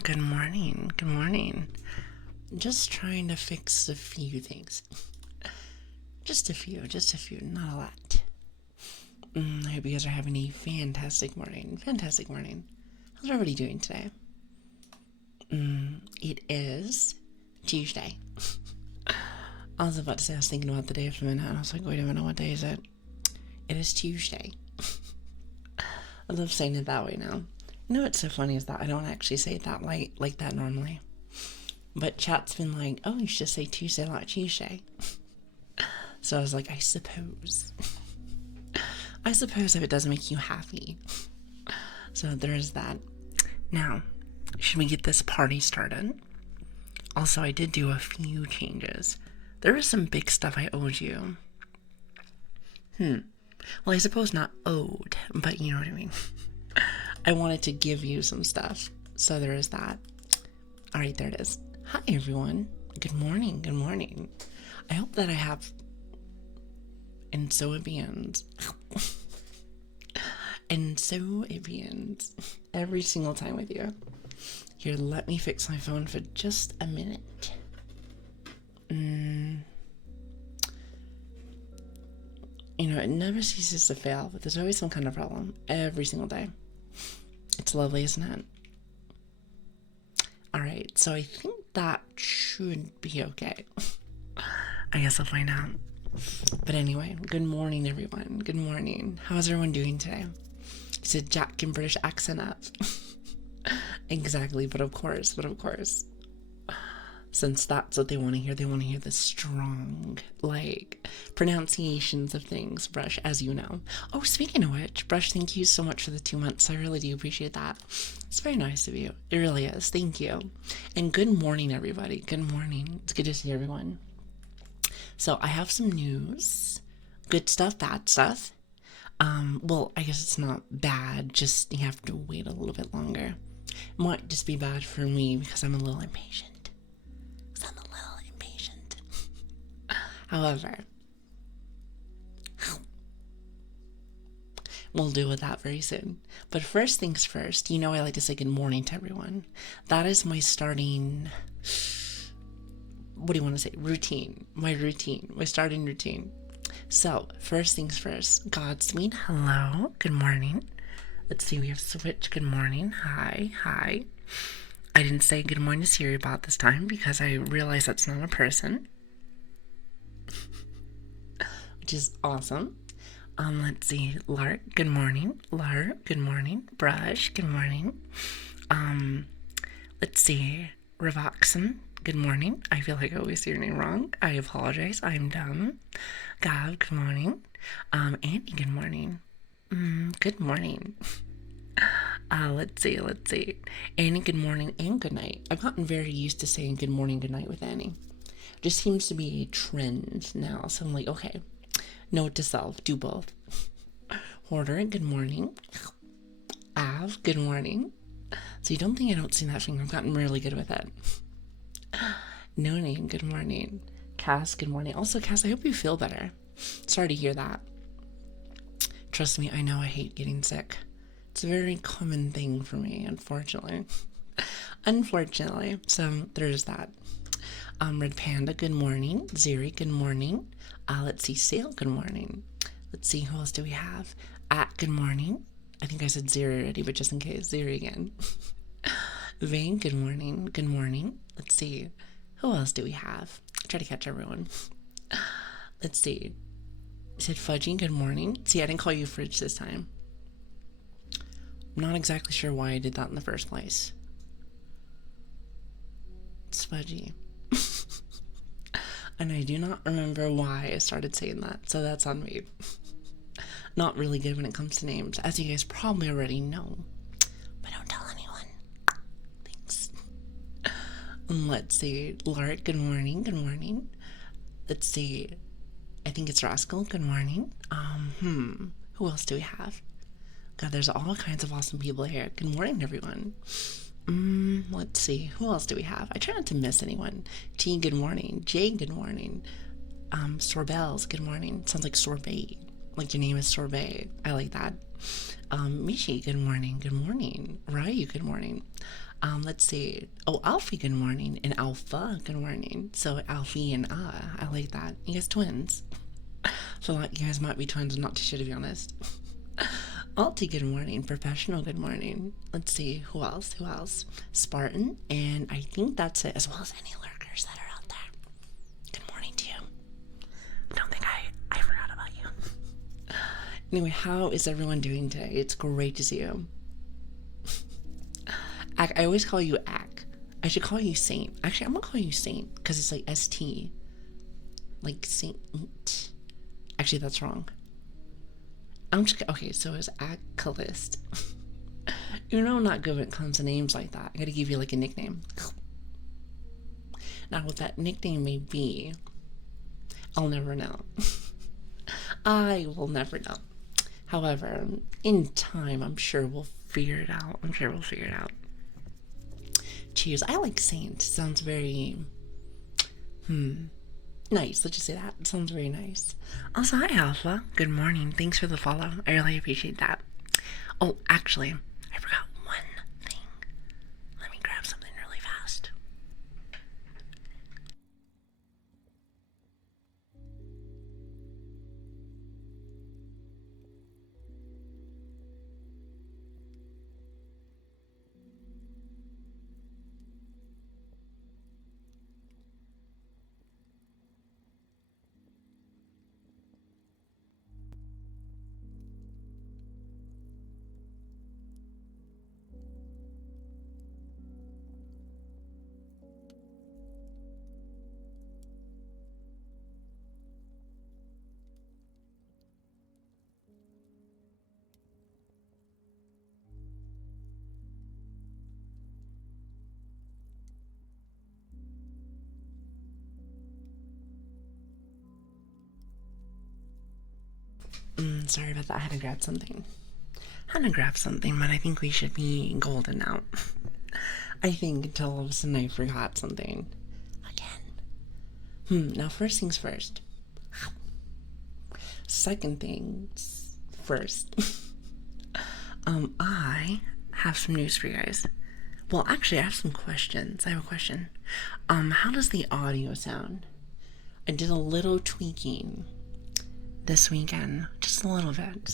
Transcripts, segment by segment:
Good morning. Good morning. Just trying to fix a few things. Just a few, not a lot. I hope you guys are having a fantastic morning. Fantastic morning. How's everybody doing today? It is Tuesday. I was about to say I was thinking about the day for a minute, and I was like, wait a minute, what day is it? It is Tuesday. I love saying it that way now. You know what's so funny is that I don't actually say it that like that normally. But chat's been like, oh, you should say Tuesday like Tuesday. So I was like, I suppose. I suppose if it doesn't make you happy. So there is that. Now, should we get this party started? Also, I did do a few changes. There was some big stuff I owed you. Well, I suppose not owed, but you know what I mean. I wanted to give you some stuff. So there is that. Alright, there it is. Hi, everyone. Good morning. Good morning. I hope that I have... And so it begins. And so it begins. Every single time with you. Here, let me fix my phone for just a minute. You know, it never ceases to fail, but there's always some kind of problem. Every single day. It's lovely, isn't it? Alright, so I think that should be okay. I guess I'll find out. But anyway, good morning, everyone. Good morning. How's everyone doing today? Is it Jack and British accent up? Exactly, but of course. Since that's what they want to hear the strong, pronunciations of things, Brush, as you know. Oh, speaking of which, Brush, thank you so much for the 2 months. I really do appreciate that. It's very nice of you. It really is. Thank you. And good morning, everybody. Good morning. It's good to see everyone. So I have some news. Good stuff, bad stuff. Well, I guess it's not bad, just you have to wait a little bit longer. It might just be bad for me because I'm a little impatient. However, we'll deal with that very soon. But first things first, you know I like to say good morning to everyone. That is my starting, what do you want to say, routine. My starting routine. So, first things first, Godspeed, hello, good morning. Let's see, we have Switch, good morning, hi. I didn't say good morning to Siri about this time because I realized that's not a person. Which is awesome. Let's see, Lark, good morning. Lark, good morning. Brush, good morning. Let's see, Revoxen, good morning. I feel like I always say your name wrong. I apologize. I'm dumb. Gav, good morning. Andy, good morning. Good morning. Let's see. Annie, good morning and good night. I've gotten very used to saying good morning, good night with Annie. Just seems to be a trend now. So I'm like, okay, note to self, do both. Hoarder, good morning. Av, good morning. So you don't think I don't see that finger? I've gotten really good with it. No name, good morning. Cass, good morning. Also, Cass, I hope you feel better. Sorry to hear that. Trust me, I know I hate getting sick. It's a very common thing for me, unfortunately. So there's that. Red Panda, good morning. Ziri, good morning. Let's see, Sale, good morning. Let's see, who else do we have? Good morning. I think I said Ziri already, but just in case, Ziri again. Vane, good morning. Good morning. Let's see, who else do we have? Try to catch everyone. Let's see. I said Fudgy, good morning. See, I didn't call you Fridge this time. I'm not exactly sure why I did that in the first place. It's Fudgy. And I do not remember why I started saying that, so that's on me. Not really good when it comes to names, as you guys probably already know. But don't tell anyone. Thanks. Let's see. Lark, good morning. Good morning. Let's see. I think it's Rascal. Good morning. Who else do we have? God, there's all kinds of awesome people here. Good morning, everyone. Let's see. Who else do we have? I try not to miss anyone. T, good morning. Jay, good morning. Sorbels, good morning. Sounds like sorbet. Like your name is sorbet. I like that. Mishi, good morning. Good morning. Ryu, good morning. Let's see. Oh, Alfie, good morning, and Alpha, good morning. So Alfie and I like that. You guys twins. So like you guys might be twins, I'm not too sure to be honest. Alti, good morning. Professional, good morning. Let's see, who else? Who else? Spartan, and I think that's it, as well as any lurkers that are out there. Good morning to you. Don't think I forgot about you. Anyway, how is everyone doing today? It's great to see you. I always call you Ak. I should call you Saint. Actually, I'm gonna call you Saint because it's like ST. Like Saint. Actually, that's wrong. I'm just okay. So it's Akalist. You know, I'm not good when it comes to names like that. I gotta give you like a nickname. Now, what that nickname may be, I'll never know. I will never know. However, in time, I'm sure we'll figure it out. I'm sure we'll figure it out. Cheers. I like Saint. Sounds very, nice. Let's just say that. It sounds very nice. Also, hi, Alpha. Good morning. Thanks for the follow. I really appreciate that. Oh, actually, I forgot one thing. Let me grab something really fast. Sorry about that. I had to grab something. But I think we should be golden now. I think until all of a sudden I forgot something. Again. Now, first things first. Second things first. I have some news for you guys. Well, actually, I have some questions. I have a question. How does the audio sound? I did a little tweaking this weekend, just a little bit.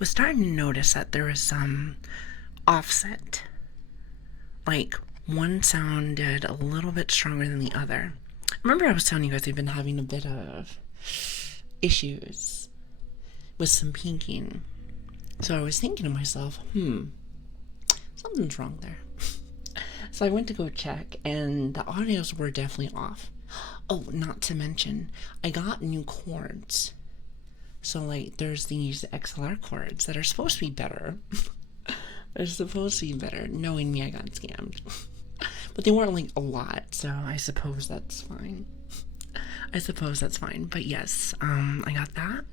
Was starting to notice that there was some offset. Like one sounded a little bit stronger than the other. Remember, I was telling you guys we've been having a bit of issues with some pinking. So I was thinking to myself, something's wrong there. So I went to go check, and the audios were definitely off. Oh, not to mention, I got new cords. So, like, there's these XLR cords that are supposed to be better. They're supposed to be better. Knowing me, I got scammed. But they weren't, like, a lot, so I suppose that's fine. But yes, I got that.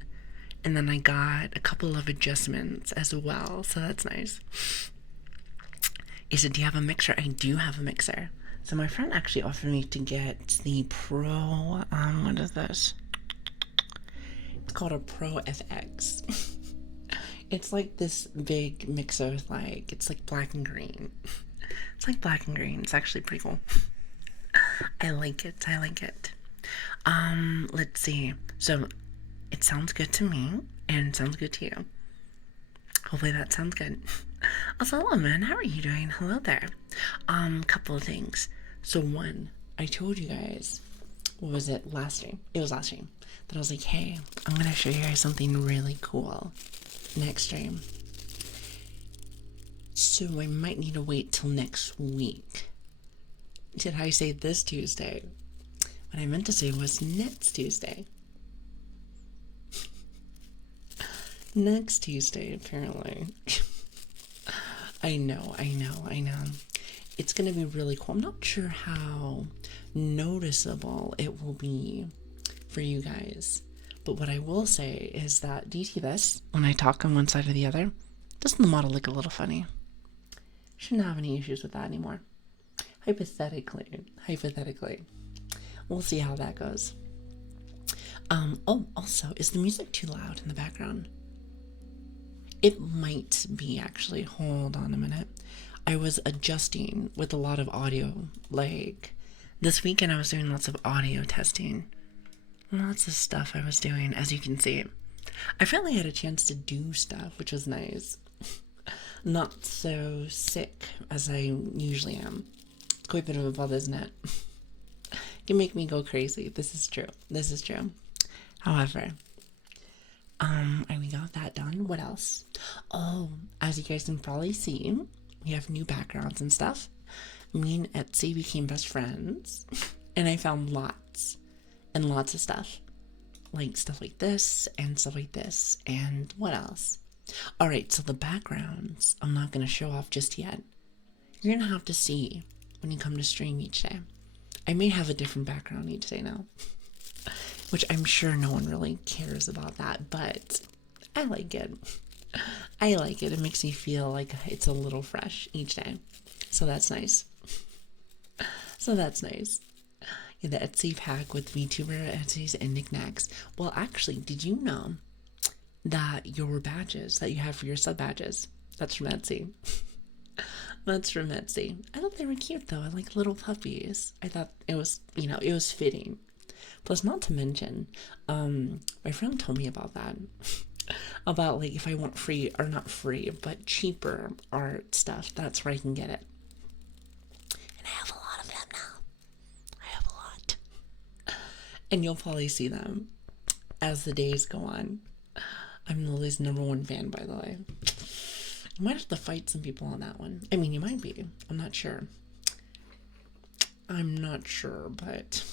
And then I got a couple of adjustments as well, so that's nice. He said, do you have a mixer? I do have a mixer. So my friend actually offered me to get the Pro, what is this? It's called a Pro FX. It's like this big mixer with like, it's like black and green. It's like black and green. It's actually pretty cool. I like it. Let's see. So it sounds good to me and sounds good to you. Hopefully that sounds good. Also, hello, man. How are you doing? Hello there. Couple of things. So one, I told you guys, what was it, last stream? It was last stream. That I was like, hey, I'm gonna show you guys something really cool next stream. So I might need to wait till next week. Did I say this Tuesday? What I meant to say was next Tuesday. Next Tuesday, apparently. I know. It's gonna be really cool. I'm not sure how noticeable it will be for you guys, but what I will say is that do you see this? When I talk on one side or the other, doesn't the model look a little funny? Shouldn't have any issues with that anymore. Hypothetically. We'll see how that goes. Oh, also, is the music too loud in the background? It might be, actually. Hold on a minute. I was adjusting with a lot of audio. Like this weekend, I was doing lots of audio testing. Lots of stuff I was doing, as you can see. I finally had a chance to do stuff, which was nice. Not so sick as I usually am. It's quite a bit of a bother, isn't it? It can make me go crazy. This is true. This is true. However, we got that done. What else? Oh, as you guys can probably see, we have new backgrounds and stuff. Me and Etsy became best friends, and I found lots and lots of stuff. Like stuff like this, and stuff like this, and what else? Alright, so the backgrounds, I'm not going to show off just yet. You're going to have to see when you come to stream each day. I may have a different background each day now. Which I'm sure no one really cares about that, but I like it. I like it. It makes me feel like it's a little fresh each day. So that's nice. So that's nice. Yeah, the Etsy pack with VTuber Etsy's and knickknacks. Well, actually, did you know that your badges that you have for your sub badges, that's from Etsy? That's from Etsy. I thought they were cute though. I like little puppies. I thought it was, it was fitting. Plus, not to mention, my friend told me about that. About like if I want free, or not free, but cheaper art stuff, that's where I can get it. And I have a lot of them now. I have a lot. And you'll probably see them as the days go on. I'm Lily's #1 fan, by the way. You might have to fight some people on that one. I mean, you might be. I'm not sure. I'm not sure, but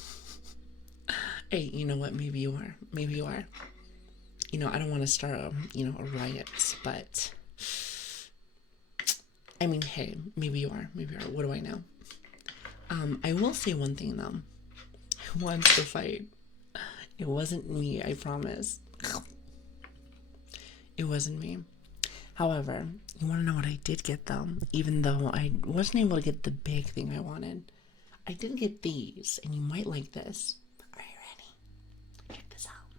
hey, you know what? Maybe you are. Maybe you are. I don't want to start, a riots, but I mean, hey, maybe you are. Maybe you are. What do I know? I will say one thing though. Who wants to fight? It wasn't me, I promise. It wasn't me. However, you want to know what I did get though? Even though I wasn't able to get the big thing I wanted, I did get these, and you might like this. Are you ready? Check this out.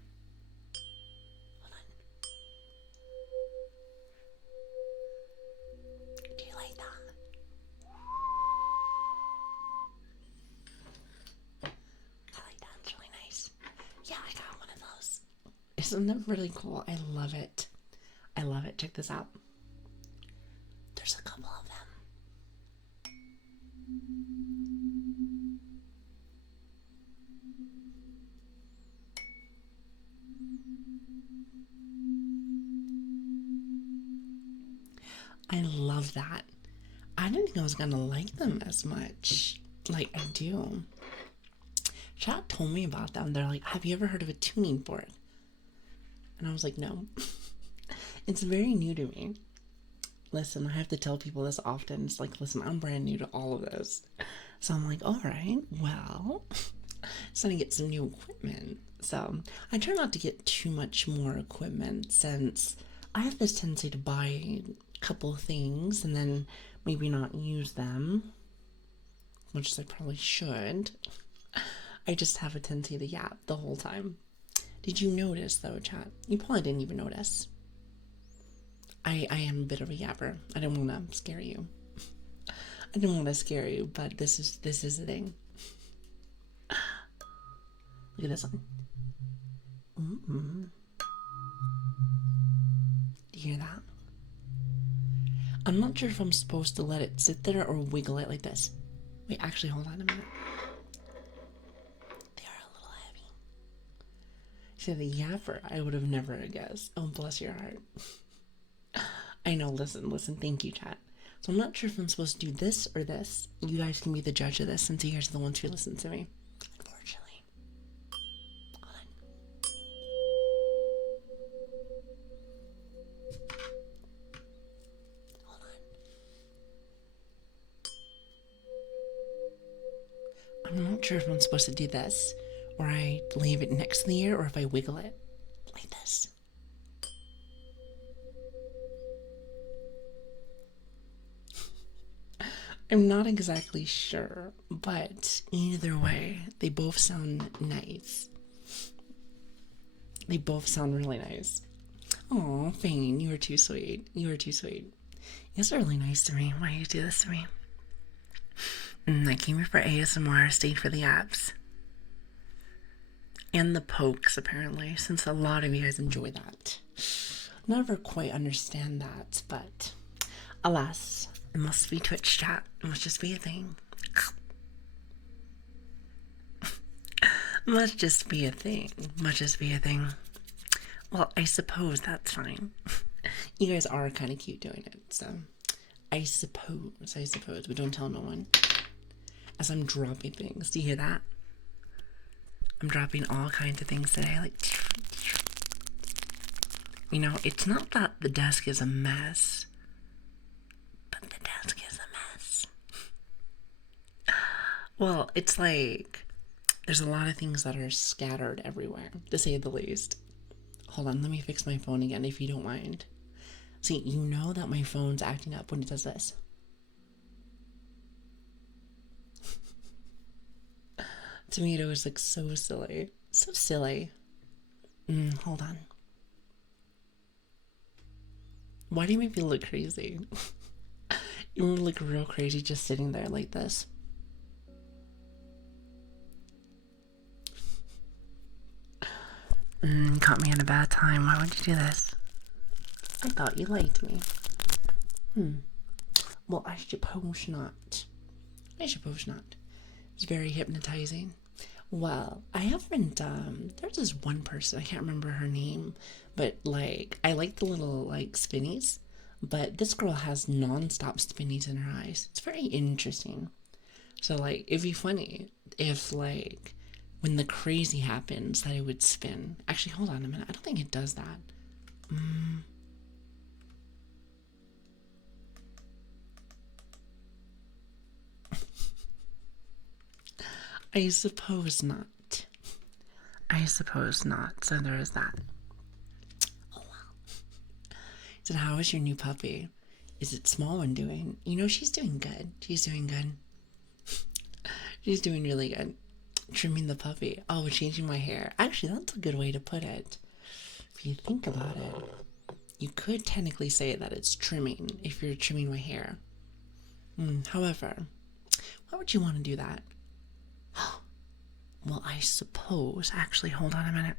Hold on. Do you like that? I like that. It's really nice. Yeah, I got one of those. Isn't that really cool? I love it. I love it. Check this out. There's a couple of them. I love that. I didn't think I was gonna like them as much. Like I do. Chat told me about them. They're like, have you ever heard of a tuning board? And I was like, no. It's very new to me. Listen, I have to tell people this often. It's like, listen, I'm brand new to all of this. So I'm like, all right, well, it's time to get some new equipment. So I try not to get too much more equipment since I have this tendency to buy a couple of things and then maybe not use them, which I probably should. I just have a tendency to yap the whole time. Did you notice though, chat? You probably didn't even notice. I am a bit of a yapper. I didn't want to scare you. I didn't want to scare you, but this is the thing. Look at this one. Do you hear that? I'm not sure if I'm supposed to let it sit there or wiggle it like this. Wait, actually, hold on a minute. They are a little heavy. See, the yapper, I would have never guessed. Oh, bless your heart. I know, listen, thank you, chat. So I'm not sure if I'm supposed to do this or this. You guys can be the judge of this since you guys are the ones who listen to me. Unfortunately. Hold on. Hold on. I'm not sure if I'm supposed to do this, or I leave it next to the ear, or if I wiggle it like this. I'm not exactly sure, but either way, they both sound nice. They both sound really nice. Aw, Fane, you were too sweet. You were too sweet. It's really nice to me. Why do you do this to me? I came here for ASMR, stayed for the abs. And the pokes, apparently, since a lot of you guys enjoy that. Never quite understand that, but alas, it must be Twitch chat. It must just be a thing. Must just be a thing. Must just be a thing. Well, I suppose that's fine. You guys are kind of cute doing it, so I suppose, but don't tell no one. As I'm dropping things. Do you hear that? I'm dropping all kinds of things today, like, you know, it's not that the desk is a mess, but the desk is a mess. Well, it's like, there's a lot of things that are scattered everywhere, to say the least. Hold on, let me fix my phone again, if you don't mind. See, you know that my phone's acting up when it does this. Tomato is like so silly. So silly. Hold on. Why do you make me look crazy? You look real crazy just sitting there like this. Caught me at a bad time. Why would you do this? I thought you liked me. Well, I suppose not. I suppose not. It's very hypnotizing. Well, I haven't, there's this one person, I can't remember her name, but, like, I like the little, like, spinnies, but this girl has non-stop spinnies in her eyes. It's very interesting. So, like, it'd be funny if, like, when the crazy happens, that it would spin. Actually, hold on a minute. I don't think it does that. I suppose not. I suppose not. So there is that. Oh, wow. So how is your new puppy? Is it small one doing? You know, she's doing good. She's doing good. She's doing really good. Trimming the puppy. Oh, changing my hair. Actually, that's a good way to put it. If you think about it, you could technically say that it's trimming if you're trimming my hair. However, why would you want to do that? Well, I suppose, actually, hold on a minute.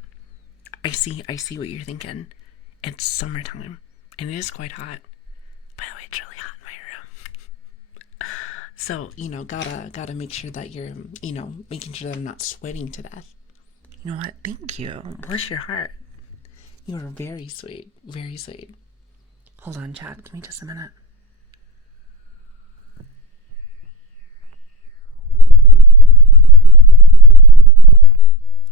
I see what you're thinking. It's summertime, and it is quite hot. By the way, it's really hot in my room. So, you know, gotta make sure that you're, you know, making sure that I'm not sweating to death. You know what? Thank you. Bless your heart. You are very sweet. Very sweet. Hold on, chat. Give me just a minute.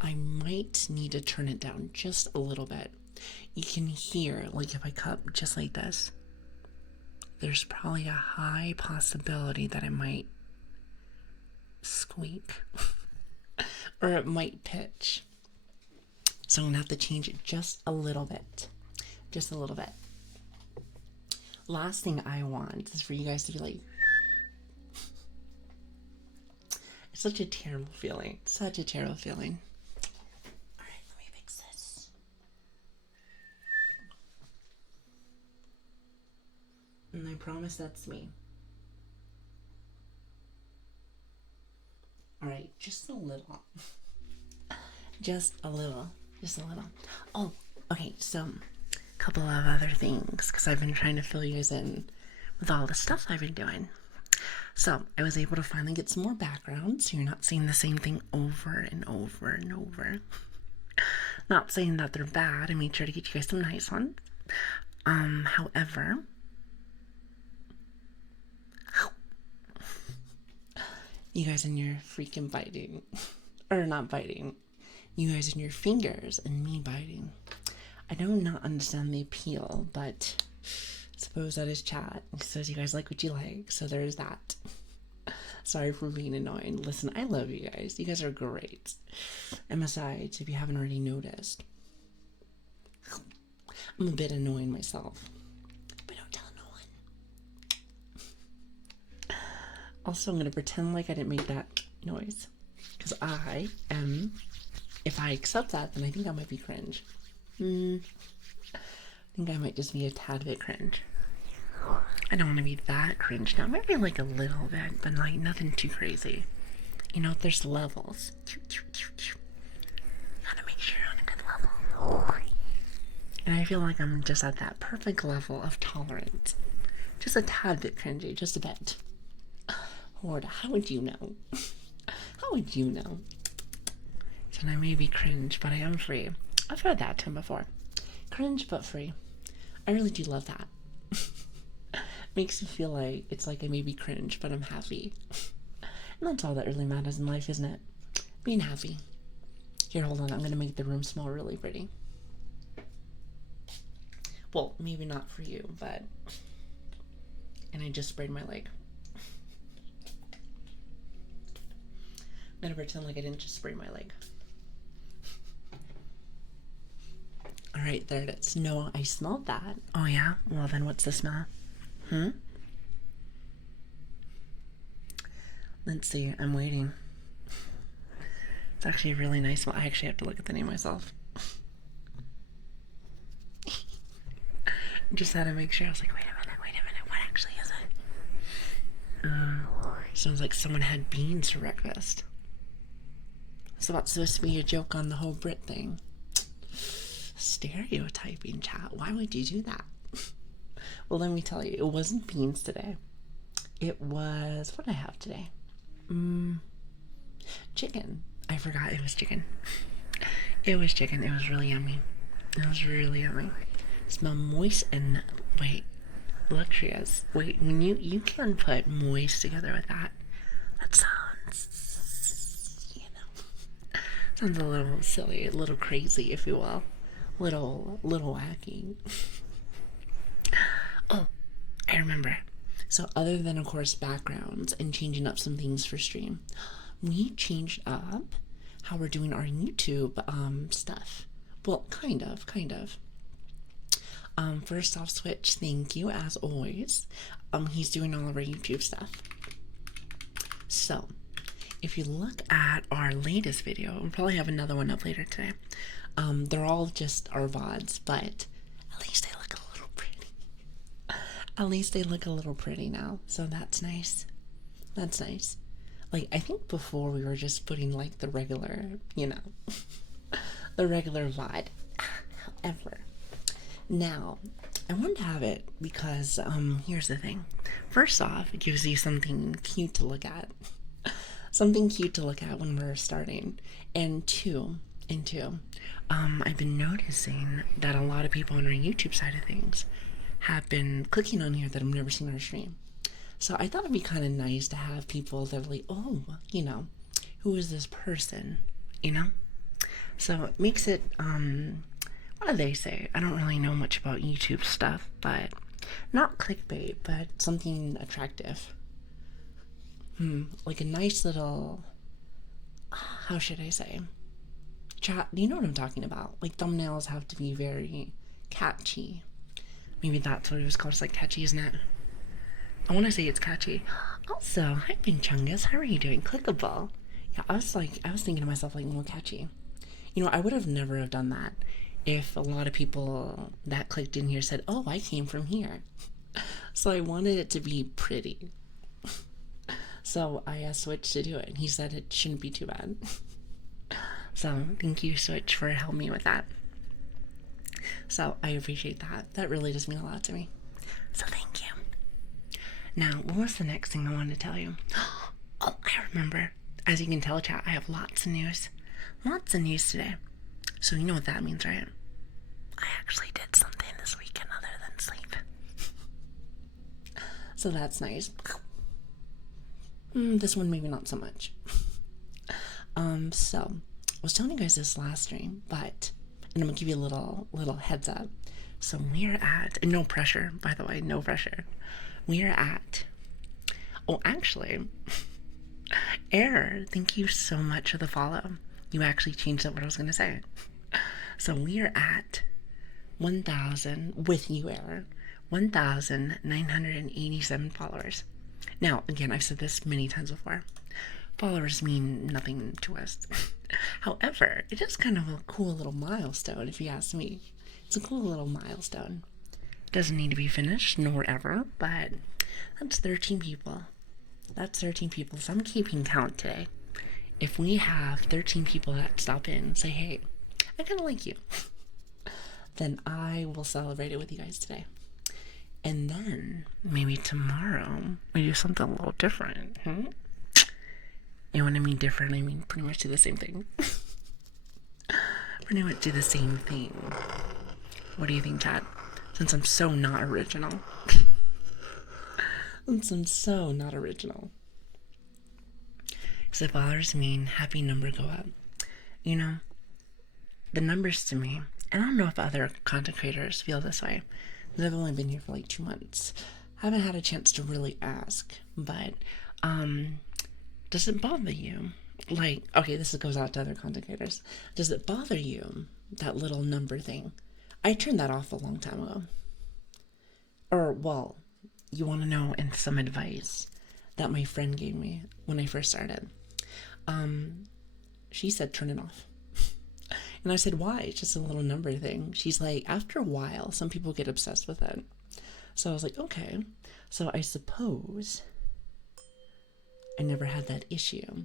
I might need to turn it down just a little bit. You can hear, like, if I cup just like this, there's probably a high possibility that it might squeak or it might pitch. So I'm gonna have to change it just a little bit. Just a little bit. Last thing I want is for you guys to be like, it's such a terrible feeling. Such a terrible feeling. And I promise that's me. Alright, just a little. Just a little. Just a little. Oh, okay, so a couple of other things, because I've been trying to fill you guys in with all the stuff I've been doing. So I was able to finally get some more backgrounds, so you're not seeing the same thing over and over and over. Not saying that they're bad. I made sure to get you guys some nice ones. However, you guys and your freaking biting, or not biting, you guys and your fingers and me biting. I do not understand the appeal, but I suppose that is chat. It says you guys like what you like, so there's that. Sorry for being annoying. Listen, I love you guys. You guys are great. And besides, if you haven't already noticed, I'm a bit annoying myself. But don't tell no one. Also, I'm going to pretend like I didn't make that noise. Because I am, if I accept that, then I think that might be cringe. I think I might just be a tad bit cringe. I don't want to be that cringe now. Maybe like a little bit, but like nothing too crazy. You know, there's levels. Gotta make sure you're on a good level. And I feel like I'm just at that perfect level of tolerance. Just a tad bit cringy, just a bit. Lord, how would you know? How would you know? And I may be cringe, but I am free. I've heard that term before. Cringe, but free. I really do love that. Makes me feel like it's like I may be cringe, but I'm happy. And that's all that really matters in life, isn't it? Being happy. Here, hold on. I'm going to make the room smell really pretty. Well, maybe not for you, but... And I just sprayed my leg. I'm going to pretend like I didn't just spray my leg. Alright, there it is. No, I smelled that. Oh yeah? Well then what's the smell? Let's see. I'm waiting. It's actually a really nice smell. I actually have to look at the name myself. Just had to make sure. I was like, wait a minute. What actually is it? Sounds like someone had beans for breakfast. It's about supposed to be a joke on the whole Brit thing. Stereotyping, chat. Why would you do that? Well, let me tell you, it wasn't beans today. It was, what did I have today? Chicken. I forgot it was chicken. It was chicken. It was really yummy. It was really yummy. Smell moist and, wait, luxurious. Wait, when you can put moist together with that, that sounds, you know, sounds a little silly, a little crazy, if you will. Little wacky. Oh, I remember. So other than, of course, backgrounds and changing up some things for stream, we changed up how we're doing our YouTube stuff. Well, kind of. First off, Switch, thank you, as always. He's doing all of our YouTube stuff. So, if you look at our latest video, we'll probably have another one up later today. They're all just our VODs, but at least they look a little pretty. At least they look a little pretty now, so that's nice. That's nice. Like, I think before we were just putting, like, the regular, you know, the regular VOD. However, now, I wanted to have it because, here's the thing. First off, it gives you something cute to look at. Something cute to look at when we're starting. And two, I've been noticing that a lot of people on our YouTube side of things have been clicking on here that have never seen our stream. So I thought it'd be kind of nice to have people that are like, oh, you know, who is this person, you know? So it makes it, what do they say? I don't really know much about YouTube stuff, but not clickbait, but something attractive. Like a nice little, how should I say? Chat, you know what I'm talking about? Like, thumbnails have to be very catchy. Maybe that's what it was called. It's like catchy, isn't it? I want to say it's catchy. Also, hi Chungus, how are you doing? Clickable. Yeah, I was thinking to myself, like, more catchy. You know, I would have never have done that if a lot of people that clicked in here said, oh, I came from here. So I wanted it to be pretty. So I asked Switch to do it, and he said it shouldn't be too bad. So thank you, Switch, for helping me with that. So I appreciate that. That really does mean a lot to me. So thank you. Now, what was the next thing I wanted to tell you? Oh, I remember. As you can tell, chat, I have lots of news. Lots of news today. So you know what that means, right? I actually did something this weekend other than sleep. So that's nice. This one maybe not so much. So I was telling you guys this last stream, and I'm gonna give you a little heads up. So we're at, and no pressure, by the way, no pressure. We are at, oh, actually, error. Thank you so much for the follow. You actually changed up what I was gonna say. So we are at 1,000 with you, error. 1,987 followers. Now, again, I've said this many times before. Followers mean nothing to us. However, it is kind of a cool little milestone, if you ask me. It's a cool little milestone. Doesn't need to be finished, nor ever, but that's 13 people. That's 13 people, so I'm keeping count today. If we have 13 people that stop in and say, hey, I kind of like you, then I will celebrate it with you guys today. And then maybe tomorrow we do something a little different. And when I mean different, I mean pretty much do the same thing. Pretty much do the same thing. What do you think, Kat? Since I'm so not original. Since I'm so not original. Because it bothers me and happy number go up. You know, the numbers to me, and I don't know if other content creators feel this way, because I've only been here for like 2 months. I haven't had a chance to really ask, but does it bother you? Like, okay, this goes out to other content creators. Does it bother you, that little number thing? I turned that off a long time ago. Or, well, you want to know and some advice that my friend gave me when I first started. She said, turn it off. And I said, why? It's just a little number thing. She's like, after a while, some people get obsessed with it. So I was like, okay. So I suppose I never had that issue.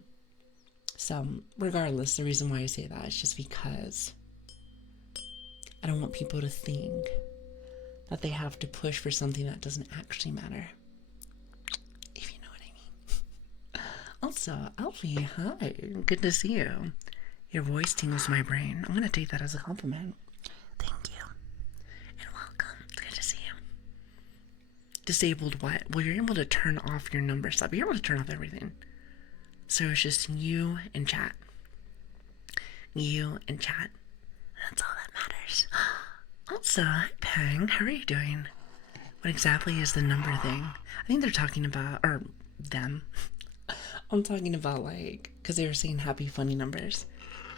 So regardless, the reason why I say that is just because I don't want people to think that they have to push for something that doesn't actually matter. If you know what I mean. Also, Alfie, hi. Good to see you. Your voice tingles my brain. I'm going to take that as a compliment. Thank you. And welcome. It's good to see you. Disabled what? Well, you're able to turn off your number stuff. You're able to turn off everything. So it's just you and chat. You and chat. That's all that matters. Also, hi Peng. How are you doing? What exactly is the number thing? I think they're talking about, or them. I'm talking about like, because they were saying happy funny numbers.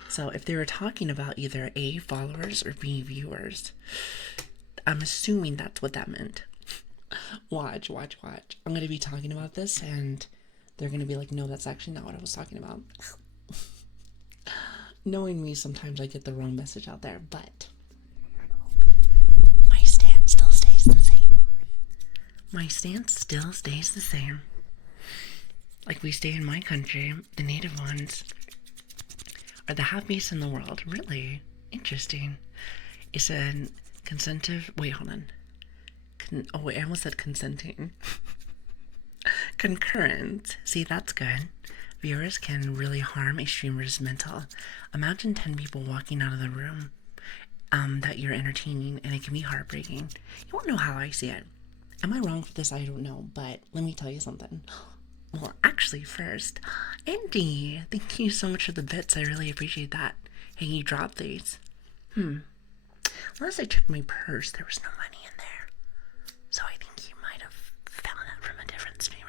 So if they were talking about either A, followers, or B, viewers, I'm assuming that's what that meant. Watch. I'm going to be talking about this and they're going to be like, no, that's actually not what I was talking about. Knowing me, sometimes I get the wrong message out there, but my stance still stays the same. My stance still stays the same. Like we stay in my country, the native ones are the happiest in the world. Really interesting. It's a consentive. Wait, hold on. I almost said consenting. Concurrent. See, that's good. Viewers can really harm a streamer's mental. Imagine 10 people walking out of the room that you're entertaining, and it can be heartbreaking. You won't know how I see it. Am I wrong for this? I don't know, but let me tell you something. Well, actually, first, Andy, thank you so much for the bits. I really appreciate that. Hey, you dropped these. Unless I checked my purse, there was no money in there. So I think you might have found that from a different streamer.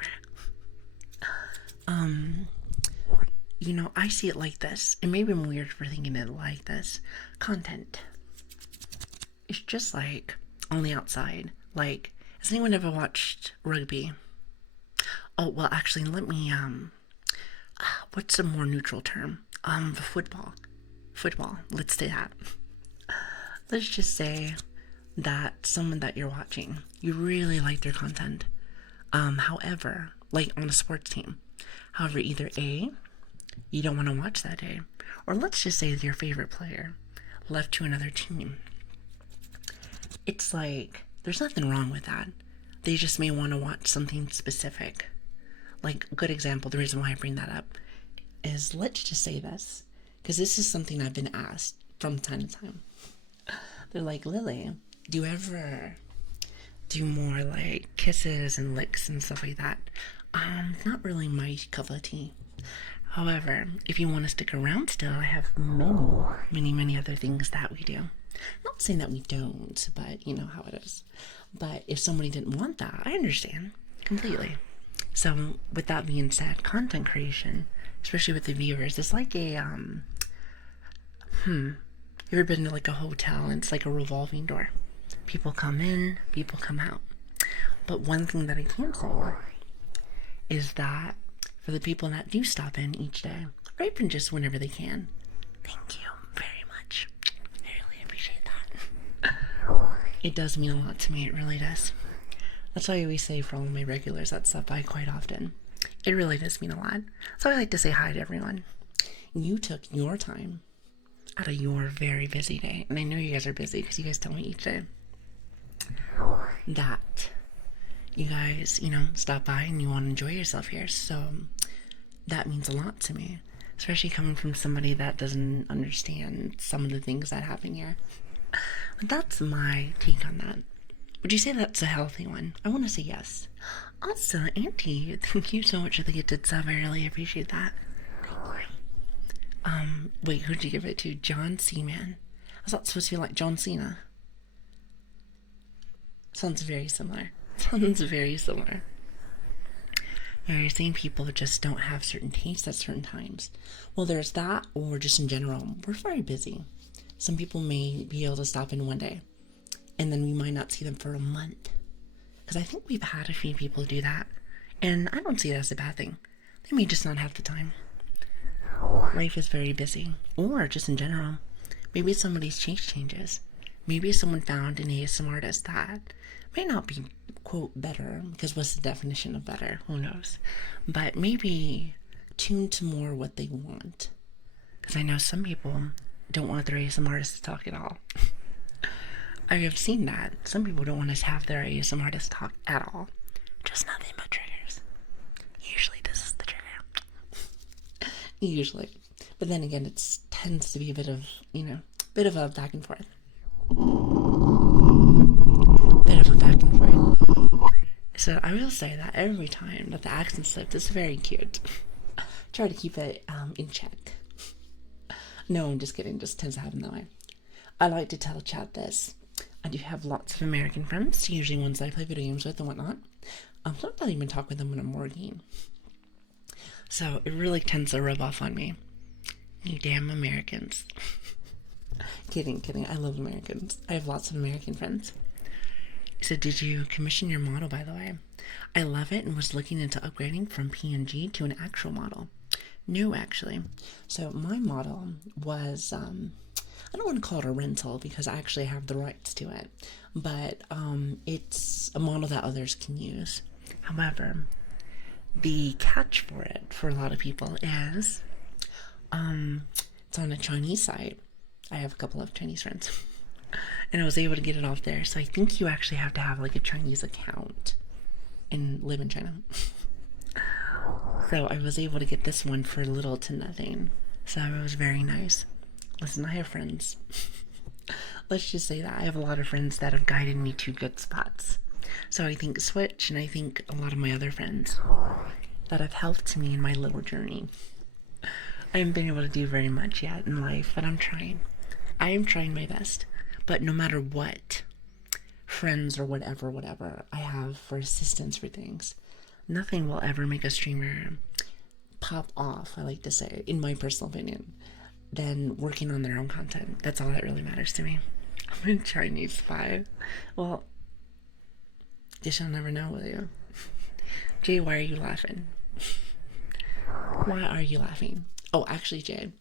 You know, I see it like this. And maybe I'm weird for thinking it like this. Content. It's just like on the outside. Like, has anyone ever watched rugby? Oh, well, actually, let me, what's a more neutral term? Football. Let's say that. Let's just say that someone that you're watching, you really like their content. However, like on a sports team. However, either A, you don't want to watch that day, or let's just say your favorite player left to another team. It's like, there's nothing wrong with that. They just may want to watch something specific. Like, a good example, the reason why I bring that up is, let's just say this, because this is something I've been asked from time to time. They're like, Lili, do you ever do more like kisses and licks and stuff like that? Not really my cup of tea. However, if you want to stick around still, I have many other things that we do. Not saying that we don't, but you know how it is. But if somebody didn't want that, I understand completely. So with that being said, content creation, especially with the viewers, it's like a you ever been to like a hotel and it's like a revolving door? People come in, people come out. But one thing that I can say is that for the people that do stop in each day, or even just whenever they can, thank you very much. I really appreciate that. It does mean a lot to me. It really does. That's why I always say for all of my regulars that stop by quite often. It really does mean a lot. So I like to say hi to everyone. You took your time out of your very busy day, and I know you guys are busy because you guys tell me each day that you guys, stop by and you want to enjoy yourself here. So that means a lot to me, especially coming from somebody that doesn't understand some of the things that happen here. But that's my take on that. Would you say that's a healthy one? I want to say yes. Also, Auntie, thank you so much for the gifted sub. I really appreciate that. Wait, who'd you give it to? John Seaman. I thought it was supposed to be like John Cena. Sounds very similar. Sounds very similar. You're saying people just don't have certain tastes at certain times. Well, there's that, or just in general, we're very busy. Some people may be able to stop in one day, and then we might not see them for a month. Because I think we've had a few people do that, and I don't see it as a bad thing. They may just not have the time. Life is very busy, or just in general. Maybe somebody's changes. Maybe someone found an ASMR artist that may not be, quote, better, because what's the definition of better? Who knows? But maybe tuned to more what they want. Because I know some people don't want their ASMR artist to talk at all. I have seen that. Some people don't want to have their ASMR artist talk at all. Just nothing but triggers. Usually this is the trigger. Usually. But then again, it tends to be a bit of a back and forth. So I will say that every time that the accent slipped, it's very cute. Try to keep it in check. No, I'm just kidding. Just tends to happen that way. I like to tell chat this. I do have lots of American friends, usually ones that I play video games with and whatnot. Sometimes I even talk with them when I'm working. So it really tends to rub off on me. You damn Americans. Kidding. I love Americans. I have lots of American friends. So did you commission your model, by the way? I love it and was looking into upgrading from PNG to an actual model. No, actually. So my model was, I don't want to call it a rental because I actually have the rights to it. But it's a model that others can use. However, the catch for it, for a lot of people, is it's on a Chinese site. I have a couple of Chinese friends. And I was able to get it off there. So I think you actually have to have like a Chinese account and live in China. So I was able to get this one for little to nothing. So it was very nice. Listen, I have friends. Let's just say that I have a lot of friends that have guided me to good spots. So I think Switch and I think a lot of my other friends that have helped me in my little journey. I haven't been able to do very much yet in life, but I'm trying. I am trying my best. But no matter what friends or whatever I have for assistance for things, nothing will ever make a streamer pop off, I like to say, in my personal opinion, than working on their own content. That's all that really matters to me. I'm a Chinese spy. Well, guess you'll never know, will you? Jay, why are you laughing? Why are you laughing? Oh, actually, Jay,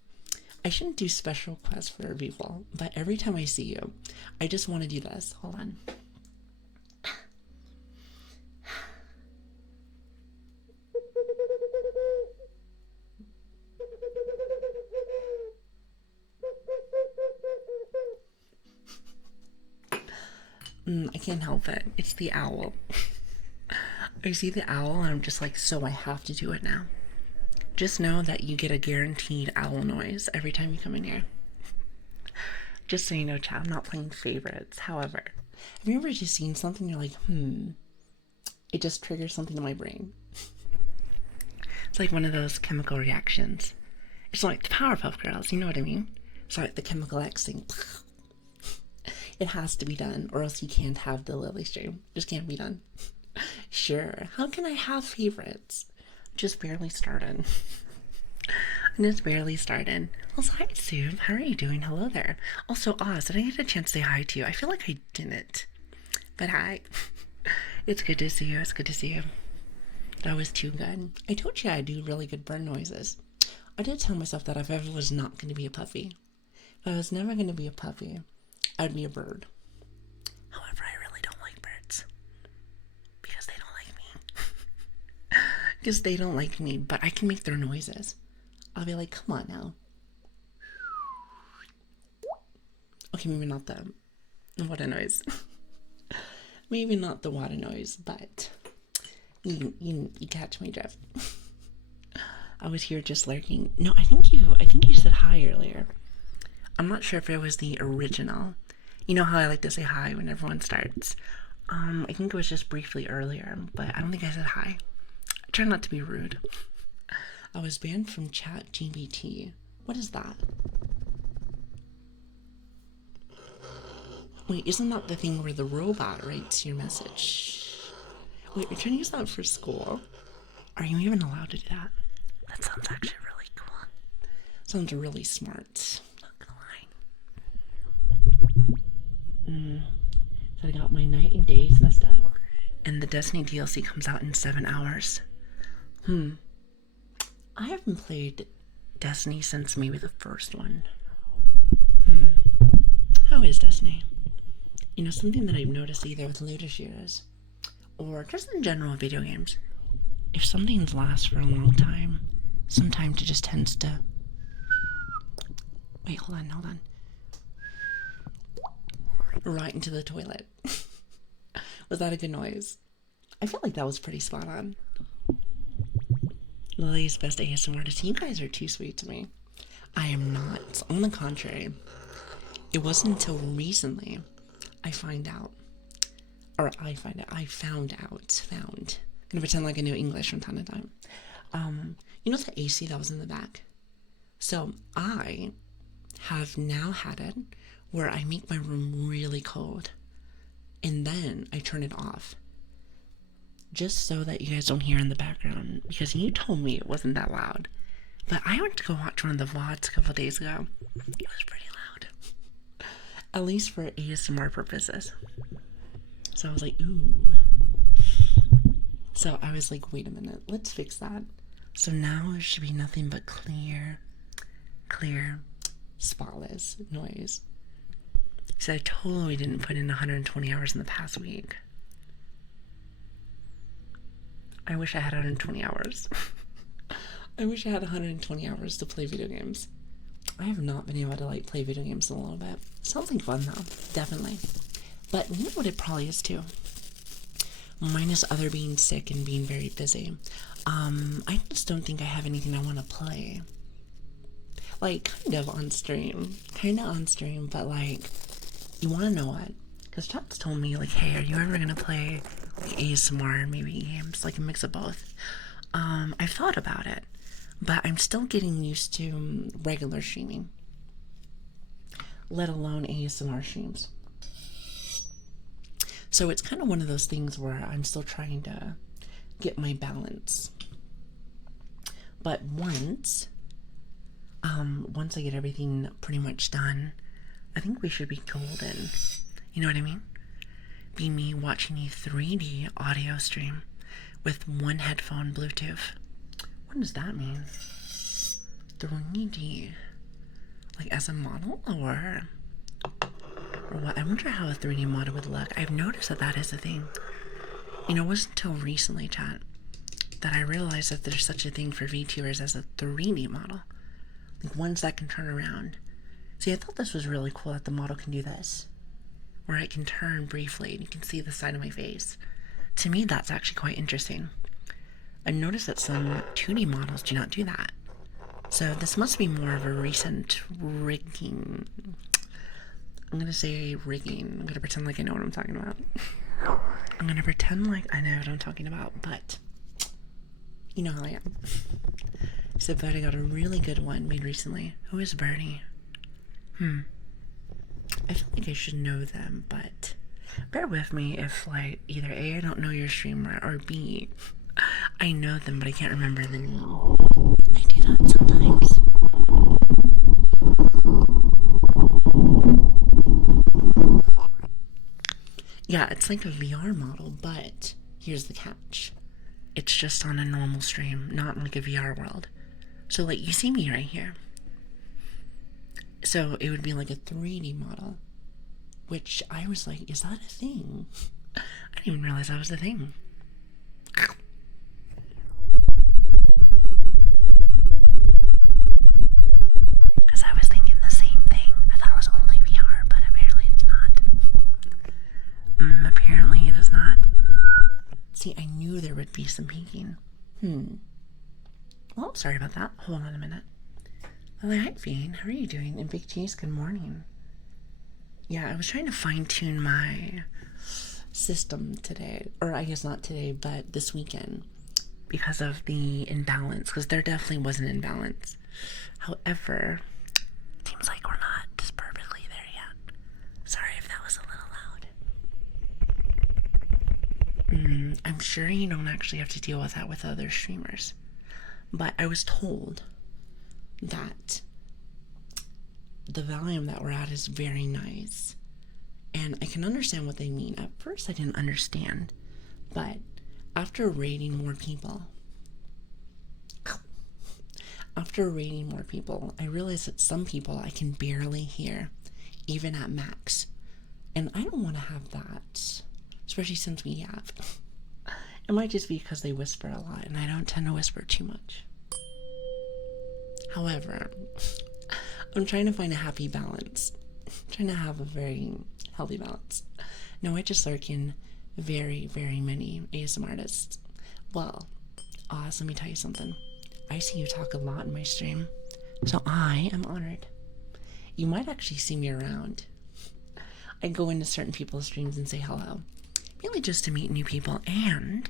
I shouldn't do special requests for people, but every time I see you, I just want to do this. Hold on. I can't help it. It's the owl. I see the owl and I'm just like, so I have to do it now. Just know that you get a guaranteed owl noise every time you come in here. Just so you know, chat, I'm not playing favorites. However, have you ever just seen something you're like, it just triggers something in my brain? It's like one of those chemical reactions. It's like the Powerpuff Girls, you know what I mean? It's like the chemical X thing. It has to be done, or else you can't have the Lili stream. Just can't be done. Sure, how can I have favorites? Just barely started. Just barely started. Also, hi, Sue. How are you doing? Hello there. Also, Oz, did I get a chance to say hi to you? I feel like I didn't. But hi. It's good to see you. It's good to see you. That was too good. I told you I do really good bird noises. I did tell myself that if I ever was not going to be a puppy, if I was never going to be a puppy, I'd be a bird. However, Because they don't like me, but I can make their noises. I'll be like, come on now. Okay, maybe not the water noise. Maybe not the water noise, but you catch me, Jeff. I was here just lurking. No, I think you said hi earlier. I'm not sure if it was the original. You know how I like to say hi when everyone starts. I think it was just briefly earlier, but I don't think I said hi. I try not to be rude. I was banned from ChatGPT. What is that? Wait, isn't that the thing where the robot writes your message? Wait, you're trying to use that for school? Are you even allowed to do that? That sounds actually really cool. Sounds really smart. Not gonna lie. So I got my night and days messed up. And the Destiny DLC comes out in 7 hours. I haven't played Destiny since maybe the first one. How is Destiny? You know, something that I've noticed either with later shooters or just in general video games, if something lasts for a long time, sometimes it just tends to... Wait, hold on. Right into the toilet. Was that a good noise? I felt like that was pretty spot on. Lili's best ASMR artist. You guys are too sweet to me. I am not. On the contrary, it wasn't until recently I found out. I'm gonna pretend like I knew English from time to time. You know the AC that was in the back? So I have now had it where I make my room really cold and then I turn it off. Just so that you guys don't hear in the background, because you told me it wasn't that loud. But I went to go watch one of the VODs a couple days ago. It was pretty loud. At least for ASMR purposes. So I was like, ooh. So I was like, wait a minute, let's fix that. So now there should be nothing but clear, spotless noise. So I totally didn't put in 120 hours in the past week. I wish I had 120 hours. I wish I had 120 hours to play video games. I have not been able to play video games in a little bit. Something fun though, definitely. But you know what it probably is too? Minus other being sick and being very busy. I just don't think I have anything I want to play. Kind of on stream, but you want to know what? Because Chat's told me, hey, are you ever going to play ASMR and maybe games, a mix of both? I've thought about it, but I'm still getting used to regular streaming, let alone ASMR streams. So it's kind of one of those things where I'm still trying to get my balance. But once I get everything pretty much done, I think we should be golden. You know what I mean? Be me watching a 3D audio stream with one headphone Bluetooth. What does that mean? 3D? As a model or what? I wonder how a 3D model would look. I've noticed that is a thing. You know, it wasn't until recently, chat, that I realized that there's such a thing for VTubers as a 3D model. Ones that can turn around. See, I thought this was really cool that the model can do this. Where it can turn briefly and you can see the side of my face. To me, that's actually quite interesting. I noticed that some 2D models do not do that. So this must be more of a recent rigging. I'm going to say rigging. I'm going to pretend like I know what I'm talking about. I'm going to pretend like I know what I'm talking about, but you know how I am. So Bertie got a really good one made recently. Who is Bertie? I feel like I should know them, but bear with me if either A, I don't know your streamer, or B, I know them but I can't remember the name. I do that sometimes. Yeah, it's like a VR model, but here's the catch. It's just on a normal stream, not in a VR world. So you see me right here. So it would be a 3D model, which I was like, is that a thing? I didn't even realize that was a thing. See, I knew there would be some peeking. Well, sorry about that. Hold on a minute. Well, hi, Fiend. How are you doing? And Big Cheese, good morning. Yeah, I was trying to fine-tune my system today. Or I guess not today, but this weekend. Because of the imbalance. Because there definitely was an imbalance. However, it seems like we're not just perfectly there yet. Sorry if that was a little loud. I'm sure you don't actually have to deal with that with other streamers. But I was told that the volume that we're at is very nice. And I can understand what they mean. At first I didn't understand. But after rating more people, I realized that some people I can barely hear, even at max. And I don't want to have that, especially since we have. It might just be because they whisper a lot, and I don't tend to whisper too much. However, I'm trying to find a happy balance. I'm trying to have a very healthy balance. No, I just lurk in very, very many ASMR artists. Well, Oz, let me tell you something. I see you talk a lot in my stream, so I am honored. You might actually see me around. I go into certain people's streams and say hello, really just to meet new people and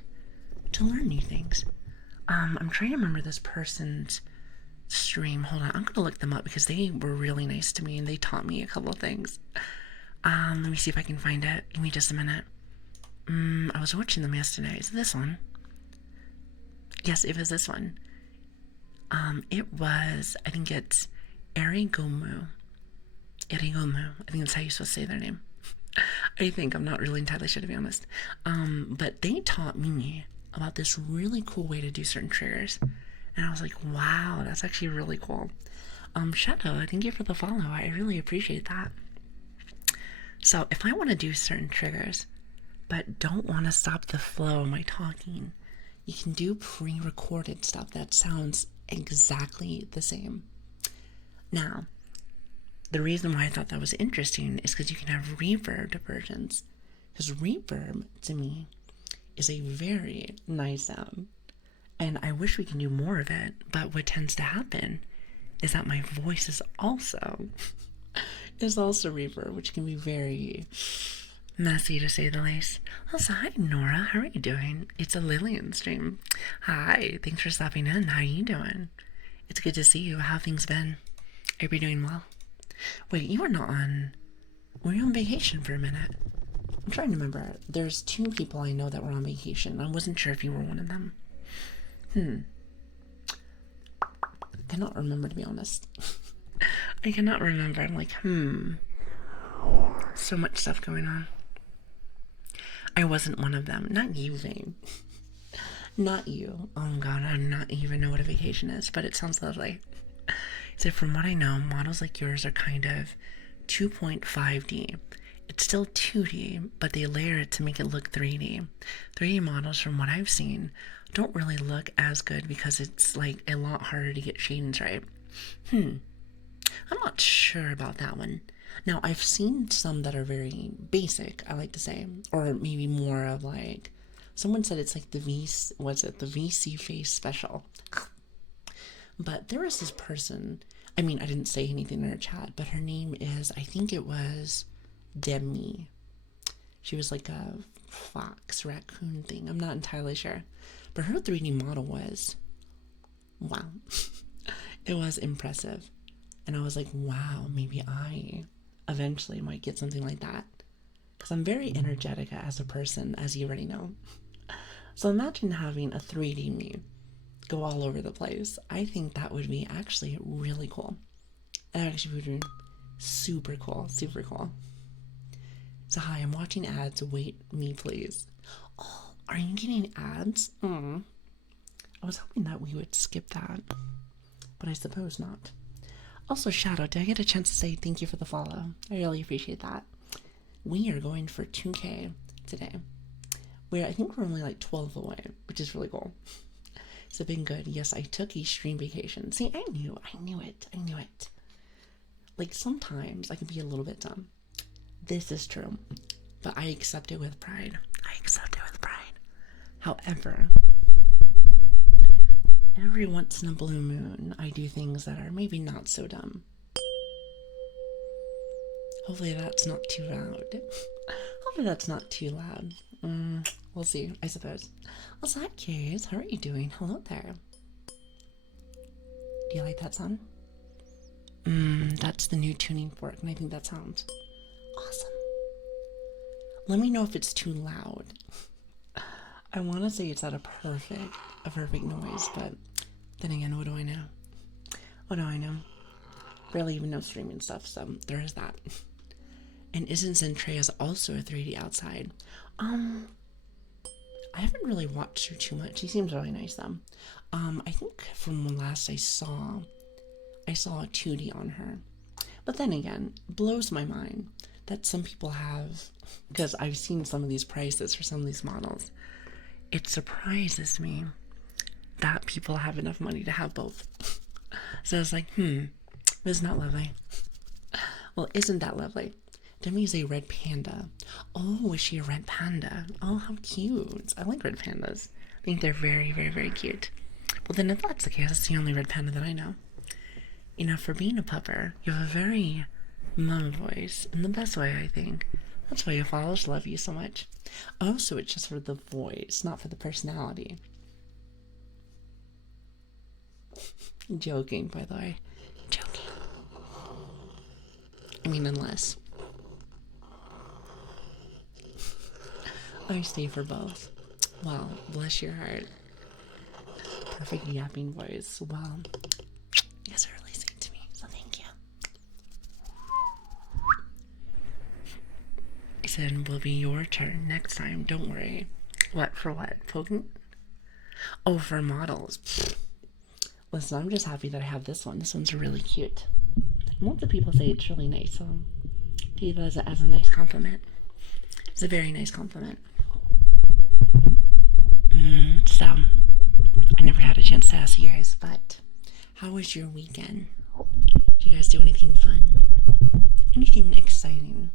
to learn new things. I'm trying to remember this person's stream. Hold on, I'm gonna look them up because they were really nice to me and they taught me a couple of things. Let me see if I can find it. Give me just a minute. I was watching them yesterday. Is it this one? Yes, it was this one. It was, I think it's Erigomu. I think that's how you're supposed to say their name. I think, I'm not really entirely sure to be honest. But they taught me about this really cool way to do certain triggers. And I was like, wow, that's actually really cool. Shadow, thank you for the follow. I really appreciate that. So if I want to do certain triggers, but don't want to stop the flow of my talking, you can do pre-recorded stuff that sounds exactly the same. Now, the reason why I thought that was interesting is because you can have reverb versions. Because reverb, to me, is a very nice sound. And I wish we can do more of it, but what tends to happen is that my voice is also reverb, which can be very messy to say the least. Also, hi Nora, how are you doing? It's a Lilian stream. Hi, thanks for stopping in. How are you doing? It's good to see you. How have things been? Are you doing well? Wait, you were not on... Were you on vacation for a minute? I'm trying to remember. There's 2 people I know that were on vacation. I wasn't sure if you were one of them. Cannot remember, to be honest. I cannot remember. I'm like, so much stuff going on. I wasn't one of them. Not you, Vane. Not you. Oh god, I do not even know what a vacation is, but it sounds lovely. So from what I know, models like yours are kind of 2.5D. It's still 2D, but they layer it to make it look 3D. 3D models, from what I've seen, don't really look as good because it's like a lot harder to get shadings right. I'm not sure about that one. Now, I've seen some that are very basic, I like to say, or maybe more of like, someone said it's like the VC Face Special. But there was this person, I mean, I didn't say anything in her chat, but her name is, I think it was Demi. She was like a fox, raccoon thing. I'm not entirely sure. But her 3D model was, wow. It was impressive. And I was like, wow, maybe I eventually might get something like that. Because I'm very energetic as a person, as you already know. So imagine having a 3D me go all over the place. I think that would be actually really cool. That actually would be super cool, super cool. So hi, I'm watching ads. Wait me, please. Oh, are you getting ads? I was hoping that we would skip that, but I suppose not. Also, Shadow, did I get a chance to say thank you for the follow? I really appreciate that. We are going for 2K today. I think we're only like 12 away, which is really cool. It's been good. Yes, I took a stream vacation. See, I knew it. Like, sometimes I can be a little bit dumb. This is true. But I accept it with pride. However, every once in a blue moon, I do things that are maybe not so dumb. Hopefully that's not too loud. Hopefully that's not too loud. We'll see, I suppose. What's that, kids? How are you doing? Hello there. Do you like that sound? That's the new tuning fork, and I think that sounds awesome. Let me know if it's too loud. I want to say it's at a perfect noise, but then again, what do I know? What do I know? Barely even know streaming stuff, so there is that. And isn't Zentrea's also a 3D outside? I haven't really watched her too much. She seems really nice though. I think from when last I saw a 2D on her. But then again, it blows my mind that some people have, because I've seen some of these prices for some of these models. It surprises me that people have enough money to have both. So I was like, isn't that lovely? Well, isn't that lovely? Demi's a red panda. Oh, is she a red panda? Oh, how cute. I like red pandas. I think they're very, very, very cute. Well, then if that's the case, that's the only red panda that I know. You know, for being a pupper, you have a very mom voice, in the best way, I think. That's why your followers love you so much. Oh, so it's just for the voice, not for the personality. Joking, by the way. Joking. I mean, unless. I stay for both. Well, bless your heart. Perfect yapping voice. Well, you guys are really sweet to me, so thank you. I said it will be your turn next time. Don't worry. What for what? Poking? Oh, for models. Listen, I'm just happy that I have this one. This one's really cute. Lots of people say it's really nice, so take it as a nice compliment. It's a very nice compliment. So, I never had a chance to ask you guys, but how was your weekend? Did you guys do anything fun? Anything exciting?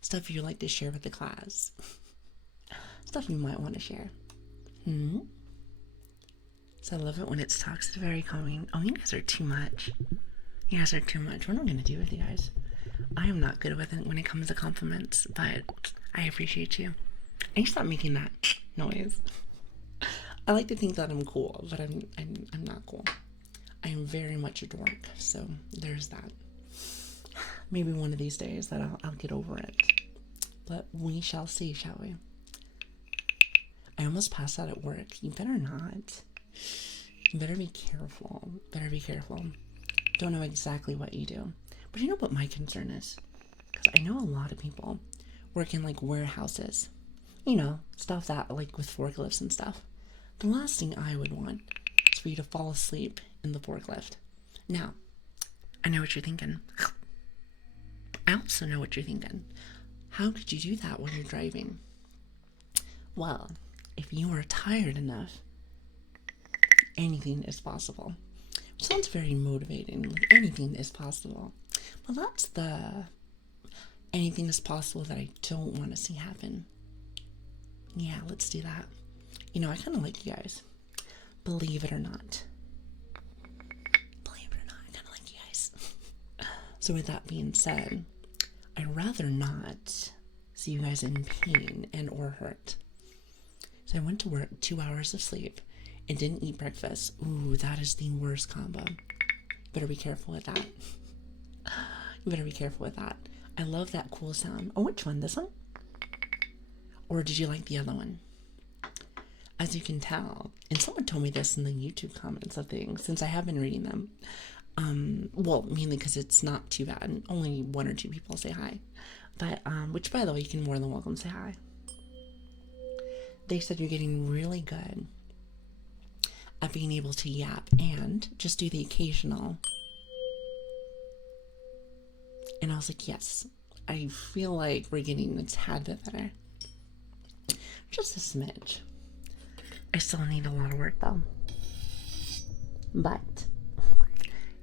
Stuff you like to share with the class? Stuff you might want to share? So I love it when it's talks. It's very calming. Oh, you guys are too much. You guys are too much. What am I going to do with you guys? I am not good with it when it comes to compliments, but I appreciate you. I need to stop making that noise. I like to think that I'm cool, but I'm not cool. I am very much a dork, so there's that. Maybe one of these days that I'll get over it. But we shall see, shall we? I almost passed out at work. You better not. You better be careful. Better be careful. Don't know exactly what you do. But you know what my concern is? Because I know a lot of people work in like warehouses. You know, stuff that like with forklifts and stuff. The last thing I would want is for you to fall asleep in the forklift. Now, I know what you're thinking. I also know what you're thinking. How could you do that when you're driving? Well, if you are tired enough, anything is possible. Which sounds very motivating. Like anything is possible. But that's the anything is possible that I don't want to see happen. Yeah, let's do that. You know, I kind of like you guys. Believe it or not. Believe it or not, I kind of like you guys. So with that being said, I'd rather not see you guys in pain and or hurt. So I went to work, 2 hours of sleep, and didn't eat breakfast. Ooh, that is the worst combo. Better be careful with that. You better be careful with that. I love that cool sound. Oh, which one? This one? Or did you like the other one? As you can tell, and someone told me this in the YouTube comments of things, since I have been reading them. Well, mainly because it's not too bad, and only 1 or 2 people say hi. But, which by the way, you can more than welcome say hi. They said you're getting really good at being able to yap and just do the occasional. And I was like, yes, I feel like we're getting a tad bit better. Just a smidge. I still need a lot of work though. But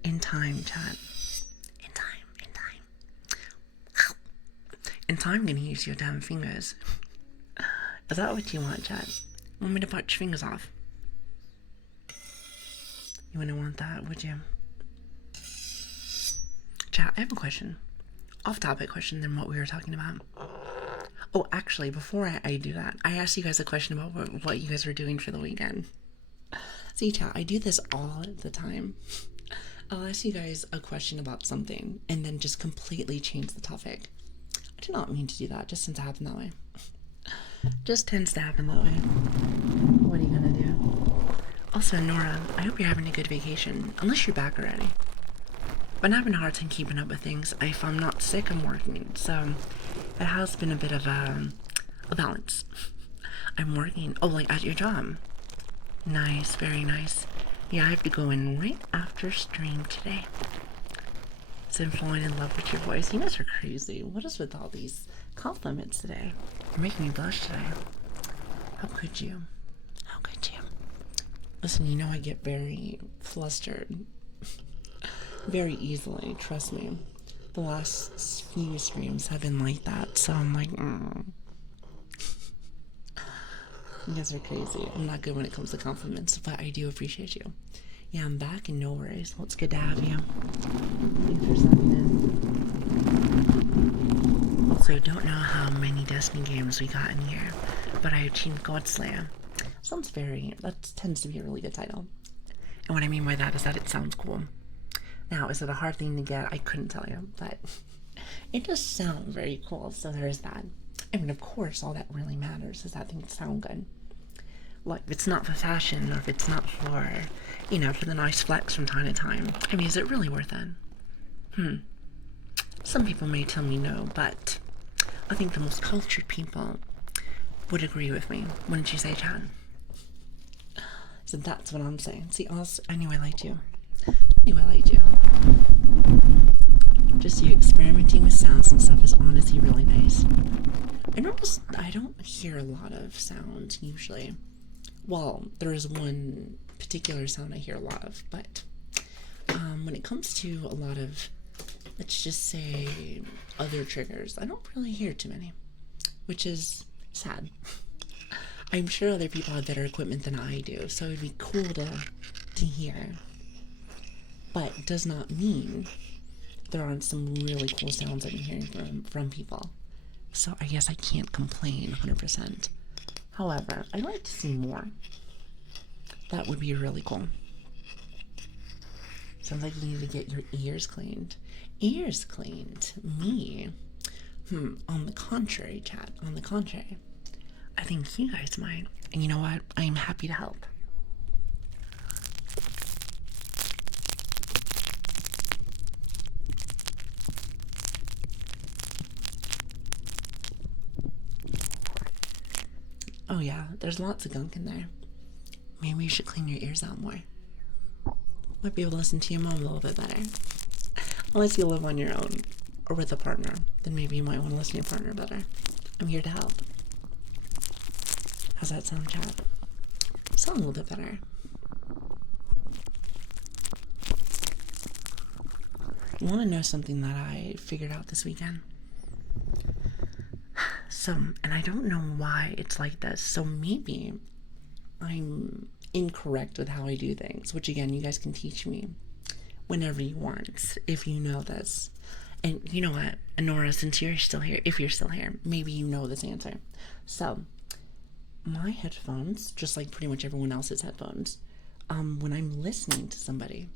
in time, chat. In time. In time, I'm gonna use your damn fingers. Is that what you want, chat? Want me to put your fingers off? You wouldn't want that, would you? Chat, I have a question. Off-topic question than what we were talking about. Oh, actually, before I do that, I asked you guys a question about what you guys were doing for the weekend. See, chat, I do this all the time. I'll ask you guys a question about something and then just completely change the topic. I do not mean to do that, just tends to happen that way. Just tends to happen that way. What are you gonna do? Also, Nora, I hope you're having a good vacation, unless you're back already. But I'm having a hard time keeping up with things. If I'm not sick, I'm working, so it has been a bit of a balance. I'm working, like at your job. Nice, very nice. Yeah, I have to go in right after stream today. So I'm falling in love with your voice. You guys are crazy. What is with all these compliments today? You're making me blush today. How could you? How could you? Listen, you know I get very flustered. Very easily, trust me. The last few streams have been like that, so I'm like, You guys are crazy. I'm not good when it comes to compliments, but I do appreciate you. Yeah, I'm back and no worries. Well, it's good to have you. Thanks for stopping in. Also, I don't know how many Destiny games we got in here, but I achieved Godslayer. That tends to be a really good title. And what I mean by that is that it sounds cool. Now, is it a hard thing to get? I couldn't tell you, but it does sound very cool, so there is that. I mean, of course, all that really matters is that things sound good. Like, if it's not for fashion, or if it's not for, for the nice flex from time to time, I mean, is it really worth it? Some people may tell me no, but I think the most cultured people would agree with me. Wouldn't you say, Chad? So that's what I'm saying. See, I knew I liked you. Just you experimenting with sounds and stuff is honestly really nice. I don't hear a lot of sounds usually. Well, there is one particular sound I hear a lot of, but when it comes to a lot of, let's just say, other triggers, I don't really hear too many, which is sad. I'm sure other people have better equipment than I do, so it'd be cool to hear. But it does not mean there aren't some really cool sounds I'm hearing from people. So I guess I can't complain 100%. However, I'd like to see more. That would be really cool. Sounds like you need to get your ears cleaned. Ears cleaned? Me? On the contrary, chat. On the contrary. I think you guys might. And you know what? I am happy to help. Oh yeah, there's lots of gunk in there. Maybe you should clean your ears out more. Might be able to listen to your mom a little bit better. Unless you live on your own or with a partner, then maybe you might want to listen to your partner better. I'm here to help. How's that sound, Chad? Sound a little bit better. You want to know something that I figured out this weekend? And I don't know why it's like this, so maybe I'm incorrect with how I do things, which again, you guys can teach me whenever you want, if you know this. And you know what, Nora, since you're still here, if you're still here, maybe you know this answer. So, my headphones, just like pretty much everyone else's headphones, when I'm listening to somebody,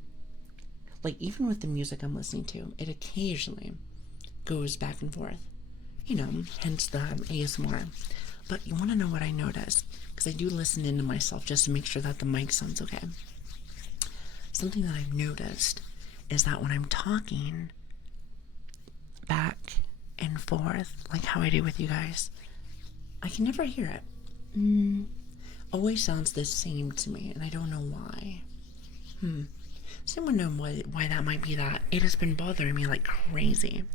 like even with the music I'm listening to, it occasionally goes back and forth. Hence the ASMR. But you want to know what I noticed? Because I do listen into myself just to make sure that the mic sounds okay. Something that I've noticed is that when I'm talking back and forth, like how I do with you guys, I can never hear it. Always sounds the same to me, and I don't know why. Does anyone know why that might be that? It has been bothering me like crazy.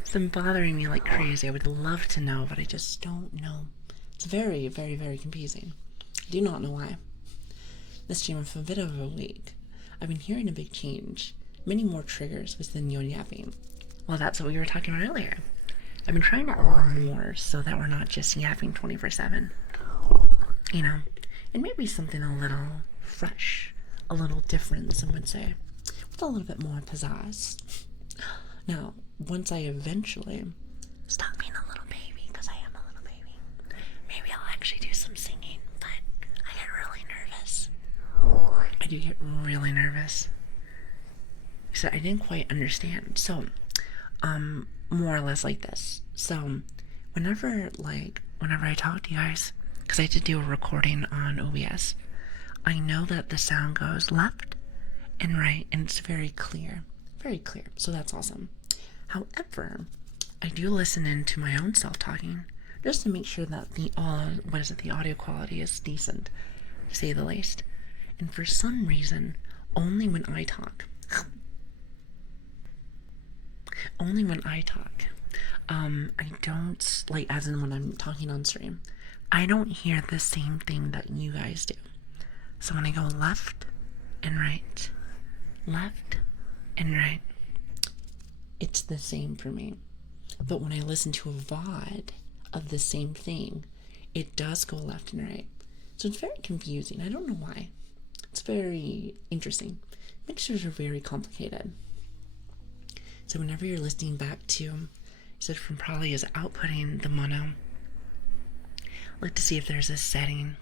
It's been bothering me like crazy. I would love to know, but I just don't know. It's very, very, very confusing. I do not know why. This stream for a bit of a week, I've been hearing a big change. Many more triggers within your yapping. Well, that's what we were talking about earlier. I've been trying to add more so that we're not just yapping 24/7. you know, and maybe something a little fresh, a little different, some would say, with a little bit more pizzazz. Now, once I eventually stop being a little baby, because I am a little baby, maybe I'll actually do some singing, but I get really nervous. I do get really nervous. So I didn't quite understand. So, more or less like this. So, whenever I talk to you guys, because I did do a recording on OBS, I know that the sound goes left and right, and it's very clear. Very clear. So that's awesome. However, I do listen into my own self talking just to make sure that the audio quality is decent, to say the least. And for some reason, only when I talk, I don't, like, as in when I'm talking on stream, I don't hear the same thing that you guys do. So when I go left and right, it's the same for me. But when I listen to a VOD of the same thing, it does go left and right. So it's very confusing. I don't know why. It's very interesting. Mixers are very complicated. So whenever you're listening back to, so from probably is outputting the mono, look to see if there's a setting.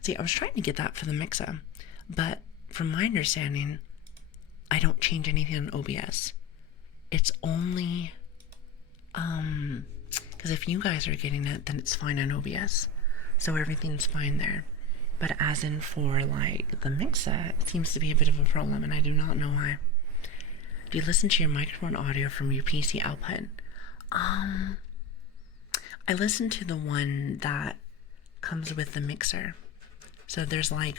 See, I was trying to get that for the mixer, but from my understanding, I don't change anything on OBS. It's only, because if you guys are getting it, then it's fine on OBS. So everything's fine there. But as in for, like, the mixer, it seems to be a bit of a problem, and I do not know why. Do you listen to your microphone audio from your PC output? I listen to the one that comes with the mixer. So there's like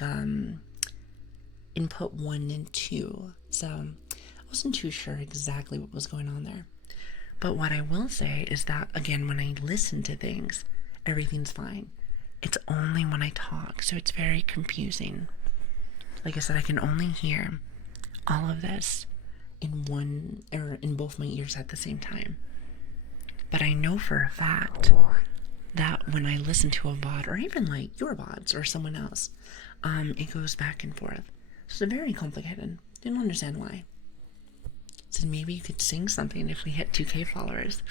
input 1 and 2. So I wasn't too sure exactly what was going on there. But what I will say is that, again, when I listen to things, everything's fine. It's only when I talk, so it's very confusing. Like I said, I can only hear all of this in both my ears at the same time. But I know for a fact that when I listen to a VOD, or even like your VODs or someone else, it goes back and forth. So it's very complicated. Didn't understand why. So maybe you could sing something if we hit 2K followers.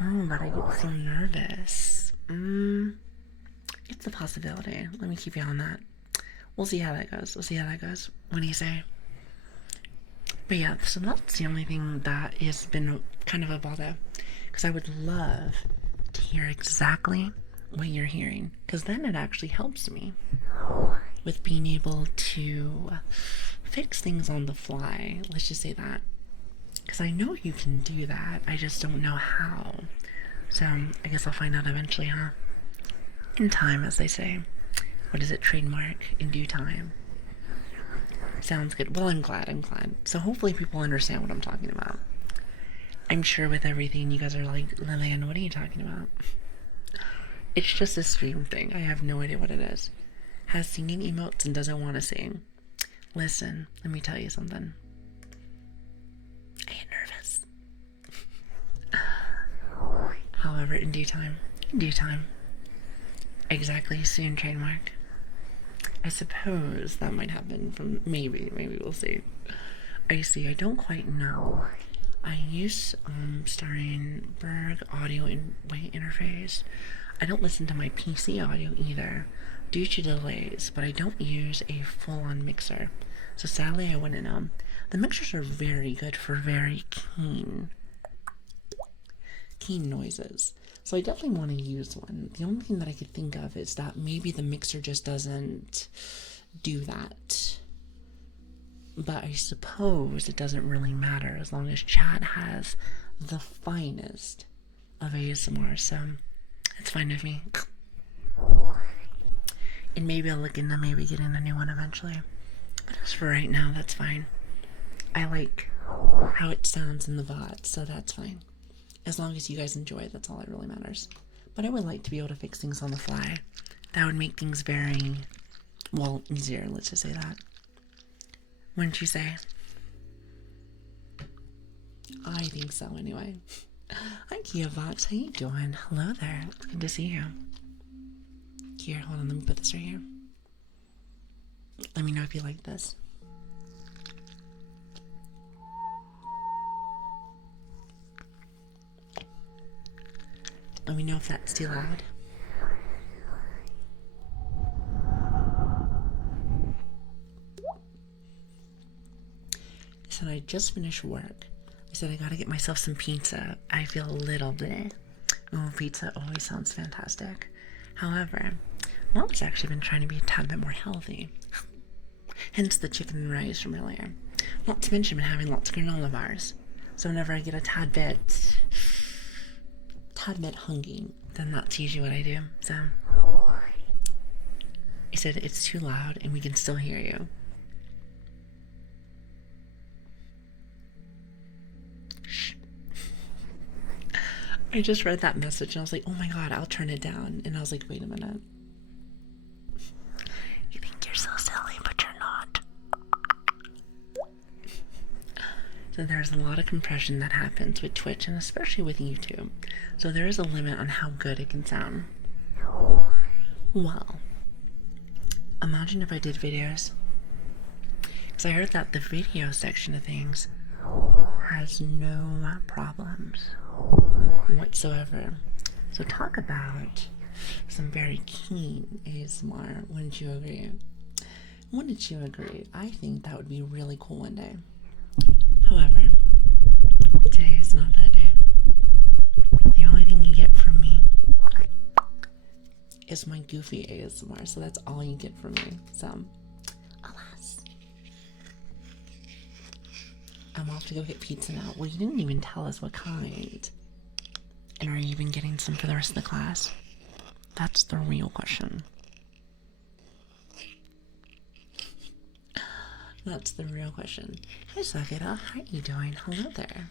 Oh, but I get so nervous. It's a possibility. Let me keep you on that. We'll see how that goes. What do you say? But yeah, so that's the only thing that has been kind of a bother. Because I would love to hear exactly what you're hearing. Because then it actually helps me with being able to fix things on the fly. Let's just say that. Because I know you can do that. I just don't know how. So I guess I'll find out eventually, huh? In time, as they say. What is it? Trademark in due time. Sounds good. Well, I'm glad. So hopefully people understand what I'm talking about. I'm sure with everything you guys are like, Lilian, what are you talking about? It's just a stream thing. I have no idea what it is. Has singing emotes and doesn't want to sing. Listen, let me tell you something. I get nervous. However, in due time. Exactly, soon trademark. I suppose that might happen from maybe we'll see. I see, I don't quite know. I use starring Berg audio way interface. I don't listen to my PC audio either due to delays, but I don't use a full-on mixer. So sadly I wouldn't know. The mixers are very good for very keen noises. So I definitely want to use one. The only thing that I could think of is that maybe the mixer just doesn't do that. But I suppose it doesn't really matter as long as chat has the finest of ASMR, so it's fine with me. And maybe I'll look into maybe getting a new one eventually. But as for right now, that's fine. I like how it sounds in the VOD, so that's fine. As long as you guys enjoy it, that's all that really matters. But I would like to be able to fix things on the fly. That would make things very, well, easier, let's just say that. Wouldn't you say? I think so, anyway. Hi, Kia Vox. How you doing? Hello there. It's good to see you. Here, hold on, let me put this right here. Let me know if you like this. Let me know if that's too loud. I said I just finished work. I said I gotta get myself some pizza. I feel a little bit. Oh, pizza always sounds fantastic. However, Mom's actually been trying to be a tad bit more healthy. Hence the chicken and rice from earlier. Not to mention, I've been having lots of granola bars. So whenever I get a tad bit hungry, then that's usually what I do. So I said it's too loud and we can still hear you. Shh. I just read that message and I was like, oh my god, I'll turn it down. And I was like, wait a minute. You think you're so silly, but you're not. So there's a lot of compression that happens with Twitch and especially with YouTube. So there is a limit on how good it can sound. Well, imagine if I did videos. Because I heard that the video section of things has no problems whatsoever. So talk about some very keen ASMR, wouldn't you agree? Wouldn't you agree? I think that would be really cool one day. However, today is not that day. The only thing you get from me is my goofy ASMR, so that's all you get from me. So, alas. I'm off to go get pizza now. Well, you didn't even tell us what kind. And are you even getting some for the rest of the class? That's the real question. That's the real question. Hi, Sakura. How are you doing? Hello there.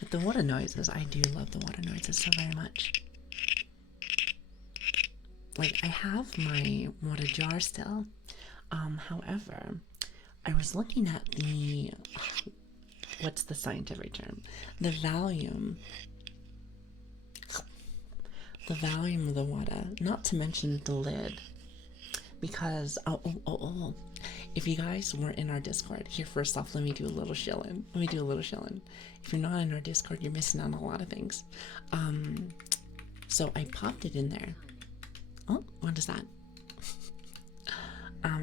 With the water noises, I do love the water noises so very much. Like, I have my water jar still. However, I was looking at the, what's the scientific term? The volume of the water, not to mention the lid. Because, if you guys weren't in our Discord, here first off, let me do a little shilling. If you're not in our Discord, you're missing out on a lot of things. So I popped it in there. Oh, what is that?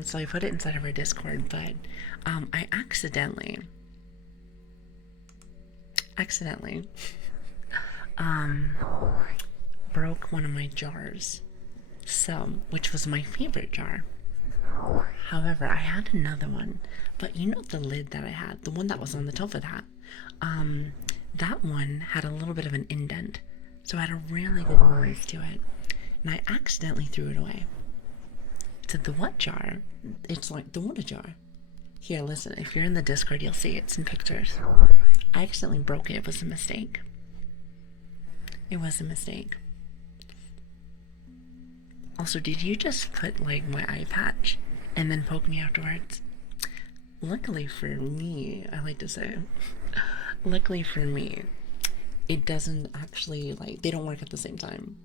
So I put it inside of our Discord, but I accidentally broke one of my jars. So, which was my favorite jar. However, I had another one, but you know the lid that I had, the one that was on the top of that, that one had a little bit of an indent, so it had a really good noise to it, and I accidentally threw it away. So the what jar? It's like the water jar. Here, listen, if you're in the Discord, you'll see it's in pictures. I accidentally broke it. It was a mistake. It was a mistake. Also, did you just put, like, my eye patch and then poke me afterwards? Luckily for me, I like to say, luckily for me, it doesn't actually, like, they don't work at the same time.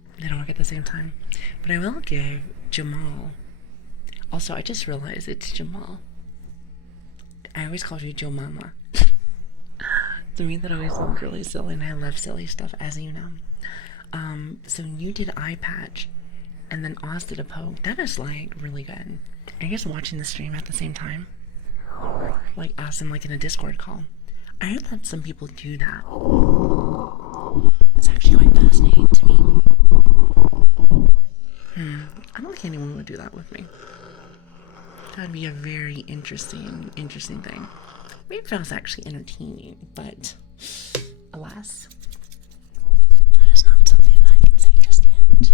But I will give Jamal. Also, I just realized it's Jamal. I always called you Joe Mama. To me, that always sounds really silly, and I love silly stuff, as you know. So you did eye patch, and then Oz did a poke. That is, like, really good. Are you guys watching the stream at the same time? Like, us in, like, in a Discord call. I heard that some people do that. It's actually quite fascinating to me. I don't think anyone would do that with me. That'd be a very interesting thing. Maybe if I was actually entertaining, but alas, that is not something that I can say just yet.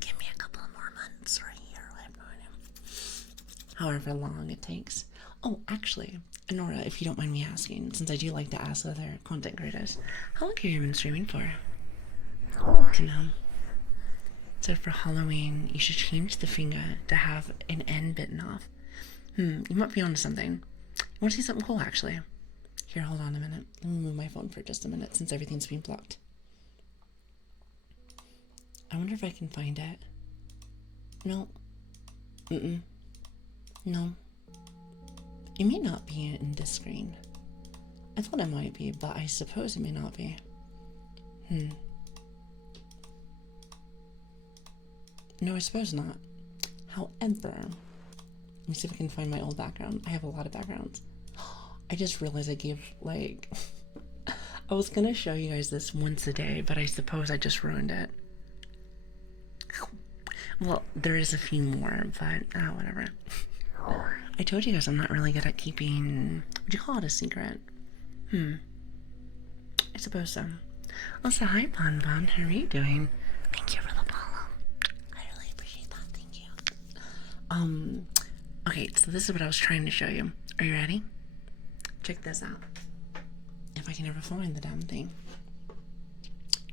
Give me a couple more months right here. I have no idea. However long it takes. Oh, actually, Nora, if you don't mind me asking, since I do like to ask other content creators, how long have you been streaming for? To know. So for Halloween, you should change the finger to have an end bitten off. You might be onto something. You want to see something cool, actually? Here, hold on a minute. Let me move my phone for just a minute since everything's being blocked. I wonder if I can find it. No. Mm-mm. No. It may not be in this screen. I thought it might be, but I suppose it may not be. No, I suppose not. However, let me see if I can find my old background. I have a lot of backgrounds. I just realized I gave, like... I was gonna show you guys this once a day, but I suppose I just ruined it. Well, there is a few more, but whatever. I told you guys I'm not really good at keeping... Would you call it a secret? I suppose so. Also, hi, Bon Bon. How are you doing? Thank you for the follow. I really appreciate that. Thank you. Okay, so this is what I was trying to show you. Are you ready? Check this out. If I can ever find the damn thing.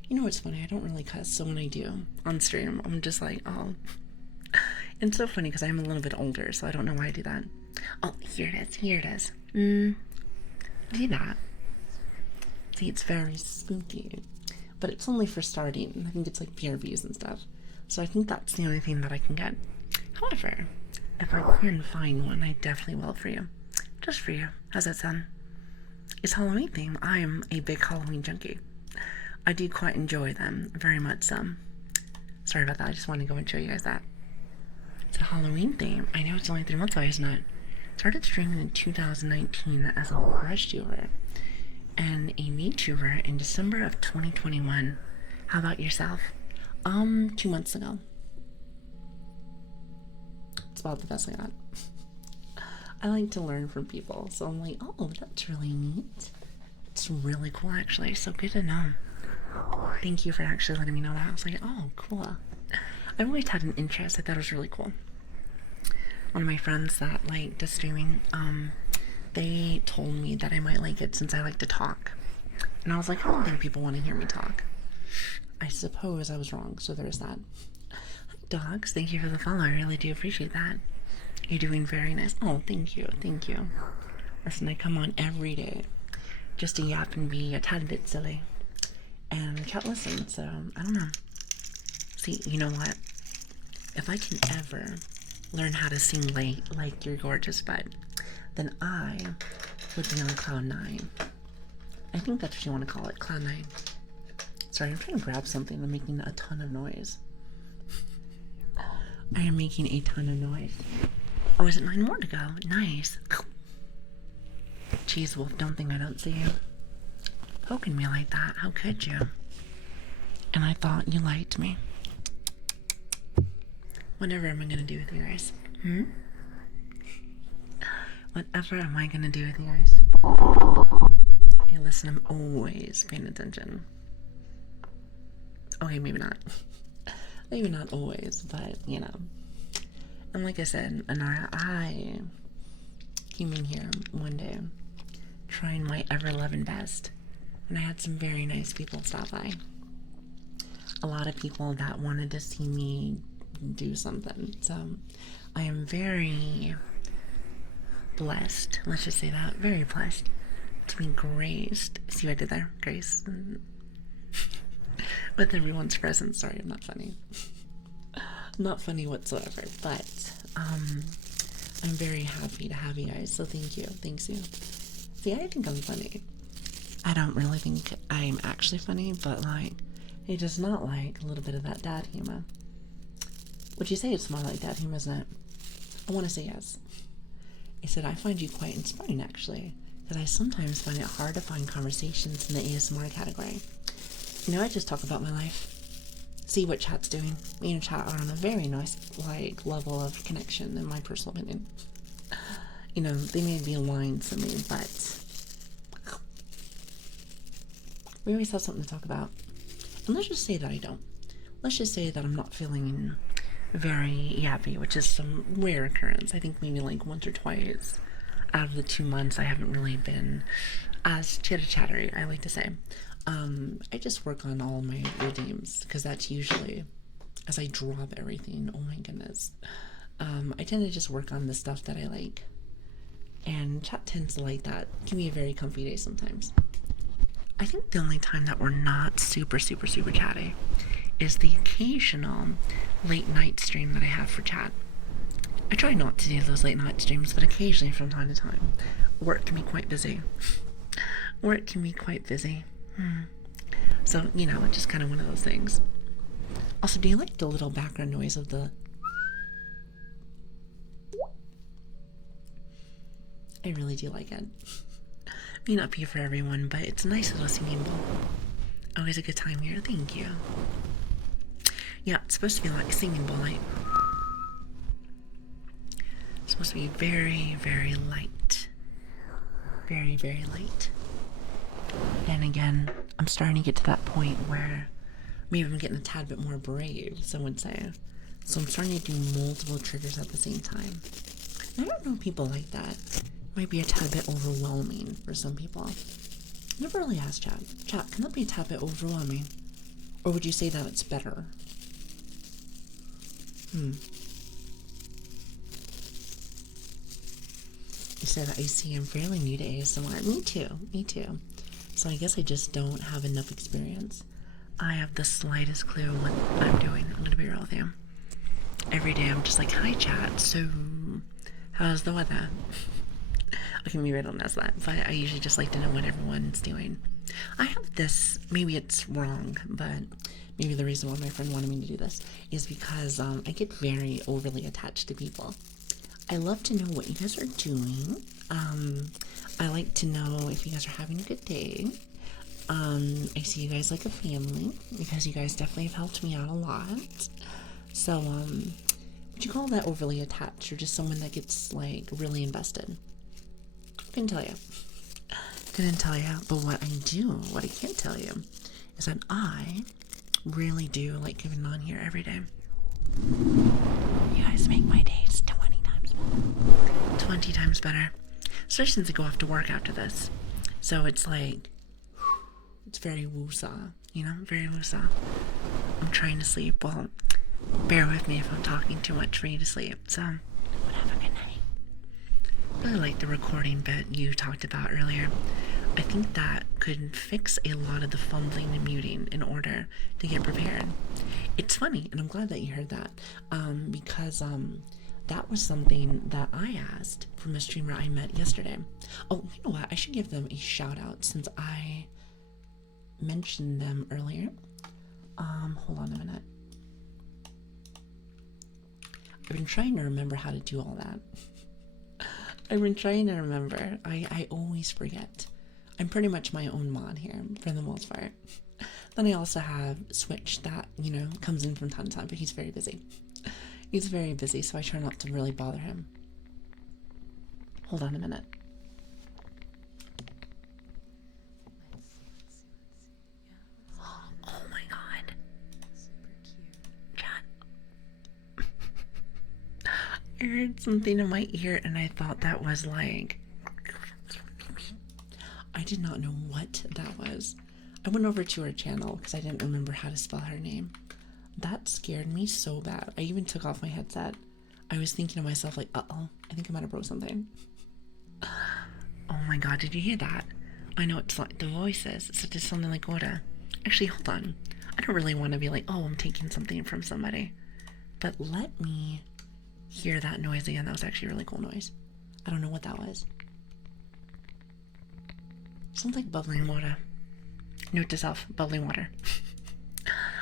You know what's funny? I don't really cuss, so when I do on stream, I'm just like, oh. It's so funny because I'm a little bit older, so I don't know why I do that. Oh, here it is. Here it is. See that? See, it's very spooky. But it's only for starting. I think it's like BRBs and stuff. So I think that's the only thing that I can get. However, if I can find one, I definitely will for you. Just for you. How's that sound? It's Halloween theme. I am a big Halloween junkie. I do quite enjoy them. Very much so. Sorry about that. I just wanted to go and show you guys that. It's a Halloween theme. I know it's only 3 months away, isn't it? Started streaming in 2019 as a brush tuber and a VTuber in December of 2021. How about yourself? 2 months ago. It's about the best I got. I like to learn from people, so I'm like, oh, that's really neat. It's really cool, actually. So good to know. Thank you for actually letting me know that. I was like, oh, cool. I've always had an interest. I thought it was really cool. One of my friends that like does streaming, they told me that I might like it since I like to talk. And I was like, I don't think people want to hear me talk. I suppose I was wrong, so there's that. Hi, dogs. Thank you for the follow. I really do appreciate that. You're doing very nice. Oh, thank you. Thank you. Listen, I come on every day just to yap and be a tad bit silly. And chat listen, so I don't know. See, you know what? If I can ever learn how to sing like You're Gorgeous, but then I would be on cloud 9. I think that's what you want to call it, cloud 9. Sorry, I'm trying to grab something. I'm making a ton of noise. I am making a ton of noise. Oh, is it 9 more to go? Nice. Jeez, Wolf, don't think I don't see you. Poking me like that. How could you? And I thought you liked me. Whatever am I gonna do with you guys? Whatever am I gonna do with you guys? Hey, listen, I'm always paying attention. Okay, maybe not. Maybe not always, but, you know. And like I said, Anara, I came in here one day trying my ever-loving best. And I had some very nice people stop by. A lot of people that wanted to see me do something. So I am very blessed. Let's just say that. Very blessed to be graced. See what I did there? Grace. With everyone's presence. Sorry, I'm not funny. Not funny whatsoever. But I'm very happy to have you guys. So thank you. Thanks you. See, I think I'm funny. I don't really think I'm actually funny, but like, it does not like a little bit of that dad humor. Would you say it's more like dad humor, isn't it? I want to say yes. I said I find you quite inspiring, actually, because I sometimes find it hard to find conversations in the ASMR category. You know, I just talk about my life. See what chat's doing. Me and chat are on a very nice, like, level of connection, in my personal opinion. You know, they may be aligned to me, but we always have something to talk about. And let's just say that I don't. Let's just say that I'm not feeling very yappy, which is some rare occurrence. I think maybe like once or twice out of the 2 months I haven't really been as chitter-chattery, I like to say. I just work on all my redeems, because that's usually, as I drop everything, oh my goodness, I tend to just work on the stuff that I like. And chat tends to like that. It can be a very comfy day sometimes. I think the only time that we're not super chatty is the occasional late night stream that I have for chat. I try not to do those late night streams, but occasionally from time to time. Work can be quite busy. Work can be quite busy. So, you know, it's just kind of one of those things. Also, do you like the little background noise of the... I really do like it. May not be for everyone, but it's a nice little singing bowl. Always a good time here. Thank you. Yeah, it's supposed to be like a singing bowl light. It's supposed to be very, very light. Very, very light. And again, I'm starting to get to that point where maybe I'm getting a tad bit more brave, some would say. So I'm starting to do multiple triggers at the same time. I don't know people like that. It might be a tad bit overwhelming for some people. Never really asked chat. Chat, can that be a tad bit overwhelming? Or would you say that it's better? You said, I see I'm fairly new to ASMR. Me too. Me too. So I guess I just don't have enough experience. I have the slightest clue what I'm doing. I'm gonna be real with you. Every day I'm just like, hi chat, so how's the weather? Okay, maybe I don't ask that, but I usually just like to know what everyone's doing. I have this, maybe it's wrong, but maybe the reason why my friend wanted me to do this is because I get very overly attached to people. I love to know what you guys are doing. I like to know if you guys are having a good day. I see you guys like a family because you guys definitely have helped me out a lot. So, would you call that overly attached or just someone that gets like really invested? Couldn't tell you. Couldn't tell you. But what I can tell you is that I really do like giving on here every day. You guys make my days 20 times better. 20 times better. Especially since I go off to work after this. So it's like, it's very woosah, you know? Very woosah. I'm trying to sleep. Well, bear with me if I'm talking too much for you to sleep. So, have a good night. Really like the recording bit you talked about earlier. I think that could fix a lot of the fumbling and muting in order to get prepared. It's funny, and I'm glad that you heard that, because that was something that I asked from a streamer I met yesterday. Oh, you know what? I should give them a shout out since I mentioned them earlier. Hold on a minute. I've been trying to remember how to do all that. I've been trying to remember. I always forget. I'm pretty much my own mod here for the most part. Then I also have Switch that, you know, comes in from time to time, but he's very busy. He's very busy, so I try not to really bother him. Hold on a minute. Oh my god. Chat. I heard something in my ear and I thought that was like... I did not know what that was. I went over to her channel because I didn't remember how to spell her name. That scared me so bad. I even took off my headset. I was thinking to myself like, uh-oh, I think I might have broke something. Oh my god, did you hear that? I know it's like the voices. So just something like order. Actually, hold on. I don't really want to be like, oh, I'm taking something from somebody. But let me hear that noise again. That was actually a really cool noise. I don't know what that was. Sounds like bubbling water. Note to self, bubbling water.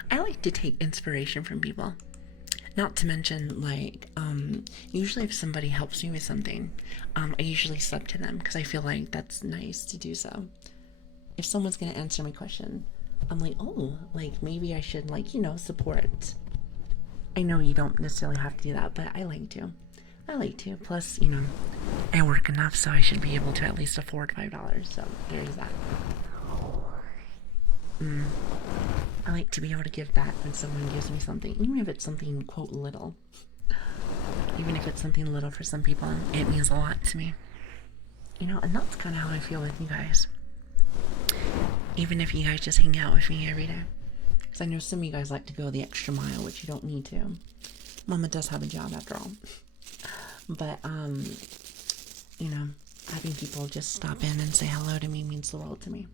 I like to take inspiration from people. Not to mention, like, usually if somebody helps me with something, I usually sub to them because I feel like that's nice to do so. If someone's going to answer my question, I'm like, oh, like, maybe I should, like, you know, support. I know you don't necessarily have to do that, but I like to. I like to. Plus, you know, I work enough, so I should be able to at least afford $5. So there's that. I like to be able to give back when someone gives me something, even if it's something, quote, little. Even if it's something little for some people, it means a lot to me. You know, and that's kind of how I feel with you guys. Even if you guys just hang out with me every day. Because I know some of you guys like to go the extra mile, which you don't need to. Mama does have a job after all. But, you know, having people just stop in and say hello to me means the world to me.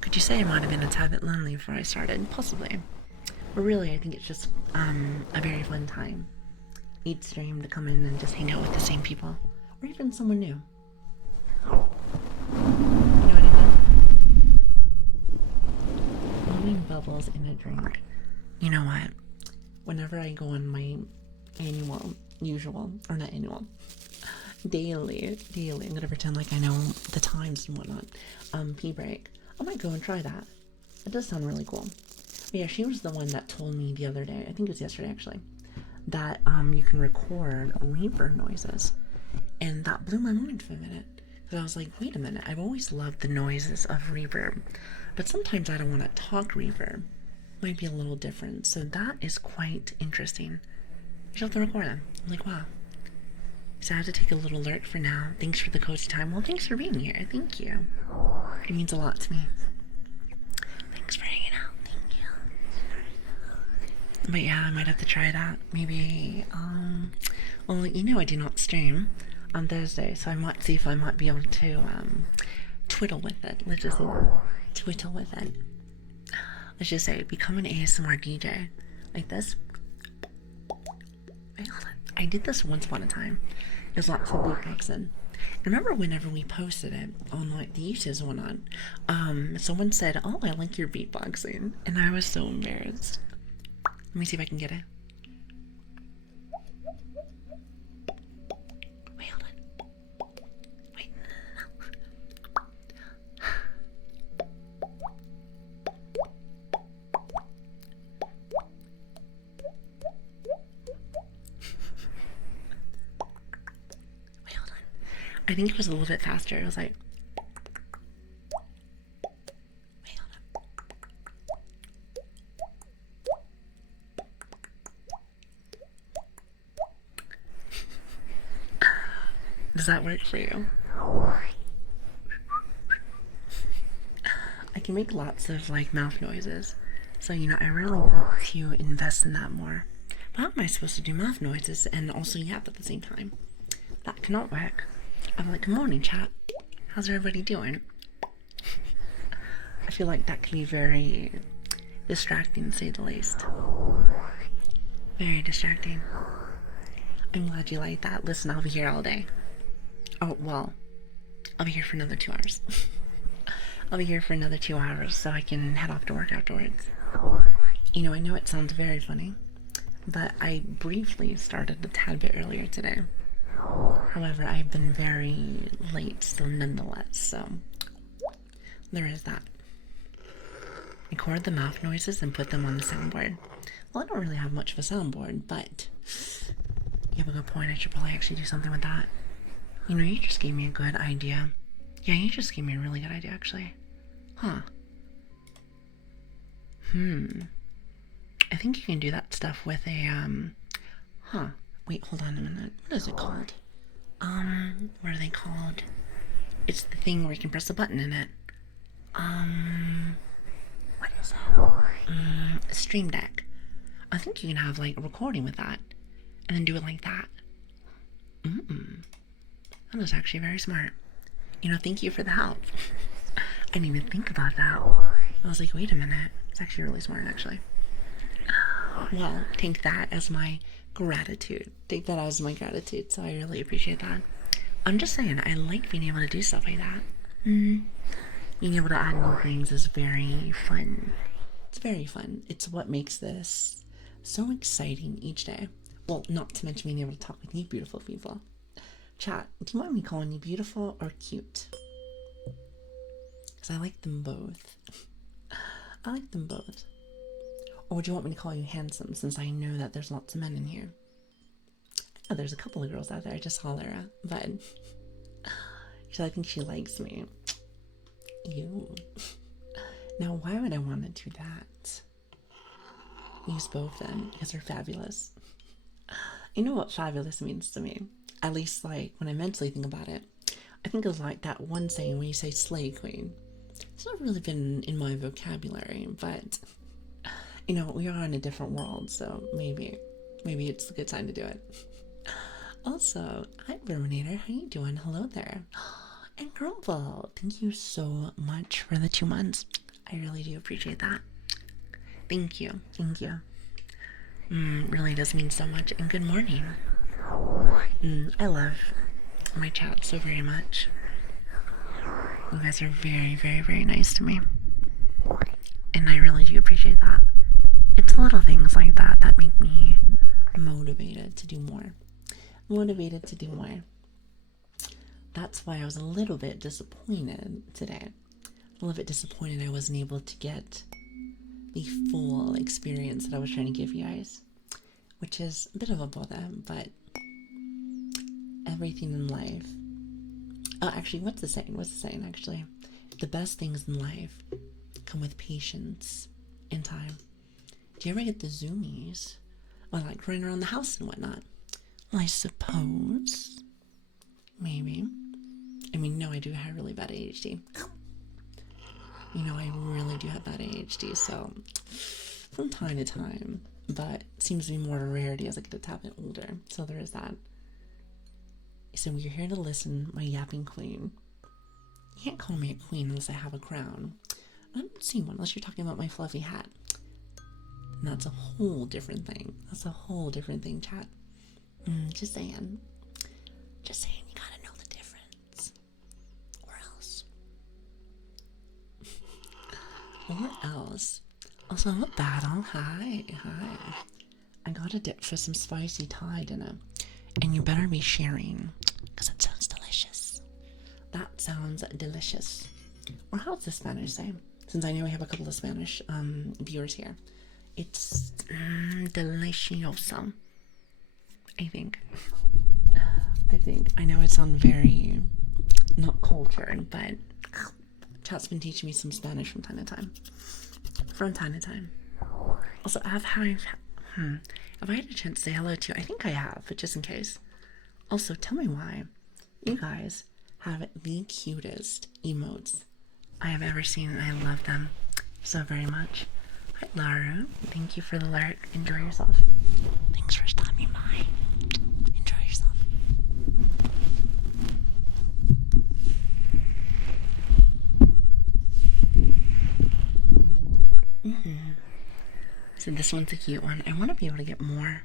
Could you say I might have been a tad bit lonely before I started? Possibly. But really, I think it's just a very fun time each stream to come in and just hang out with the same people, or even someone new. You know what I mean? Blowing bubbles in a drink. You know what? Whenever I go on my usual, or not annual, daily, I'm gonna pretend like I know the times and whatnot. Pee break. I might go and try that. It does sound really cool. But yeah, she was the one that told me the other day, I think it was yesterday actually, that you can record reverb noises. And that blew my mind for a minute. Because I was like, wait a minute, I've always loved the noises of reverb. But sometimes I don't want to talk reverb. Might be a little different. So that is quite interesting. You have to record them. I'm like, wow. So I have to take a little lurk for now. Thanks for the cozy time. Well, thanks for being here. Thank you. It means a lot to me. Thanks for hanging out. Thank you. But yeah, I might have to try that. Maybe, well, you know I do not stream on Thursday, so I might see if I might be able to, twiddle with it. Let's just say that. Twiddle with it. Let's just say, become an ASMR DJ. Like this. Wait, hold on. I did this once upon a time. It was lots of beatboxing. Remember whenever we posted it on like the YouTubes and whatnot, someone said, oh, I like your beatboxing. And I was so embarrassed. Let me see if I can get it. Wait, hold on. Wait, no. Wait, hold on. I think it was a little bit faster. It was like, wait, hold on. Does that work for you? I can make lots of like mouth noises. So, you know, I really want to invest in that more. But how am I supposed to do mouth noises and also yap at the same time? That cannot work. I'm like, good morning, chat. How's everybody doing? I feel like that can be very distracting, to say the least. Very distracting. I'm glad you like that. Listen, I'll be here all day. Oh, well, I'll be here for another 2 hours. I'll be here for another 2 hours so I can head off to work afterwards. You know it sounds very funny, but I briefly started a tad bit earlier today. However, I've been very late still nonetheless, so there is that. Record the mouth noises and put them on the soundboard. Well, I don't really have much of a soundboard, but you have a good point. I should probably actually do something with that. You know, you just gave me a good idea. Yeah, you just gave me a really good idea, actually. Huh. I think you can do that stuff with a, Wait, hold on a minute. What is it called? What are they called? It's the thing where you can press a button in it. What is it? Stream Deck. I think you can have, like, a recording with that. And then do it like that. That was actually very smart. You know, thank you for the help. I didn't even think about that. I was like, wait a minute. It's actually really smart, actually. Well, take that as my gratitude. Take that as my gratitude. So I really appreciate that. I'm just saying, I like being able to do stuff like that. Being able to add new things is very fun. It's very fun. It's what makes this so exciting each day. Well, not to mention being able to talk with you beautiful people. Chat, do you mind me calling you beautiful or cute? Because I like them both. I like them both. Or would you want me to call you handsome, since I know that there's lots of men in here? I know there's a couple of girls out there I just holler at, but I think she likes me. Ew. Now, why would I want to do that? Use both then, because they're fabulous. You know what fabulous means to me? At least, like, when I mentally think about it, I think of like that one saying when you say slay queen. It's not really been in my vocabulary, but you know, we are in a different world, so maybe it's a good time to do it. Also, hi Verminator, how you doing? Hello there. And Grumble, thank you so much for the 2 months. I really do appreciate that. Thank you. Thank you. Really does mean so much. And good morning. I love my chat so very much. You guys are very, very, very nice to me. And I really do appreciate that. It's little things like that that make me motivated to do more. Motivated to do more. That's why I was a little bit disappointed today. A little bit disappointed I wasn't able to get the full experience that I was trying to give you guys. Which is a bit of a bother, but everything in life. Oh, actually, what's the saying? What's the saying, actually? The best things in life come with patience and time. Do you ever get the zoomies? Or like running around the house and whatnot? Well, I suppose. Maybe. I mean, no, I do have really bad ADHD. You know, I really do have bad ADHD, so from time to time. But it seems to be more of a rarity as I get a tad bit older. So there is that. So you're here to listen, my yapping queen. You can't call me a queen unless I have a crown. I don't see one unless you're talking about my fluffy hat. And that's a whole different thing. That's a whole different thing, chat. Just saying. Just saying, you gotta know the difference. Or else. Or else. Also, battle. Hi. I got a dip for some spicy Thai dinner. And you better be sharing. Because it sounds delicious. That sounds delicious. Or how's the Spanish say? Since I know we have a couple of Spanish viewers here. It's delicioso. I think. I know it sounds very not cultured, but chat's been teaching me some Spanish from time to time. Also, have I had a chance to say hello to you? I think I have, but just in case. Also, tell me why you guys have the cutest emotes I have ever seen. I love them so very much. Hi, Laru. Thank you for the lurk. Enjoy yourself. Thanks for stopping by. Enjoy yourself. So this one's a cute one. I want to be able to get more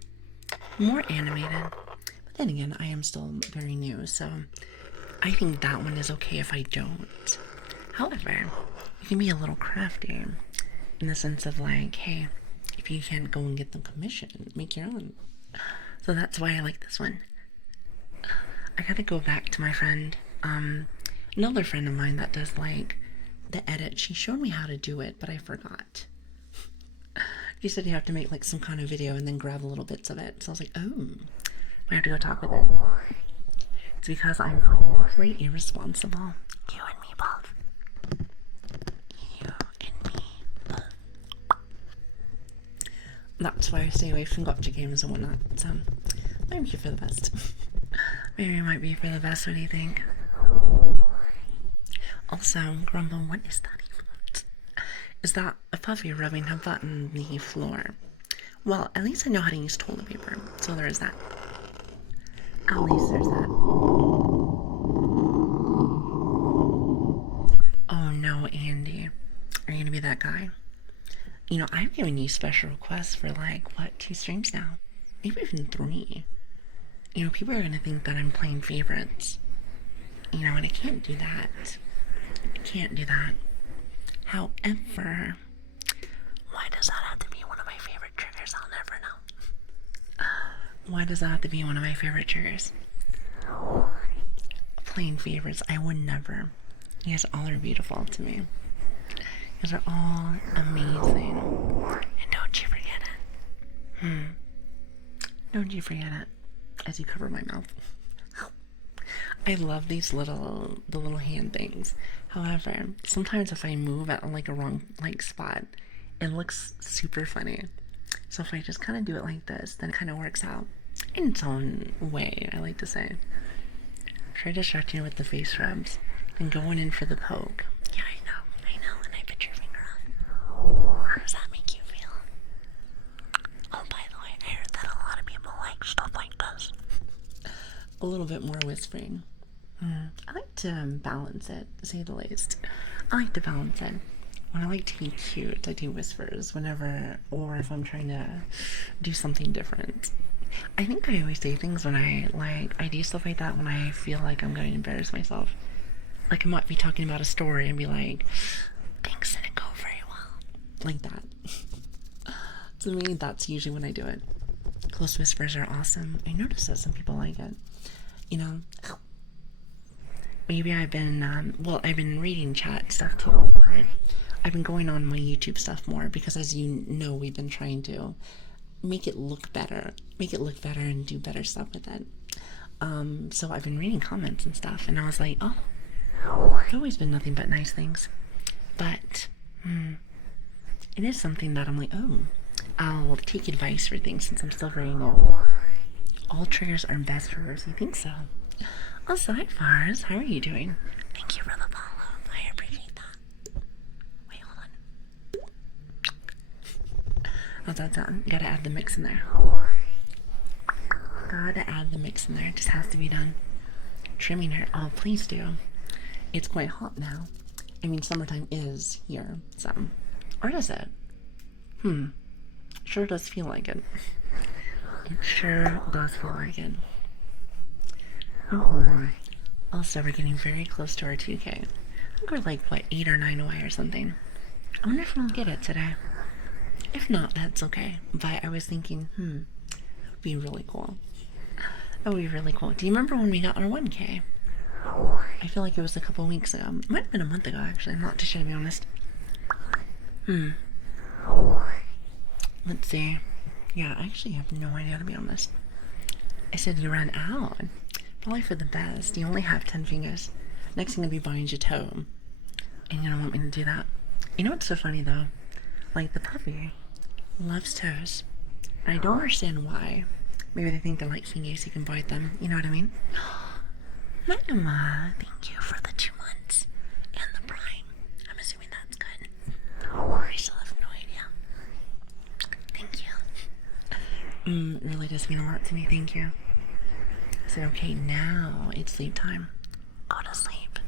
animated. But then again, I am still very new, so I think that one is okay if I don't. However, you can be a little crafty in the sense of like, hey, if you can't go and get the commission, make your own. So that's why I like this one. I gotta go back to my friend, another friend of mine that does like the edit. She showed me how to do it, but I forgot. She said you have to make like some kind of video and then grab little bits of it. So I was like, oh, I have to go talk with her. It's because I'm financially irresponsible. You and me both. You and me both. That's why I stay away from gotcha games and whatnot. So maybe for the best. Maybe it might be for the best. What do you think? Also, Grumble, what is that emote? Is that a puppy rubbing her butt on the floor? Well, at least I know how to use toilet paper, so there is that. At least there's that. Oh no, Andy. Are you gonna be that guy? You know, I've given you special requests for like, what, 2 streams now? Maybe even 3. You know, people are gonna think that I'm playing favorites. You know, and I can't do that. I can't do that. However, why does that have to be one of my favorite triggers? I'll never know. Why does that have to be one of my favorite triggers? Playing favorites, I would never. You guys all are beautiful to me. You guys are all amazing. And don't you forget it. Don't you forget it. As you cover my mouth. I love these little hand things. However, sometimes if I move at like a wrong spot, it looks super funny. So if I just kind of do it like this, then it kind of works out in its own way, I like to say. Try distracting you with the face rubs and going in for the poke. Yeah, I know, and I bit your finger off. How does that make you feel? Oh, by the way, I heard that a lot of people like stuff like this. A little bit more whispering. I like to balance it, to say the least. I like to balance it. when I like to be cute, I do whispers whenever, or if I'm trying to do something different. I think I always say things when I do stuff like that when I feel like I'm going to embarrass myself. Like I might be talking about a story and be like, things didn't go very well. Like that. To me, that's usually when I do it. Close whispers are awesome. I notice that some people like it. You know, maybe I've been reading chat stuff too. Right? I've been going on my YouTube stuff more because, as you know, we've been trying to make it look better, and do better stuff with it. So I've been reading comments and stuff, and I was like, oh, it's always been nothing but nice things. But it is something that I'm like, oh, I'll take advice for things since I'm still very new. All triggers are best for us. You think so? Also, hi Fars, how are you doing? Thank you for the follow. I appreciate that. Wait, hold on. How's that sound? Gotta add the mix in there. Gotta add the mix in there. It just has to be done. Trimming her. Oh, please do. It's quite hot now. I mean, summertime is here, so. Or is it? Sure does feel like it. It sure does feel like it. Oh, also, we're getting very close to our 2K. I think we're like, what, 8 or 9 away or something. I wonder if we'll get it today. If not, that's okay. But I was thinking, that would be really cool. That would be really cool. Do you remember when we got our 1K? I feel like it was a couple weeks ago. It might have been a month ago, actually. I'm not too sure, to be honest. Let's see. Yeah, I actually have no idea, to be honest. I said you ran out. Probably for the best. You only have 10 fingers. Next thing to be buying your toe. And you don't want me to do that. You know what's so funny, though? Like, the puppy loves toes. I don't understand why. Maybe they think they're like fingers, you can bite them. You know what I mean? Mama, thank you for the 2 months. And the prime. I'm assuming that's good. I still have no idea. Thank you. It really does mean a lot to me, thank you. So, okay, now it's sleep time. Go to sleep.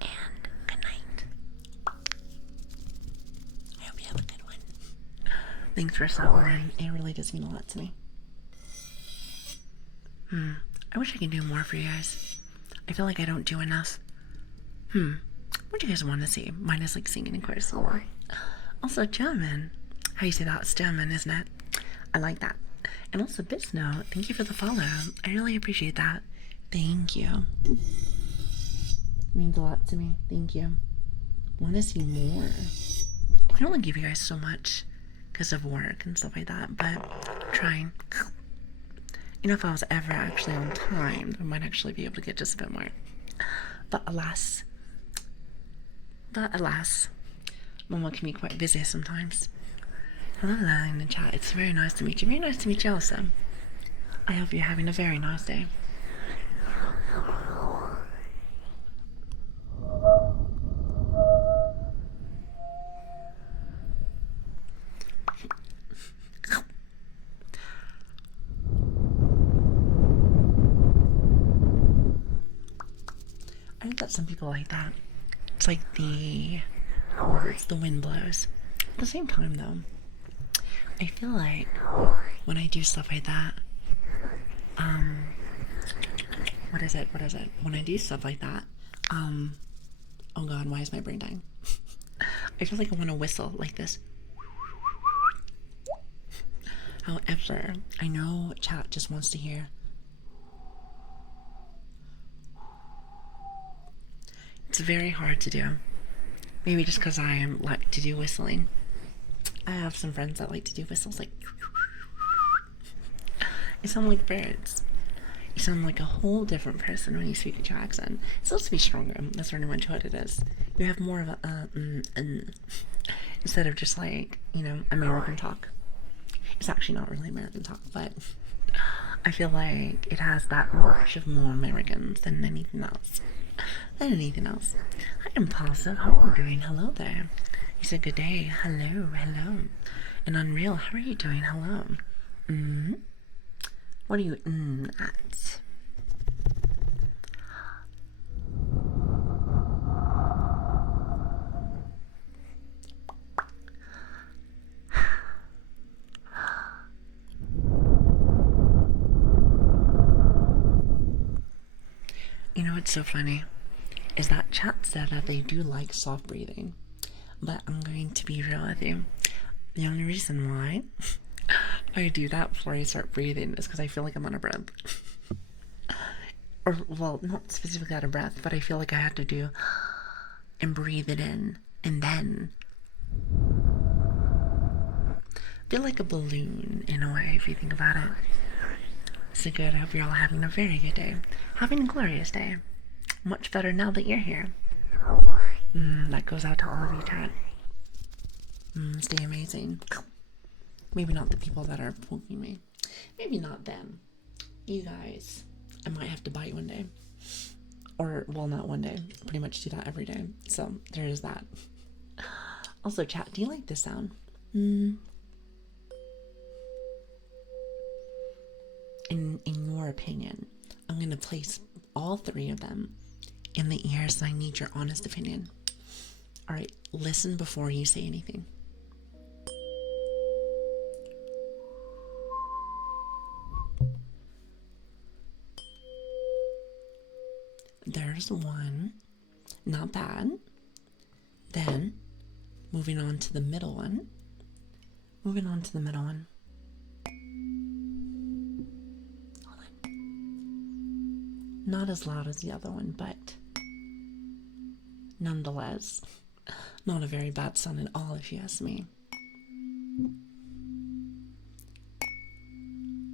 And good night. I hope you have a good one. Thanks for stopping in. It really does mean a lot to me. I wish I could do more for you guys. I feel like I don't do enough. What do you guys want to see? Mine is like singing, of course. Also, German. How you say that? It's German, isn't it? I like that. And also, Bisno, thank you for the follow. I really appreciate that. Thank you. It means a lot to me. Thank you. Want to see more? I can only give you guys so much because of work and stuff like that, but I'm trying. You know, if I was ever actually on time, I might actually be able to get just a bit more. But alas, Mama can be quite busy sometimes. Hello in the chat. It's very nice to meet you. Very nice to meet you also. I hope you're having a very nice day. I think that some people like that. It's like the wind blows. At the same time, though, I feel like when I do stuff like that, what is it? When I do stuff like that, oh god, why is my brain dying? I feel like I want to whistle like this. However, I know chat just wants to hear. It's very hard to do. Maybe just because I like to do whistling. I have some friends that like to do whistles like. You sound like birds. You sound like a whole different person when you speak with your accent. It's supposed to be stronger. That's pretty much what it is. You have more of a instead of just like, you know, American talk. It's actually not really American talk, but I feel like it has that rush of more Americans than anything else. Hi, Impulsive. How are you doing? Hello there. You said good day. Hello. And Unreal, how are you doing? Hello. What are you at? You know what's so funny? Is that chat said that they do like soft breathing. But I'm going to be real with you. The only reason why I do that before I start breathing is because I feel like I'm on a breath. Or, well, not specifically out of breath, but I feel like I have to do and breathe it in and then feel like a balloon in a way if you think about it. So good. I hope you're all having a very good day. Having a glorious day. Much better now that you're here. That goes out to all of you, chat. Stay amazing. Maybe not the people that are poking me. Maybe not them. You guys. I might have to bite one day. Or, well, not one day. I pretty much do that every day. So, there is that. Also, chat, do you like this sound? In your opinion, I'm going to place all three of them in the ears, so I need your honest opinion. Alright, listen before you say anything. There's one. Not bad. Then, moving on to the middle one. Moving on to the middle one. Hold on. Not as loud as the other one, but nonetheless, not a very bad sound at all, if you ask me.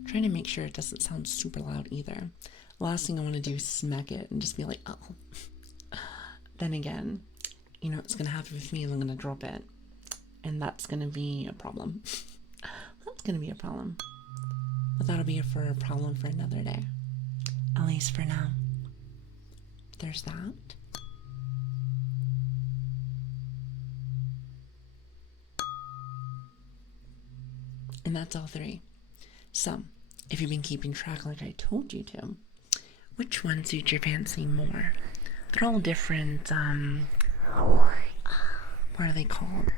Trying to make sure it doesn't sound super loud either. The last thing I want to do is smack it and just be like, oh. Then again, you know what's going to happen with me is I'm going to drop it. And that's going to be a problem. That's going to be a problem. But that'll be a problem for another day. At least for now. There's that. And that's all three. So, if you've been keeping track like I told you to, which one suits your fancy more? They're all different, what are they called?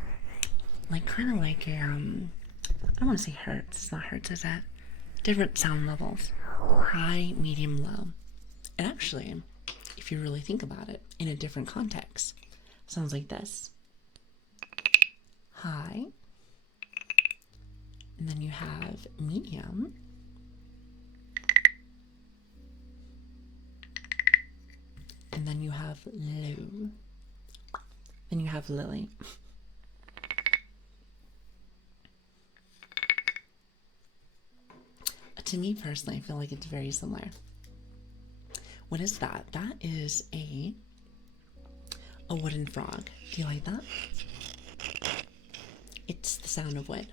Like, kind of like a, I don't want to say hertz. It's not hertz, is that? Different sound levels. High, medium, low. And actually, if you really think about it, in a different context, sounds like this. High. And then you have medium. And then you have low. Then you have Lili. To me personally, I feel like it's very similar. What is that? That is a wooden frog. Do you like that? It's the sound of wood.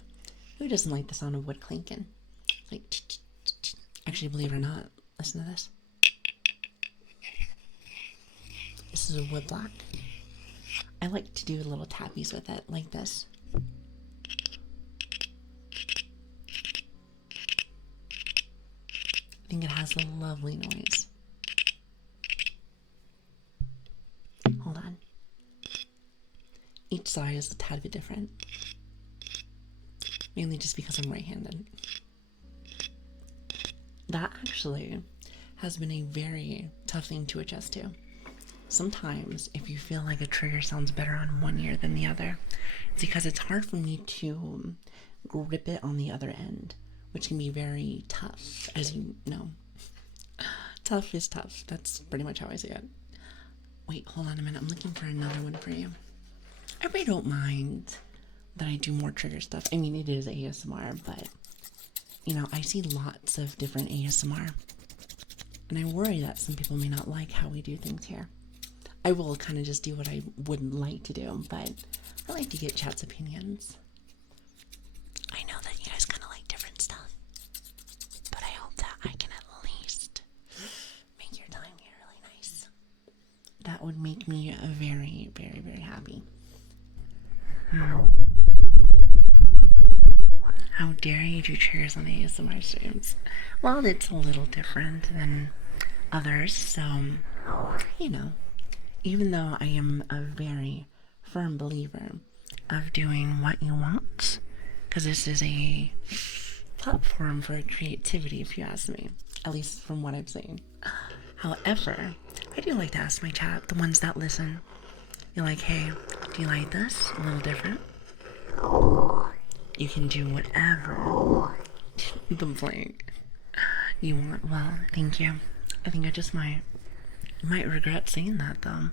Who doesn't like the sound of wood clinking? Like, actually, believe it or not, listen to this. This is a wood block. I like to do little tappies with it, like this. I think it has a lovely noise. Hold on. Each side is a tad bit different. Mainly just because I'm right-handed. That actually has been a very tough thing to adjust to. Sometimes, if you feel like a trigger sounds better on one ear than the other, it's because it's hard for me to grip it on the other end, which can be very tough, as you know. Tough is tough. That's pretty much how I see it. Wait, hold on a minute. I'm looking for another one for you. I really don't mind that I do more trigger stuff. I mean, it is ASMR, but, you know, I see lots of different ASMR. And I worry that some people may not like how we do things here. I will kind of just do what I wouldn't like to do, but I like to get chat's opinions. I know that you guys kind of like different stuff, but I hope that I can at least make your time here really nice. That would make me very, very, very happy. How dare you do triggers on ASMR streams? Well, it's a little different than others, so, you know, even though I am a very firm believer of doing what you want, because this is a platform for creativity, if you ask me, at least from what I've seen. However, I do like to ask my chat, the ones that listen. You're like, hey, do you like this? A little different. You can do whatever the blank you want. Well, thank you. I think I just might regret saying that though.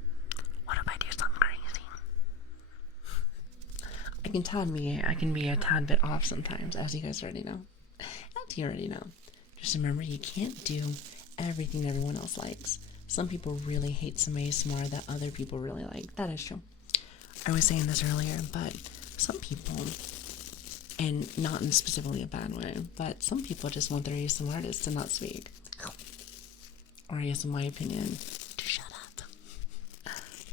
What if I do something crazy? I can be a tad bit off sometimes, as you guys already know. As you already know. Just remember, you can't do everything everyone else likes. Some people really hate some ASMR that other people really like. That is true. I was saying this earlier, but some people, and not in specifically a bad way, but some people just want their ASMR artists to not speak. Or I guess in my opinion, to shut up.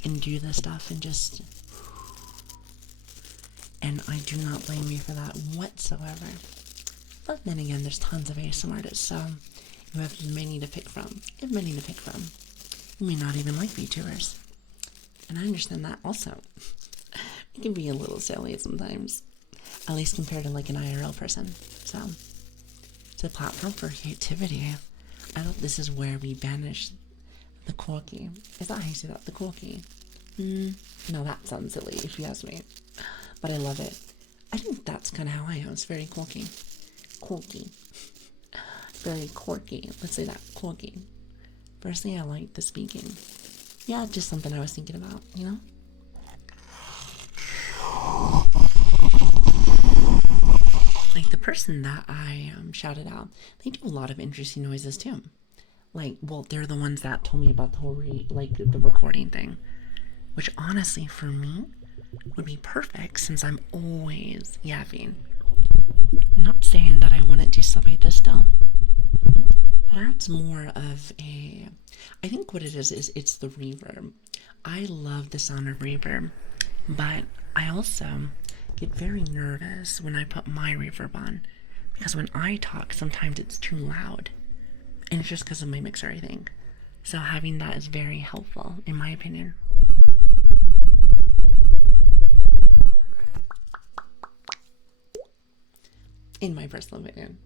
And do this stuff and just... And I do not blame you for that whatsoever. But then again, there's tons of ASMR artists, so you have many to pick from. You have many to pick from. You may not even like VTubers. And I understand that also. It can be a little silly sometimes. At least compared to like an IRL person. So, it's a platform for creativity. I thought this is where we banish the quirky. Is that how you say that? The quirky? No, that sounds silly if you ask me. But I love it. I think that's kind of how I am. It's very quirky. Quirky. Very quirky. Let's say that. Quirky. Firstly, I like the speaking. Yeah, just something I was thinking about, you know? Like the person that I shouted out, they do a lot of interesting noises too. Like, well, they're the ones that told me about the whole the recording thing, which honestly for me would be perfect since I'm always yapping. Not saying that I wouldn't do stuff like this still, but that's more of a... I think what it is it's the reverb. I love the sound of reverb, but I also get very nervous when I put my reverb on, because when I talk, sometimes it's too loud, and it's just because of my mixer, I think. So having that is very helpful, in my opinion. In my personal opinion.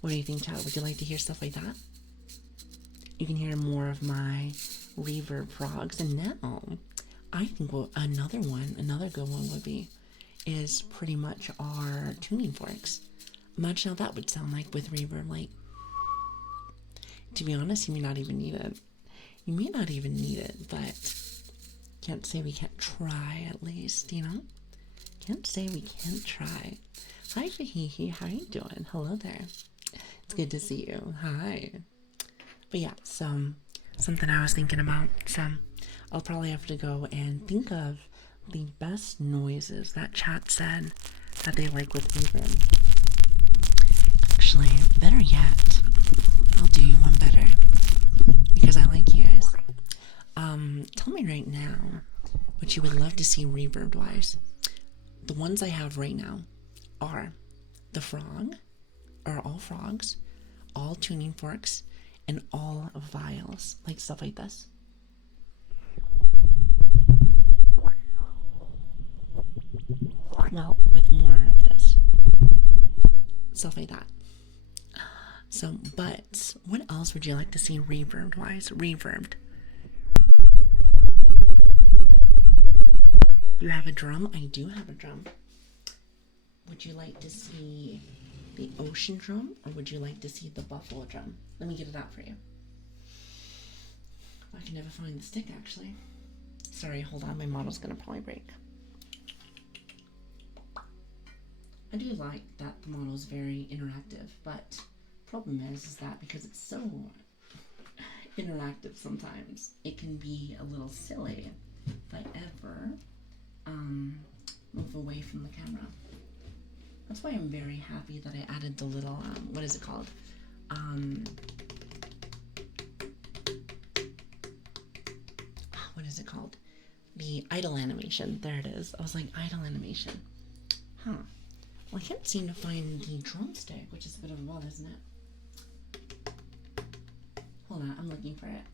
What do you think, Chad? Would you like to hear stuff like that? You can hear more of my reverb frogs. And now, I think another good one would be, is pretty much our tuning forks. Imagine how that would sound like with reverb. Like, to be honest, you may not even need it. You may not even need it, but can't say we can't try at least, you know? Can't say we can't try. Hi, Fahihi. How you doing? Hello there. It's good to see you. Hi. But yeah, so something I was thinking about. So I'll probably have to go and think of the best noises that chat said that they like with reverb. Actually, better yet, I'll do you one better because I like you guys. Tell me right now what you would love to see reverb wise. The ones I have right now are the frog, or all frogs, all tuning forks, and all vials, like stuff like this. Well, with more of this, stuff like that. So, but what else would you like to see reverbed wise? Reverbed. You have a drum? I do have a drum. Would you like to see the ocean drum, or would you like to see the buffalo drum? Let me get it out for you. I can never find the stick, actually. Sorry, hold on, my model's gonna probably break. I do like that the model is very interactive, but problem is that because it's so interactive sometimes, it can be a little silly if I ever move away from the camera. That's why I'm very happy that I added the little, what is it called? What is it called? The idle animation. There it is. I was like, idle animation. Huh. Well, I can't seem to find the drumstick, which is a bit of a bother, isn't it? Hold on, I'm looking for it.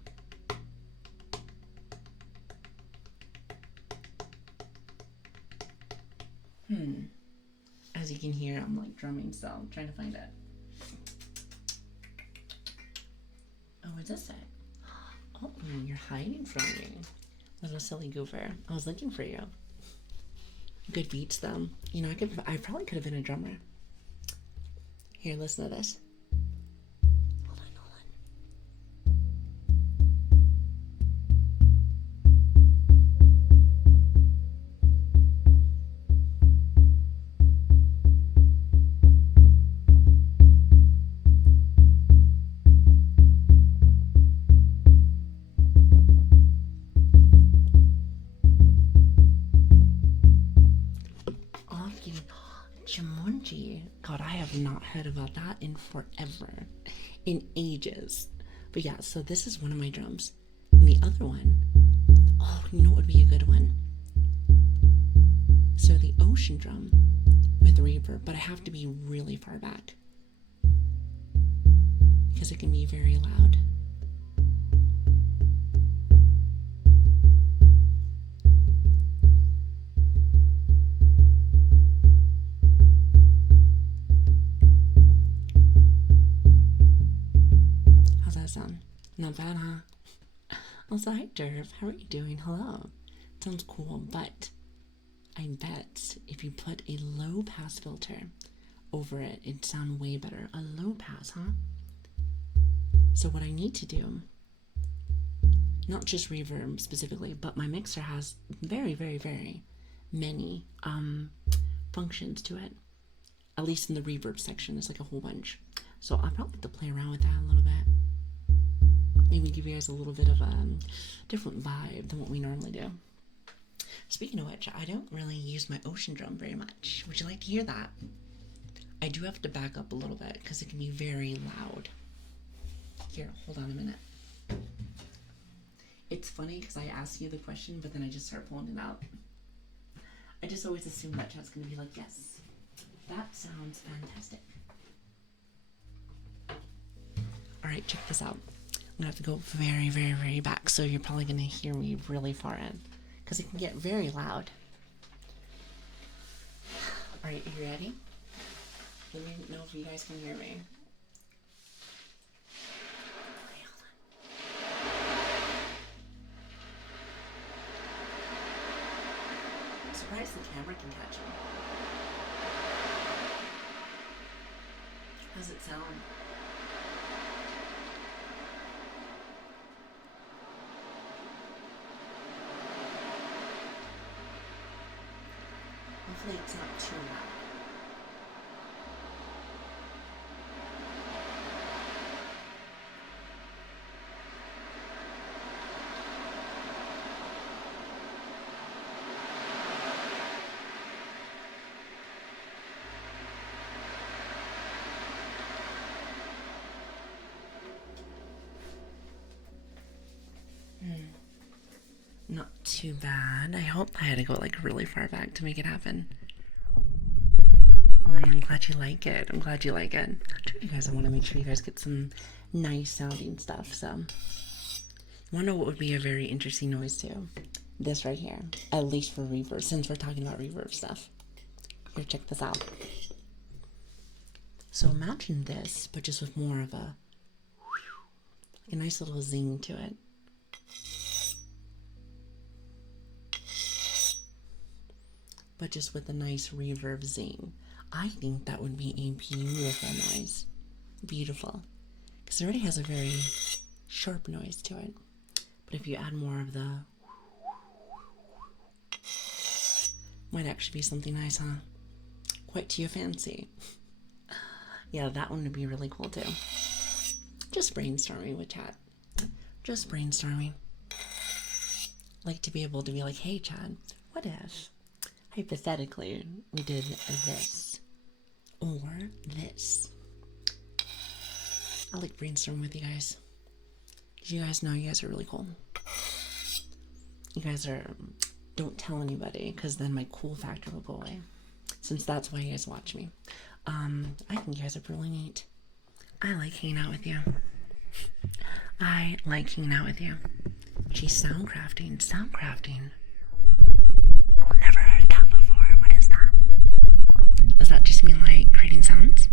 As you can hear, I'm like drumming, so I'm trying to find it. Oh, what does it say? Oh, you're hiding from me. Little silly goofer. I was looking for you. Good beats, though. You know, I probably could have been a drummer. Here, listen to this. Hold on. Jumanji. God, I have not heard about that in forever. In ages. But yeah, so this is one of my drums. And the other one, oh, you know what would be a good one? So the ocean drum with reverb, but I have to be really far back. Because it can be very loud. Sound not bad, huh? Also, hi Derv, how are you doing? Hello. Sounds cool, but I bet if you put a low pass filter over it, it'd sound way better. A low pass, huh? So what I need to do, not just reverb specifically, but my mixer has very, very, very many functions to it. At least in the reverb section, there's like a whole bunch. So I'll probably have to play around with that a little bit. Maybe give you guys a little bit of a different vibe than what we normally do. Speaking of which, I don't really use my ocean drum very much. Would you like to hear that? I do have to back up a little bit because it can be very loud. Here, hold on a minute. It's funny because I ask you the question, but then I just start pulling it out. I just always assume that chat's going to be like, yes, that sounds fantastic. Alright, check this out. I'm going to have to go very, very, very back, so you're probably going to hear me really far in, because it can get very loud. Alright, you ready? Let me know if you guys can hear me. Okay, hold on. I'm surprised the camera can catch it. How's it sound? Hopefully it's not too loud. Not too bad. I hope I had to go like really far back to make it happen. I'm glad you like it. I'm glad you like it. I told you guys I want to make sure you guys get some nice sounding stuff. So, you want to know what would be a very interesting noise too? This right here. At least for reverb, since we're talking about reverb stuff. Here, check this out. So imagine this, but just with more of a nice little zing to it. But just with a nice reverb zing. I think that would be a beautiful noise. Beautiful. Because it already has a very sharp noise to it. But if you add more of the... might actually be something nice, huh? Quite to your fancy. Yeah, that one would be really cool too. Just brainstorming with chat. Just brainstorming. Like to be able to be like, hey Chad, what if hypothetically we did this or this? I like brainstorming with you guys. You guys know you guys are really cool. You guys are, don't tell anybody because then my cool factor will go away. Since that's why you guys watch me. I think you guys are really neat. I like hanging out with you. I like hanging out with you. Geez, soundcrafting. I've never heard that before. What is that? Does that just mean like creating sounds?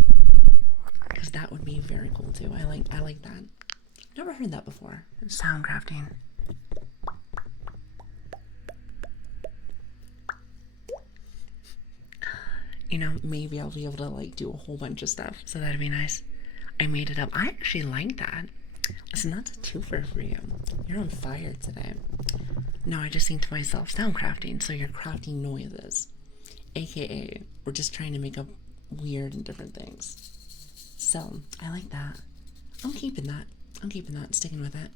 Because that would be very cool too. I like that. never heard that before. Sound crafting. You know, maybe I'll be able to like do a whole bunch of stuff, so that'd be nice. I made it up. I actually like that. Listen, that's a twofer for you. You're on fire today. No, I just think to myself, sound crafting, so you're crafting noises. AKA, we're just trying to make up weird and different things. So, I like that. I'm keeping that. I'm keeping that and sticking with it.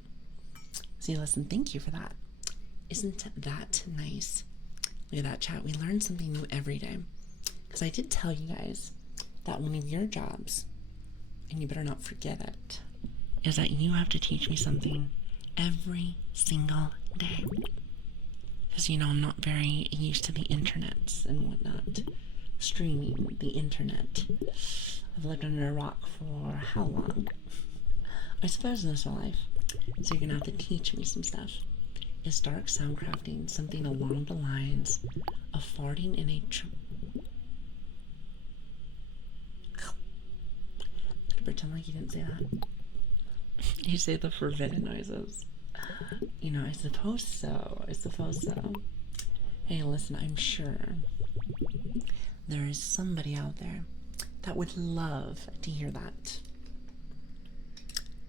See, listen, thank you for that. Isn't that nice? Look at that, chat. We learn something new every day. Because I did tell you guys that one of your jobs, and you better not forget it, is that you have to teach me something every single day. Because, you know, I'm not very used to the internet and whatnot. Streaming the internet. I've lived under a rock for how long? I suppose in this life. So you're gonna have to teach me some stuff. Is dark sound crafting something along the lines of farting in a pretend like you didn't say that. You say the forbidden noises. You know, I suppose so. I suppose so. Hey, listen, I'm sure there is somebody out there that would love to hear that.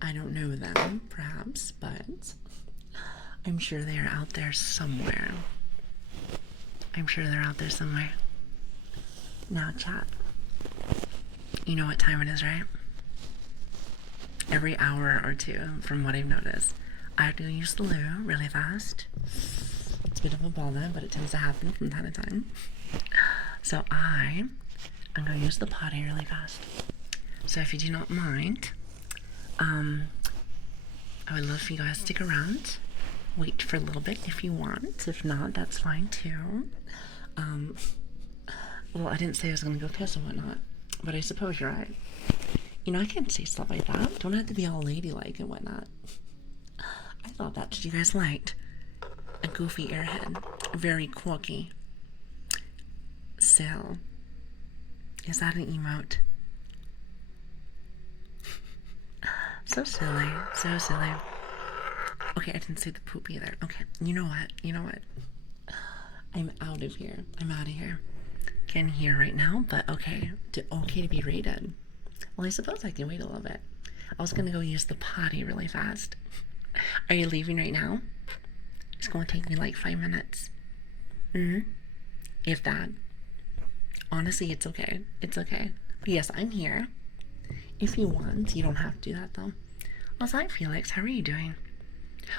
I don't know them, perhaps, but I'm sure they are out there somewhere. I'm sure they're out there somewhere. Now, chat. You know what time it is, right? Every hour or two, from what I've noticed, I have to use the loo really fast. It's a bit of a bother, but it tends to happen from time to time. So I'm going to use the potty really fast. So if you do not mind, I would love for you guys to stick around. Wait for a little bit if you want. If not, that's fine too. Well, I didn't say I was going to go piss and whatnot, but I suppose you're right. You know, I can't say stuff like that. Don't have to be all ladylike and whatnot. I thought that's what you guys liked. A goofy airhead. Very quirky. So, is that an emote? So silly. So silly. Okay, I didn't say the poop either. Okay, you know what? You know what? I'm out of here. I'm out of here. Can't hear right now, but okay. Okay to be rated. Well, I suppose I can wait a little bit. I was gonna go use the potty really fast. Are you leaving right now? It's gonna take me like 5 minutes. If that. Honestly, it's okay. It's okay. But yes, I'm here. If you want, you don't have to do that though. What's up, Felix? How are you doing?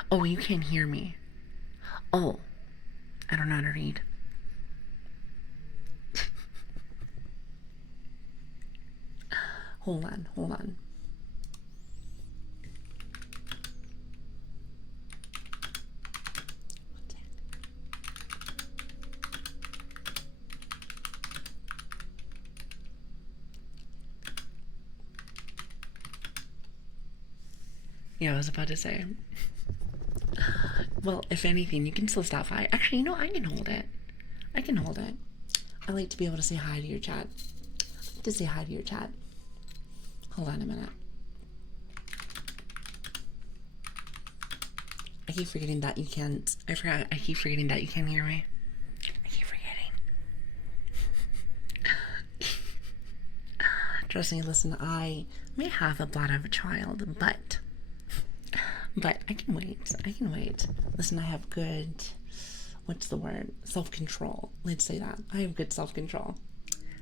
Oh, you can't hear me. Oh, I don't know how to read. Hold on. Yeah, I was about to say. Well, if anything, you can still stop by. Actually, you know, I can hold it. I like to be able to say hi to your chat. Hold on a minute. I keep forgetting that you can't. I keep forgetting that you can't hear me. I keep forgetting. Trust me, listen, I may have a bladder of a child, but I can wait. Listen, I have good, what's the word? Self-control. Let's say that. I have good self-control.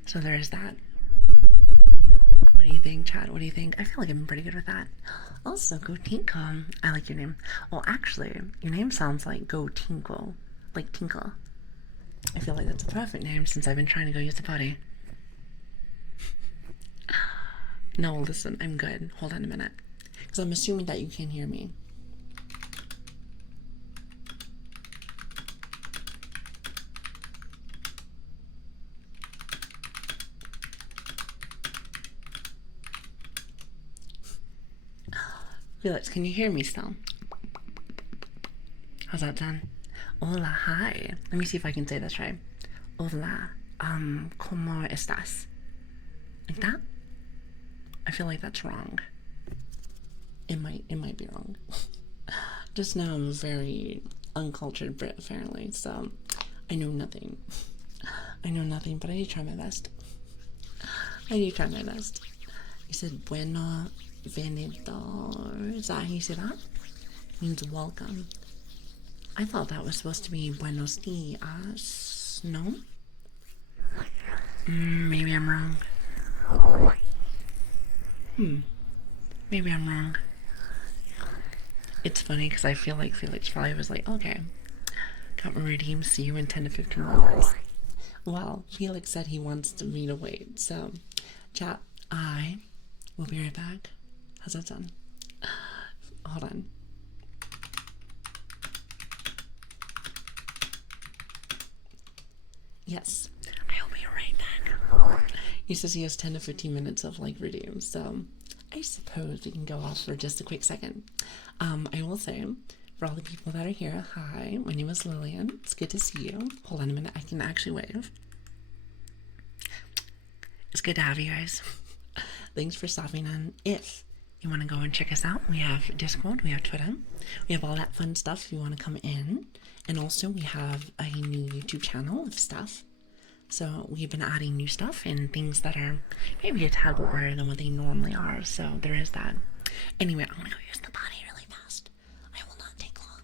So there is that. What do you think, Chad? What do you think? I feel like I'm pretty good with that. Also, Go Tinkle. I like your name. Well, actually, your name sounds like Go Tinkle. Like Tinkle. I feel like that's a perfect name since I've been trying to go use the potty. No, listen, I'm good. Hold on a minute. Because I'm assuming that you can hear me. Felix, can you hear me still? How's that done? Hola, hi. Let me see if I can say this right. Hola, ¿cómo estás? Like that? I feel like that's wrong. It might be wrong. Just know I'm a very uncultured Brit, apparently, so I know nothing. I know nothing, but I do try my best. I do try my best. You said bueno venido. Is that how you say that? Means welcome. I thought that was supposed to be buenos dias. No? Maybe I'm wrong. Maybe I'm wrong. It's funny because I feel like Felix probably was like, okay, got my redeem, see you in 10 to 15 minutes. Well, Felix said he wants me to wait, so chat, I will be right back. How's that sound? Hold on. Yes, I'll be right back. He says he has 10 to 15 minutes of like redeem, so I suppose we can go off for just a quick second. I will say, for all the people that are here, hi, my name is Lilian. It's good to see you. Hold on a minute, I can actually wave. It's good to have you guys. Thanks for stopping in. If you want to go and check us out, we have Discord, we have Twitter, we have all that fun stuff if you want to come in. And also we have a new YouTube channel of stuff. So we've been adding new stuff and things that are maybe a tad bit better than what they normally are. So there is that. Anyway, I'm gonna go use the potty really fast. I will not take long.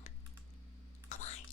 Goodbye.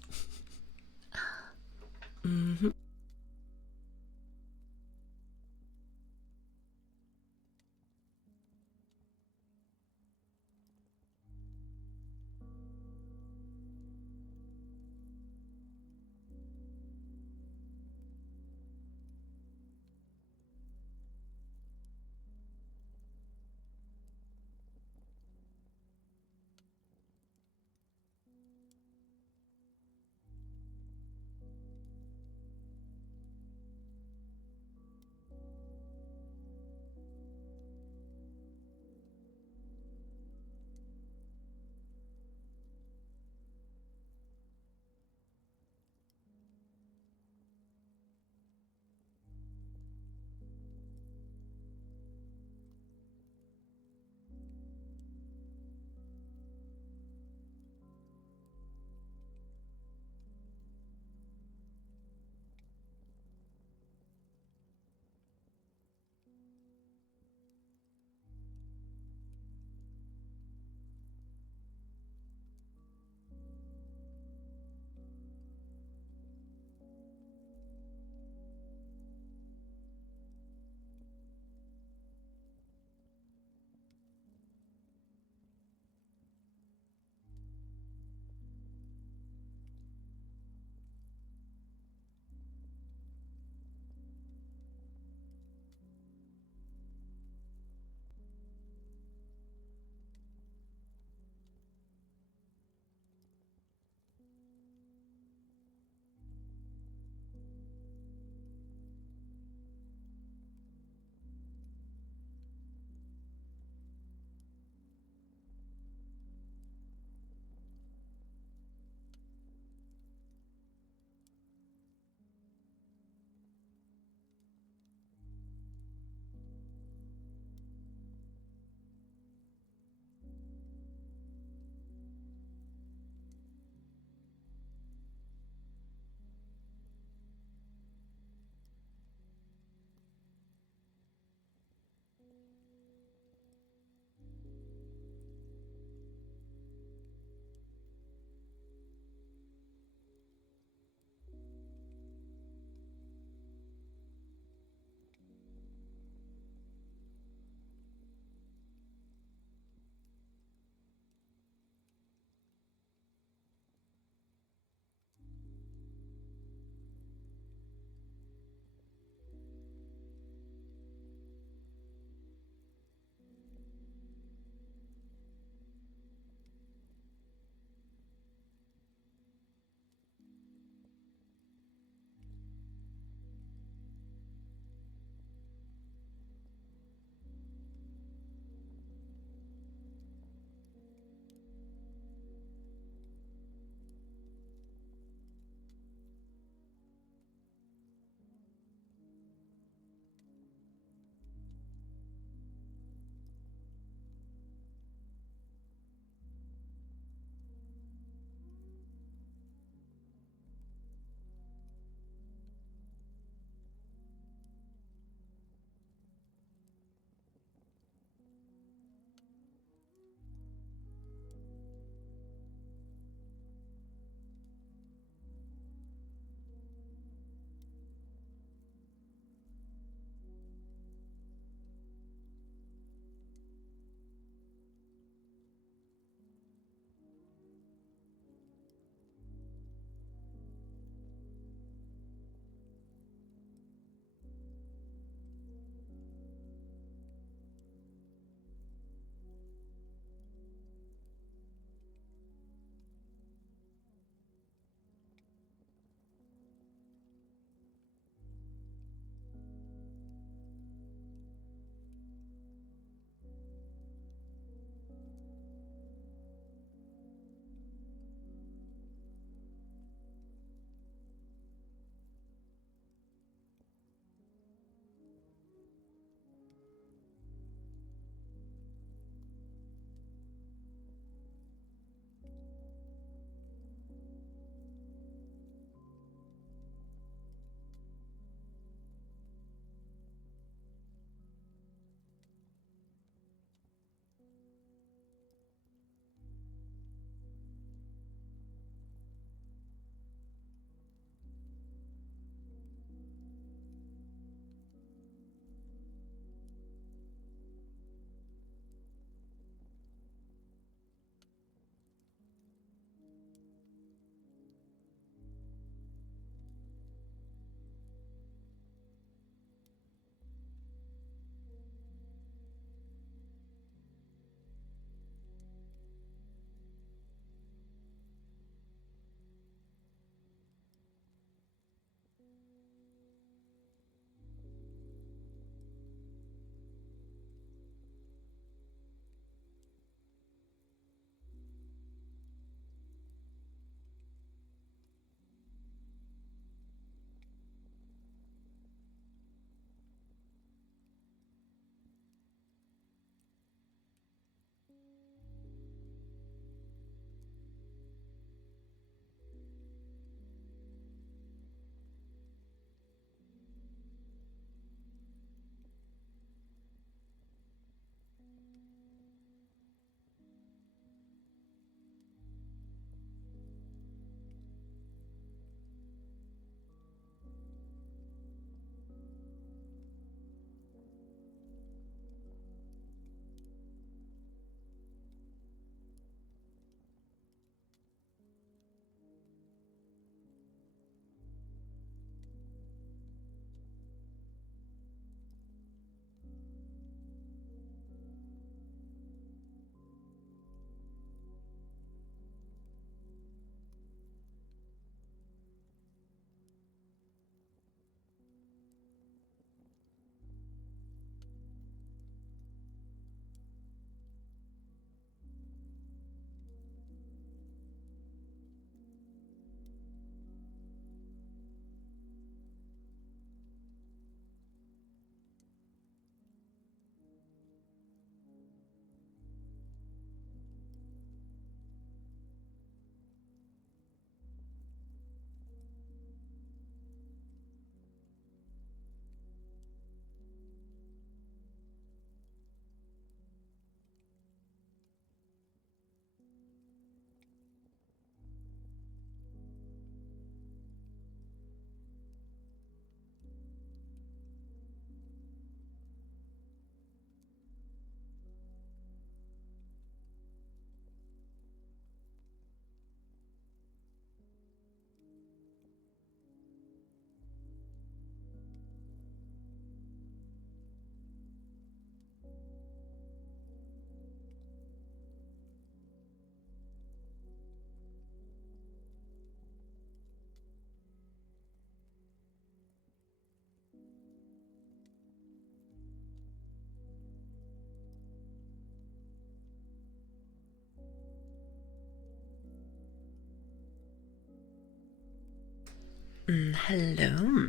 Hello.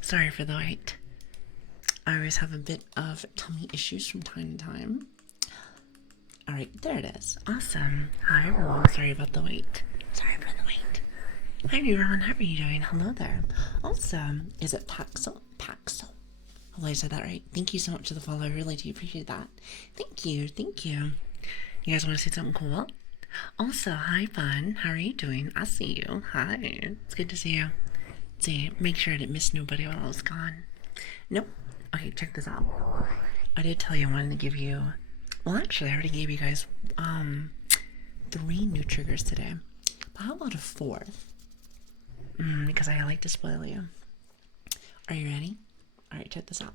Sorry for the wait. I always have a bit of tummy issues from time to time. Alright, there it is. Awesome. Hi everyone. Sorry about the wait. Sorry for the wait. Hi everyone. How are you doing? Hello there. Also, is it Paxel? Paxel. Hopefully I said that right. Thank you so much for the follow. I really do appreciate that. Thank you. Thank you. You guys want to see something cool? Also, hi Fun. How are you doing? I see you. Hi. It's good to see you. See, make sure I didn't miss nobody while I was gone. Nope. Okay, check this out. I did tell you I wanted to give you... Well, actually, I already gave you guys 3 new triggers today. But how about a 4th? Because I like to spoil you. Are you ready? Alright, check this out.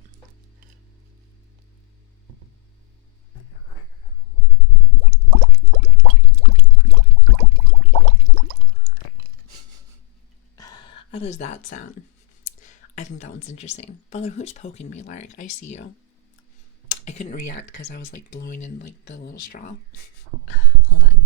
How does that sound? I think that one's interesting. Brother, who's poking me, Lark? I see you. I couldn't react because I was like blowing in like the little straw. Hold on.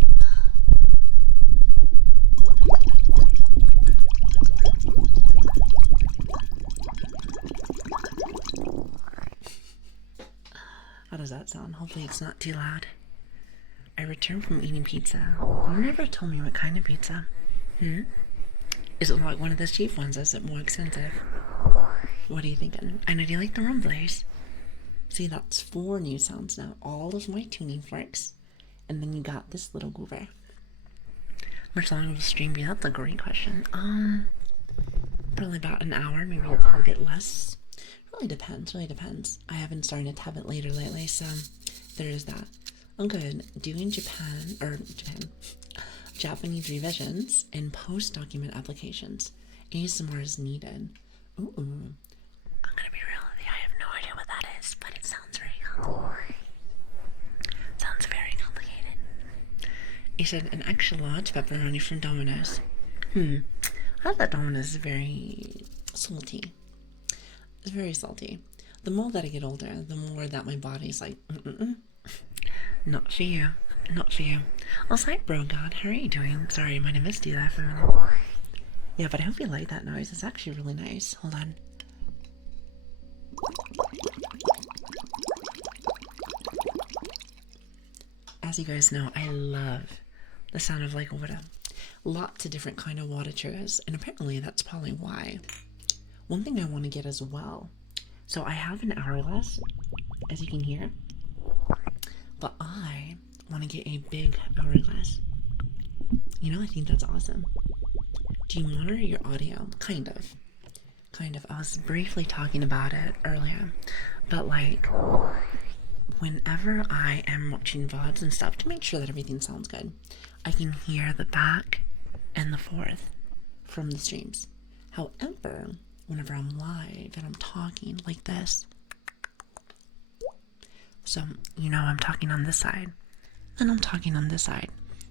How does that sound? Hopefully it's not too loud. I returned from eating pizza. You never told me what kind of pizza. Is it like one of the cheap ones? Is it more expensive? What are you thinking? I know you like the rumblers. See, that's 4 new sounds now. All of my tuning forks. And then you got this little goober. Much longer will the stream be? That's a great question. Probably about an hour, maybe a tad bit less. Really depends, I haven't started a tad bit later lately, so there is that. I'm good. Doing Japanese revisions and post-document applications. ASMR is needed. Ooh. I'm gonna be real with you. I have no idea what that is, but it sounds very complicated. Sounds very complicated. He said an extra large pepperoni from Domino's. I thought that Domino's is very salty. It's very salty. The more that I get older, the more that my body's like, not for you. Not for you. Also, hi, bro God. How are you doing? Sorry, I might have missed you there for a minute. Yeah, but I hope you like that noise. It's actually really nice. Hold on. As you guys know, I love the sound of like water. Lots of different kind of water triggers, and apparently that's probably why. One thing I want to get as well. So I have an hourglass, as you can hear, but I want to get a big hourglass. You know, I think that's awesome. Do you monitor your audio? Kind of. I was briefly talking about it earlier, but like, whenever I am watching VODs and stuff to make sure that everything sounds good, I can hear the back and the forth from the streams. However, whenever I'm live and I'm talking like this, so, you know, I'm talking on this side, and I'm talking on this side,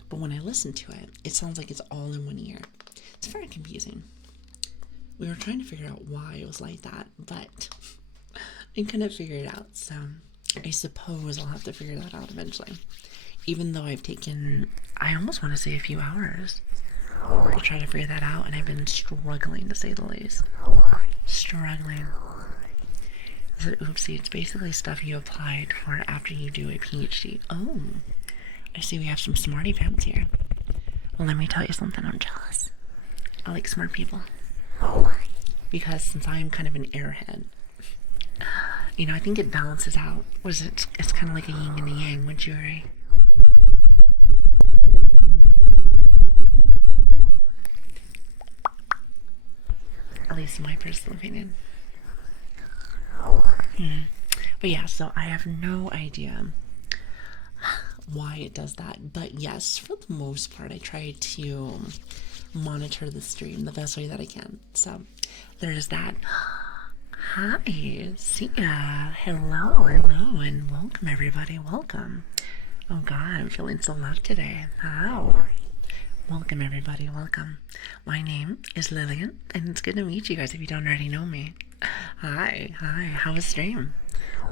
but when I listen to it, it sounds like it's all in one ear. It's very confusing. We were trying to figure out why it was like that, but I couldn't figure it out, so I suppose I'll have to figure that out eventually. Even though I've taken, I almost want to say a few hours to try to figure that out, and I've been struggling, to say the least. Struggling. Oopsie, it's basically stuff you applied for after you do a PhD. Oh, I see we have some smarty pants here. Well, let me tell you something, I'm jealous. I like smart people. Because since I am kind of an airhead, you know, I think it balances out. It's kind of like a yin and a yang, wouldn't you agree? At least in my personal opinion. But yeah, so I have no idea why it does that. But yes, for the most part, I try to monitor the stream the best way that I can. So there's that. Hi, see ya. Hello, and welcome everybody. Welcome. Oh God, I'm feeling so loved today. How? Welcome everybody, welcome. My name is Lilian, and it's good to meet you guys if you don't already know me. Hi, how was stream?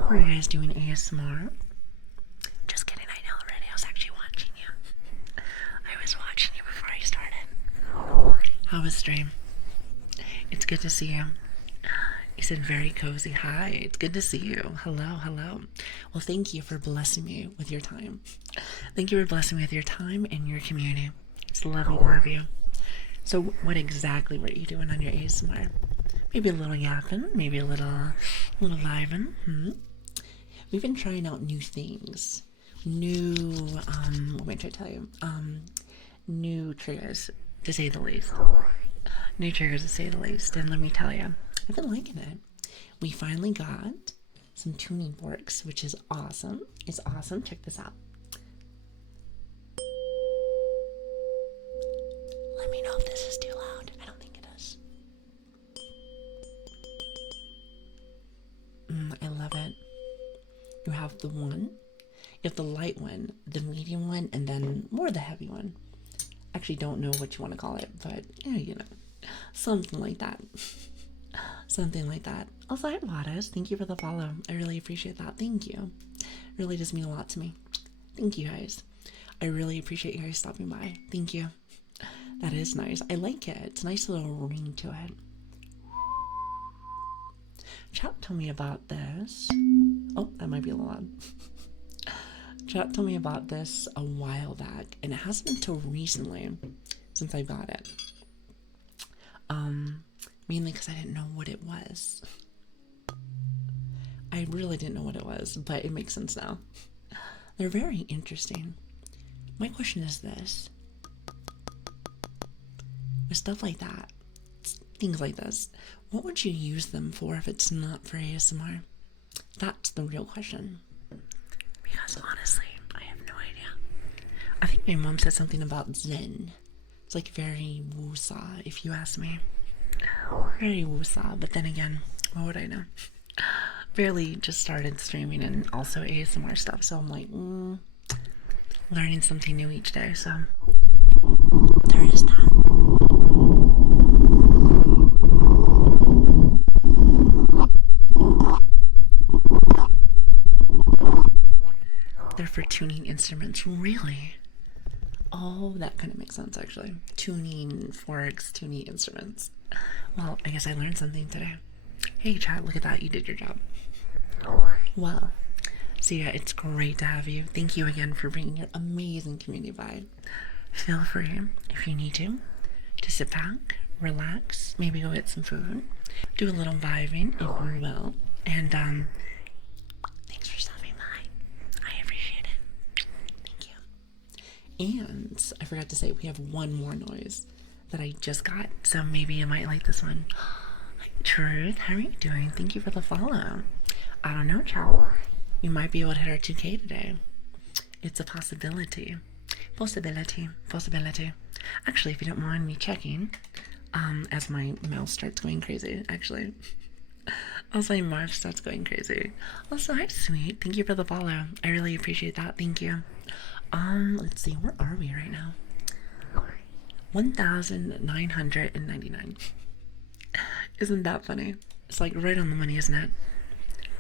Were you guys doing ASMR? Just kidding, I know already, I was actually watching you. I was watching you before I started. How was stream? It's good to see you. You said very cozy. Hi, it's good to see you. Hello, hello. Well, thank you for blessing me with your time. Thank you for blessing me with your time and your community. It's lovely to have you. So, what exactly were you doing on your ASMR? Maybe a little yapping, maybe a little vibing. We've been trying out new things, new what am I trying to tell you? New triggers, to say the least. New triggers, to say the least. And let me tell you, I've been liking it. We finally got some tuning forks, which is awesome. It's awesome. Check this out. Let me know if this is too loud. I don't think it is. I love it. You have the one, you have the light one, the medium one, and then more the heavy one. Actually, don't know what you want to call it, but yeah, you know, something like that. Something like that. Also, hi, Lotus. Thank you for the follow. I really appreciate that. Thank you. It really does mean a lot to me. Thank you, guys. I really appreciate you guys stopping by. Thank you. That is nice. I like it. It's a nice little ring to it. Chat told me about this. Oh, that might be a little loud. Chat told me about this a while back, and it hasn't been until recently since I got it. Mainly because I didn't know what it was. I really didn't know what it was, but it makes sense now. They're very interesting. My question is this. With stuff like that, things like this, what would you use them for if it's not for ASMR? That's the real question. Because honestly, I have no idea. I think my mom said something about Zen. It's like very woo-saw, if you ask me. Very woo-saw, but then again, what would I know? Barely just started streaming and also ASMR stuff, so I'm like, learning something new each day, so there is that. They're for tuning instruments, really? Oh, that kind of makes sense, actually. Tuning forks, tuning instruments. Well, I guess I learned something today. Hey, chat, look at that. You did your job. Well, so yeah, it's great to have you. Thank you again for bringing your amazing community vibe. Feel free, if you need to sit back, relax, maybe go get some food, do a little vibing, if you will. And, thanks for stopping by. I appreciate it. Thank you. And I forgot to say, we have one more noise that I just got, so maybe you might like this one. Truth, how are you doing? Thank you for the follow. I don't know, child. You might be able to hit our 2K today. It's a possibility. Possibility. Actually, if you don't mind me checking, as my mouse starts going crazy, actually. Also, my mouse starts going crazy. Also, hi, sweet. Thank you for the follow. I really appreciate that. Thank you. Let's see. Where are we right now? 1,999. Isn't that funny? It's like right on the money, isn't it?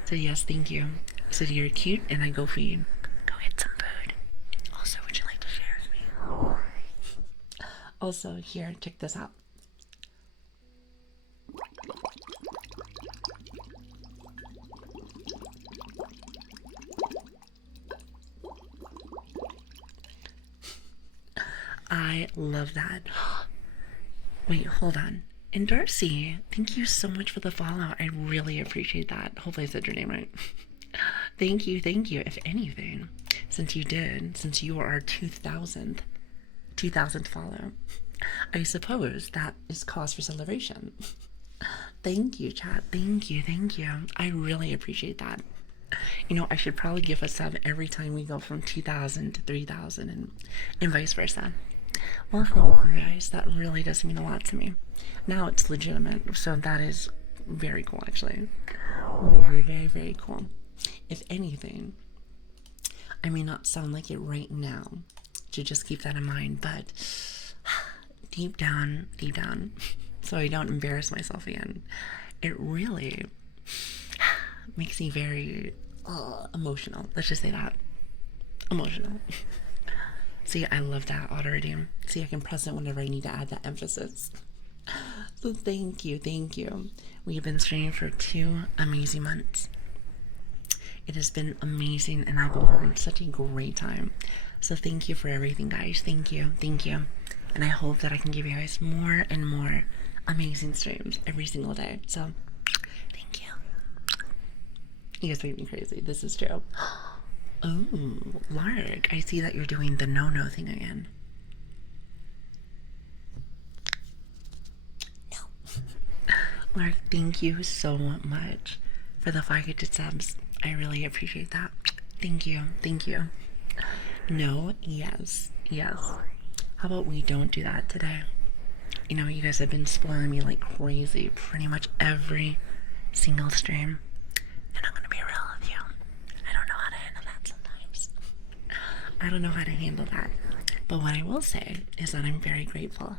So yes, thank you. So you're cute, and I go feed. Go get some food. Also, would you like to share with me? Also, here, check this out. I love that. Wait, hold on. And Darcy, thank you so much for the follow. I really appreciate that. Hopefully I said your name right. Thank you. If anything, since you are our 2000th follow, I suppose that is cause for celebration. Thank you, chat. Thank you. I really appreciate that. You know, I should probably give a sub every time we go from 2,000 to 3,000 and vice versa. Well, thank you guys. That really does mean a lot to me. Now it's legitimate, so that is very cool, actually. Very cool. If anything, I may not sound like it right now, so just keep that in mind, but deep down, so I don't embarrass myself again, it really makes me very emotional. Let's just say that. Emotional. See, I love that auto redeem. See, I can press it whenever I need to add that emphasis. So thank you, thank you. We've been streaming for 2 amazing months. It has been amazing, and I've been having such a great time. So thank you for everything, guys. Thank you, thank you. And I hope that I can give you guys more and more amazing streams every single day. So thank you. You guys make me crazy. This is true. Oh, Lark, I see that you're doing the no-no thing again. No. Lark, thank you so much for the 500 subs. I really appreciate that. Thank you, thank you. No, yes, yes. How about we don't do that today? You know, you guys have been spoiling me like crazy pretty much every single stream. And I'm gonna be real with you. I don't know how to handle that sometimes. I don't know how to handle that. But what I will say is that I'm very grateful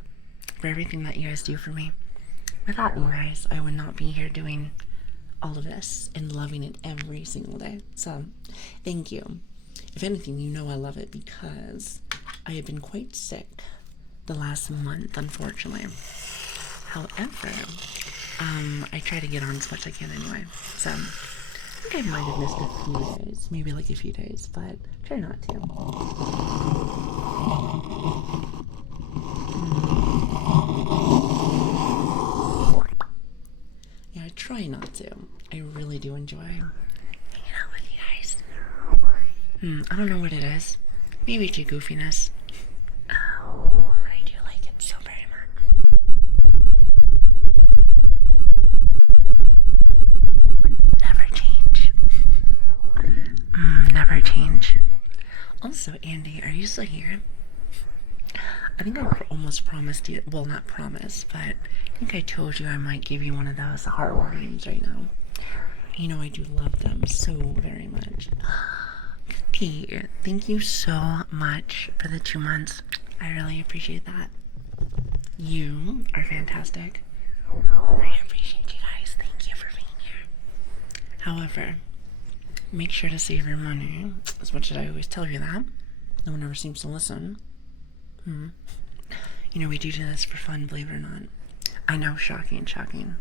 for everything that you guys do for me. Without you guys, I would not be here doing all of this and loving it every single day. So, thank you. If anything, you know I love it because I have been quite sick the last month, unfortunately. However, I try to get on as much as I can anyway. So, I think I might have missed a few days, maybe like a few days, but try not to. Yeah, I try not to. I really do enjoy hanging out with you guys. I don't know what it is. Maybe it's your goofiness. Oh, I do like it so very much. Never change. Never change. Also, Andy, are you still here? I think I almost promised you, well, not promised, but I think I told you I might give you one of those heartwarmings right now. You know I do love them so very much. Cookie, thank you so much for the 2 months. I really appreciate that. You are fantastic. I appreciate you guys. Thank you for being here. However, make sure to save your money, as much as I always tell you that. No one ever seems to listen. You know, we do this for fun, believe it or not. I know, shocking, shocking.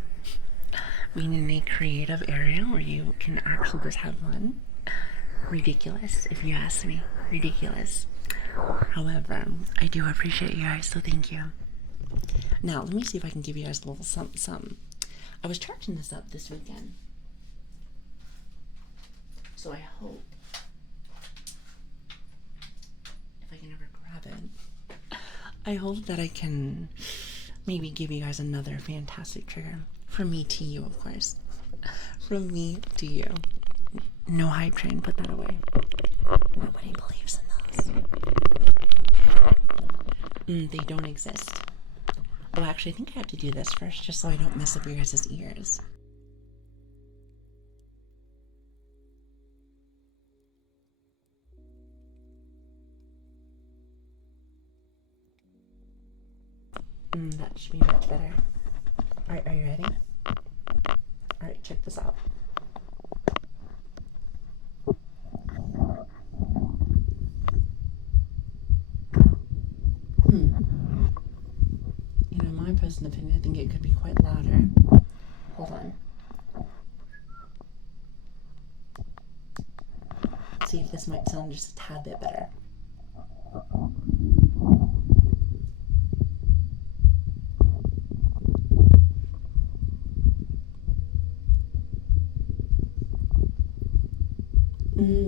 We need a creative area where you can actually just have fun. Ridiculous, if you ask me. Ridiculous. However, I do appreciate you guys, so thank you. Now, let me see if I can give you guys a little something. I was charging this up this weekend. So I hope, if I can ever grab it, I hope that I can maybe give you guys another fantastic trigger. From me to you, of course. From me to you. No hype train, put that away. Nobody believes in those. They don't exist. Oh, actually, I think I have to do this first, just so I don't mess up your guys' ears. That should be much better. Alright, are you ready? Alright, check this out. You know, in my personal opinion, I think it could be quite louder. Hold on. See if this might sound just a tad bit better.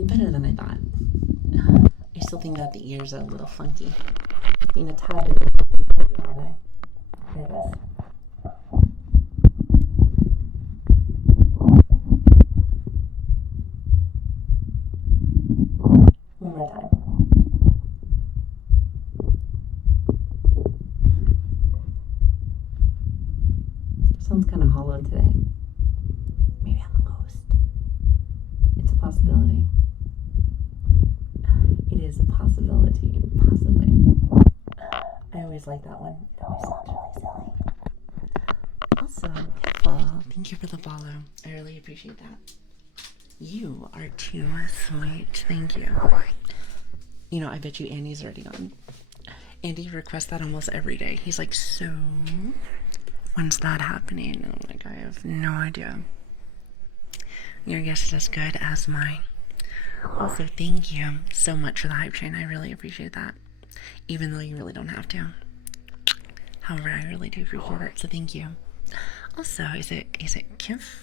Better than I thought. I still think that the ears are a little funky. Being a tad bit there. There it is. One more time. Sounds kind of hollow today. Maybe I'm a ghost. It's a possibility. It is a possibility, possibly. I always like that one. It always sounds really silly. Also, Paul, thank you for the follow. I really appreciate that. You are too sweet. Thank you. You know, I bet you Andy's already on. Andy requests that almost every day. He's like, so, When's that happening? Oh, like, I have no idea. Your guess is as good as mine. Also, thank you so much for the hype train. I really appreciate that. Even though you really don't have to. However, I really do appreciate it, so thank you. Also, is it Kif?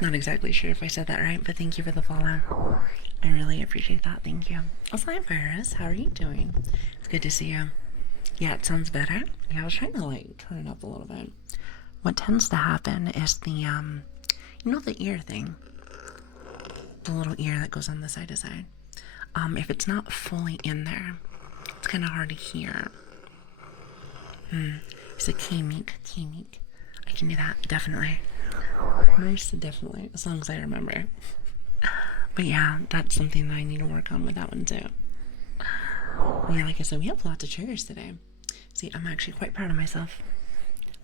Not exactly sure if I said that right, but thank you for the follow. I really appreciate that. Thank you. Also, hi, Virus. How are you doing? It's good to see you. Yeah, it sounds better. Yeah, I was trying to like turn it up a little bit. What tends to happen is the you know, the ear thing, the little ear that goes on the side to side. If it's not fully in there, it's kind of hard to hear. It's a K-meek. I can do that, definitely. Most definitely, as long as I remember. But yeah, that's something that I need to work on with that one too. Yeah, like I said, we have lots of triggers today. See, I'm actually quite proud of myself.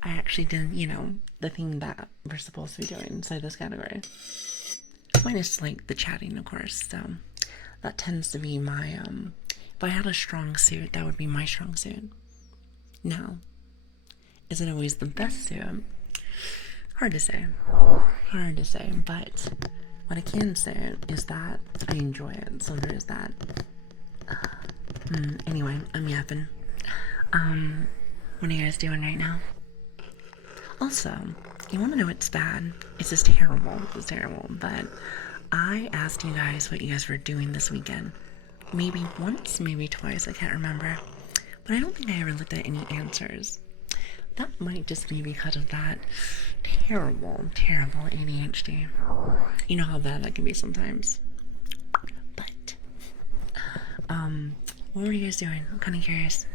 I actually did, you know, the thing that we're supposed to be doing inside this category. Minus, like, the chatting, of course, so that tends to be my, if I had a strong suit, that would be my strong suit. Now, is it always the best suit? Hard to say, but what I can say is that I enjoy it, so there is that. Anyway, I'm yapping. What are you guys doing right now? Also, you want to know what's bad? It's just terrible. It's terrible. But I asked you guys what you guys were doing this weekend. Maybe once, maybe twice. I can't remember. But I don't think I ever looked at any answers. That might just be because of that terrible ADHD. You know how bad that can be sometimes. But, what were you guys doing? I'm kind of curious.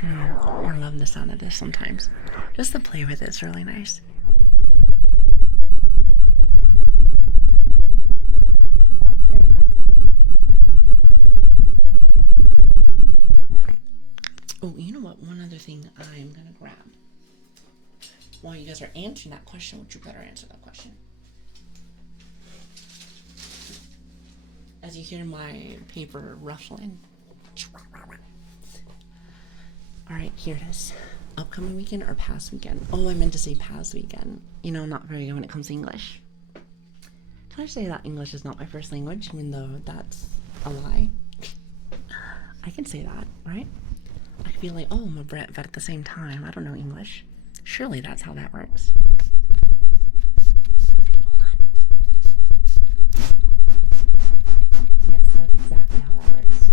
I love the sound of this sometimes. Just to play with it's really nice. Sounds very nice. Oh, you know what? One other thing I'm gonna grab. While you guys are answering that question, would you better answer that question? As you hear my paper ruffling. Alright, here it is. Upcoming weekend or past weekend? Oh, I meant to say past weekend. You know, not very good when it comes to English. Can I say that English is not my first language, even though that's a lie? I can say that, right? I could be like, oh, I'm a Brit, but at the same time, I don't know English. Surely that's how that works. Hold on. Yes, that's exactly how that works.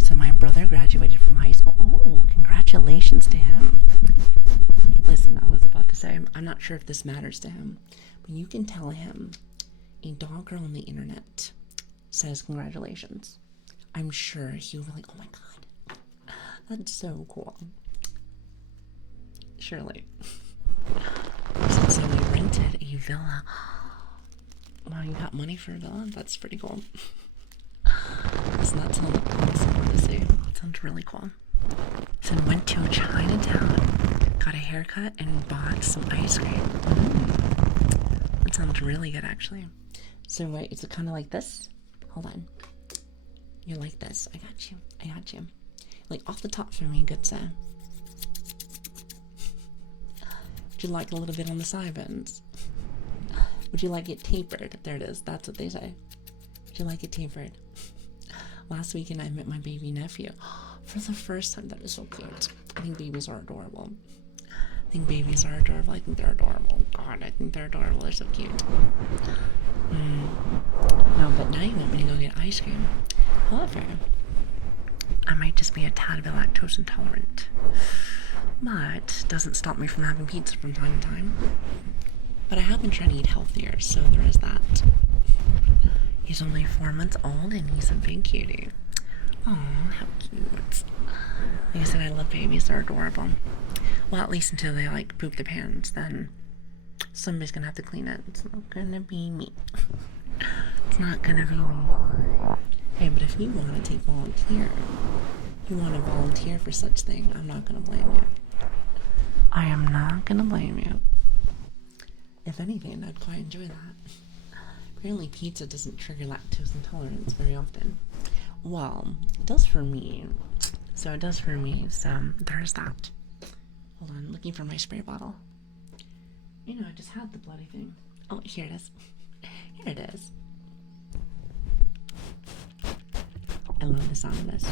So my brother graduated from high school. Oh, congratulations to him. Listen, I was about to say, I'm not sure if this matters to him, but you can tell him a dog girl on the internet says congratulations. I'm sure he'll be like, oh my god, that's so cool. Surely. So we rented a villa. Wow, you got money for a villa? That's pretty cool. Doesn't that sound awesome to see? It sounds really cool. So we went to Chinatown, got a haircut, and bought some ice cream. That sounds really good, actually. So wait, is it kind of like this? Hold on. You're like this. I got you. Like off the top for me, good sir. Would you like a little bit on the sideburns? Would you like it tapered? There it is. That's what they say. Would you like it tapered? Last weekend I met my baby nephew. For the first time. That is so cute. I think babies are adorable. I think they're adorable. God, I think they're adorable. They're so cute. No, but now you want me to go get ice cream. However, I might just be a tad bit lactose intolerant. But doesn't stop me from having pizza from time to time. But I have been trying to eat healthier, so there is that. He's only 4 months old and he's a big cutie. Aw, how cute. Like I said, I love babies. They're adorable. Well, at least until they like poop their pants, then somebody's gonna have to clean it. It's not gonna be me. It's not gonna be me. Hey, but if you want to you want to volunteer for such thing, I'm not gonna blame you. I am not gonna blame you. If anything, I'd quite enjoy that. Apparently pizza doesn't trigger lactose intolerance very often. Well, it does for me. So it does for me, so there's that. Hold on, looking for my spray bottle. You know, I just had the bloody thing. Oh, here it is. Here it is. I love the sound of this.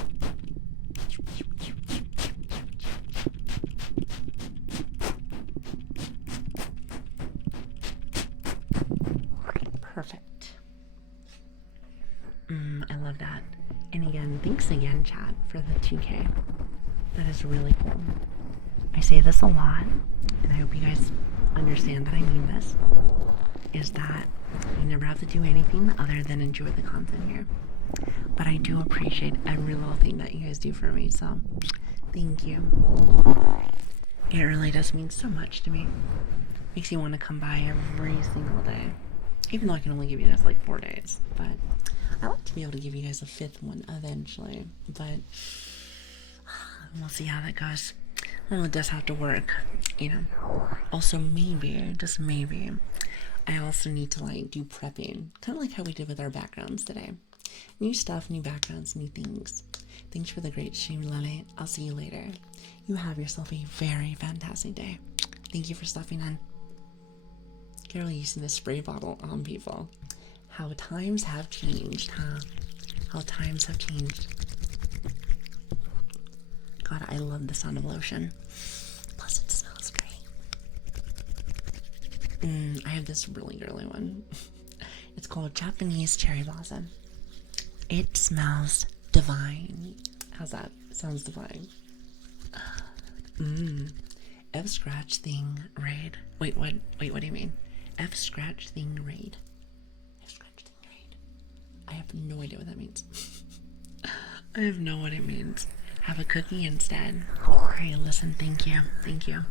Perfect. I love that. And again, thanks again, chat, for the 2K. That is really cool. I say this a lot, and I hope you guys understand that I mean this, is that you never have to do anything other than enjoy the content here. But I do appreciate every little thing that you guys do for me, so thank you. It really does mean so much to me. Makes you want to come by every single day. Even though I can only give you guys like 4 days. But I like to be able to give you guys a 5th one eventually. But we'll see how that goes. Well, it does have to work, you know. Also, maybe, just maybe, I also need to like do prepping. Kind of like how we did with our backgrounds today. New stuff, new backgrounds, new things. Thanks for the great stream, Lili. I'll see you later. You have yourself a very fantastic day. Thank you for stopping in. Carol using the spray bottle on people. How times have changed, huh? How times have changed. God, I love the sound of lotion. Plus, it smells great. I have this really girly one. It's called Japanese Cherry Blossom. It smells divine. How's that? Sounds divine. F scratch thing raid. Wait, what? Wait, what do you mean? F scratch thing raid. F scratch thing raid. I have no idea what that means. I have no what it means. Have a cookie instead. Hey, listen, thank you. Thank you.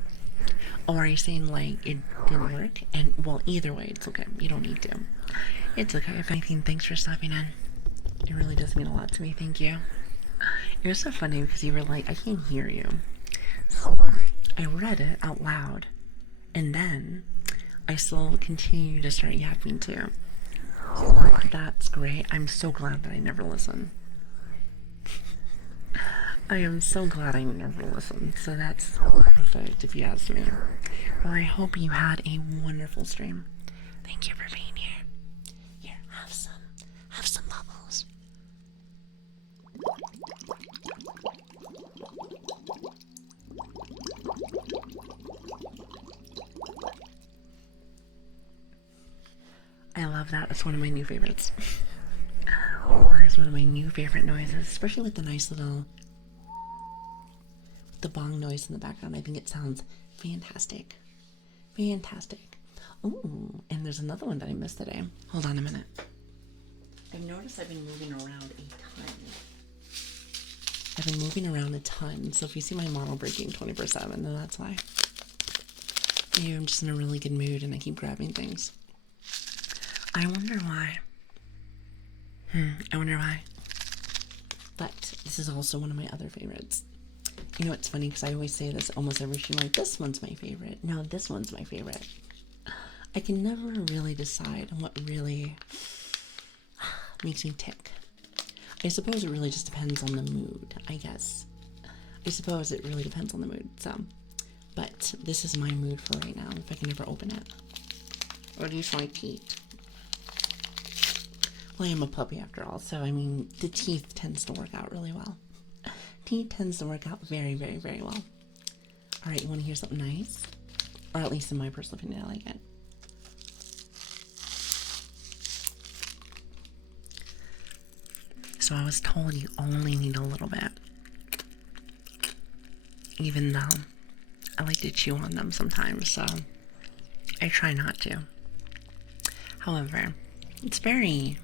Or are you saying like it didn't work? And well, either way, it's okay. You don't need to. It's okay. If anything, thanks for stopping in. It really does mean a lot to me. Thank you. It was so funny because you were like, I can't hear you. So I read it out loud. And then I still continue to start yapping too. That's great. I'm so glad that I never listened. I am so glad I never listened. So that's perfect if you ask me. Well, I hope you had a wonderful stream. Thank you for being here. Here, have some bubbles. I love that. It's one of my new favorites. It's one of my new favorite noises, especially with the nice little the bong noise in the background. I think it sounds fantastic. Fantastic. Ooh, and there's another one that I missed today. Hold on a minute. I've noticed I've been moving around a ton. I've been moving around a ton, so if you see my model breaking 24/7, then that's why. Maybe I'm just in a really good mood and I keep grabbing things. I wonder why. I wonder why. But this is also one of my other favorites. You know, it's funny because I always say this almost every stream, like, this one's my favorite. No, this one's my favorite. I can never really decide on what really makes me tick. I suppose it really just depends on the mood, I guess. I suppose it really depends on the mood, so. But this is my mood for right now, if I can ever open it. Or do you my teeth? Well, I am a puppy after all, so I mean, the teeth tends to work out really well. Teeth tends to work out very, very, very well. Alright, you want to hear something nice? Or at least in my personal opinion, I like it. So I was told you only need a little bit. Even though I like to chew on them sometimes, so I try not to. However, it's very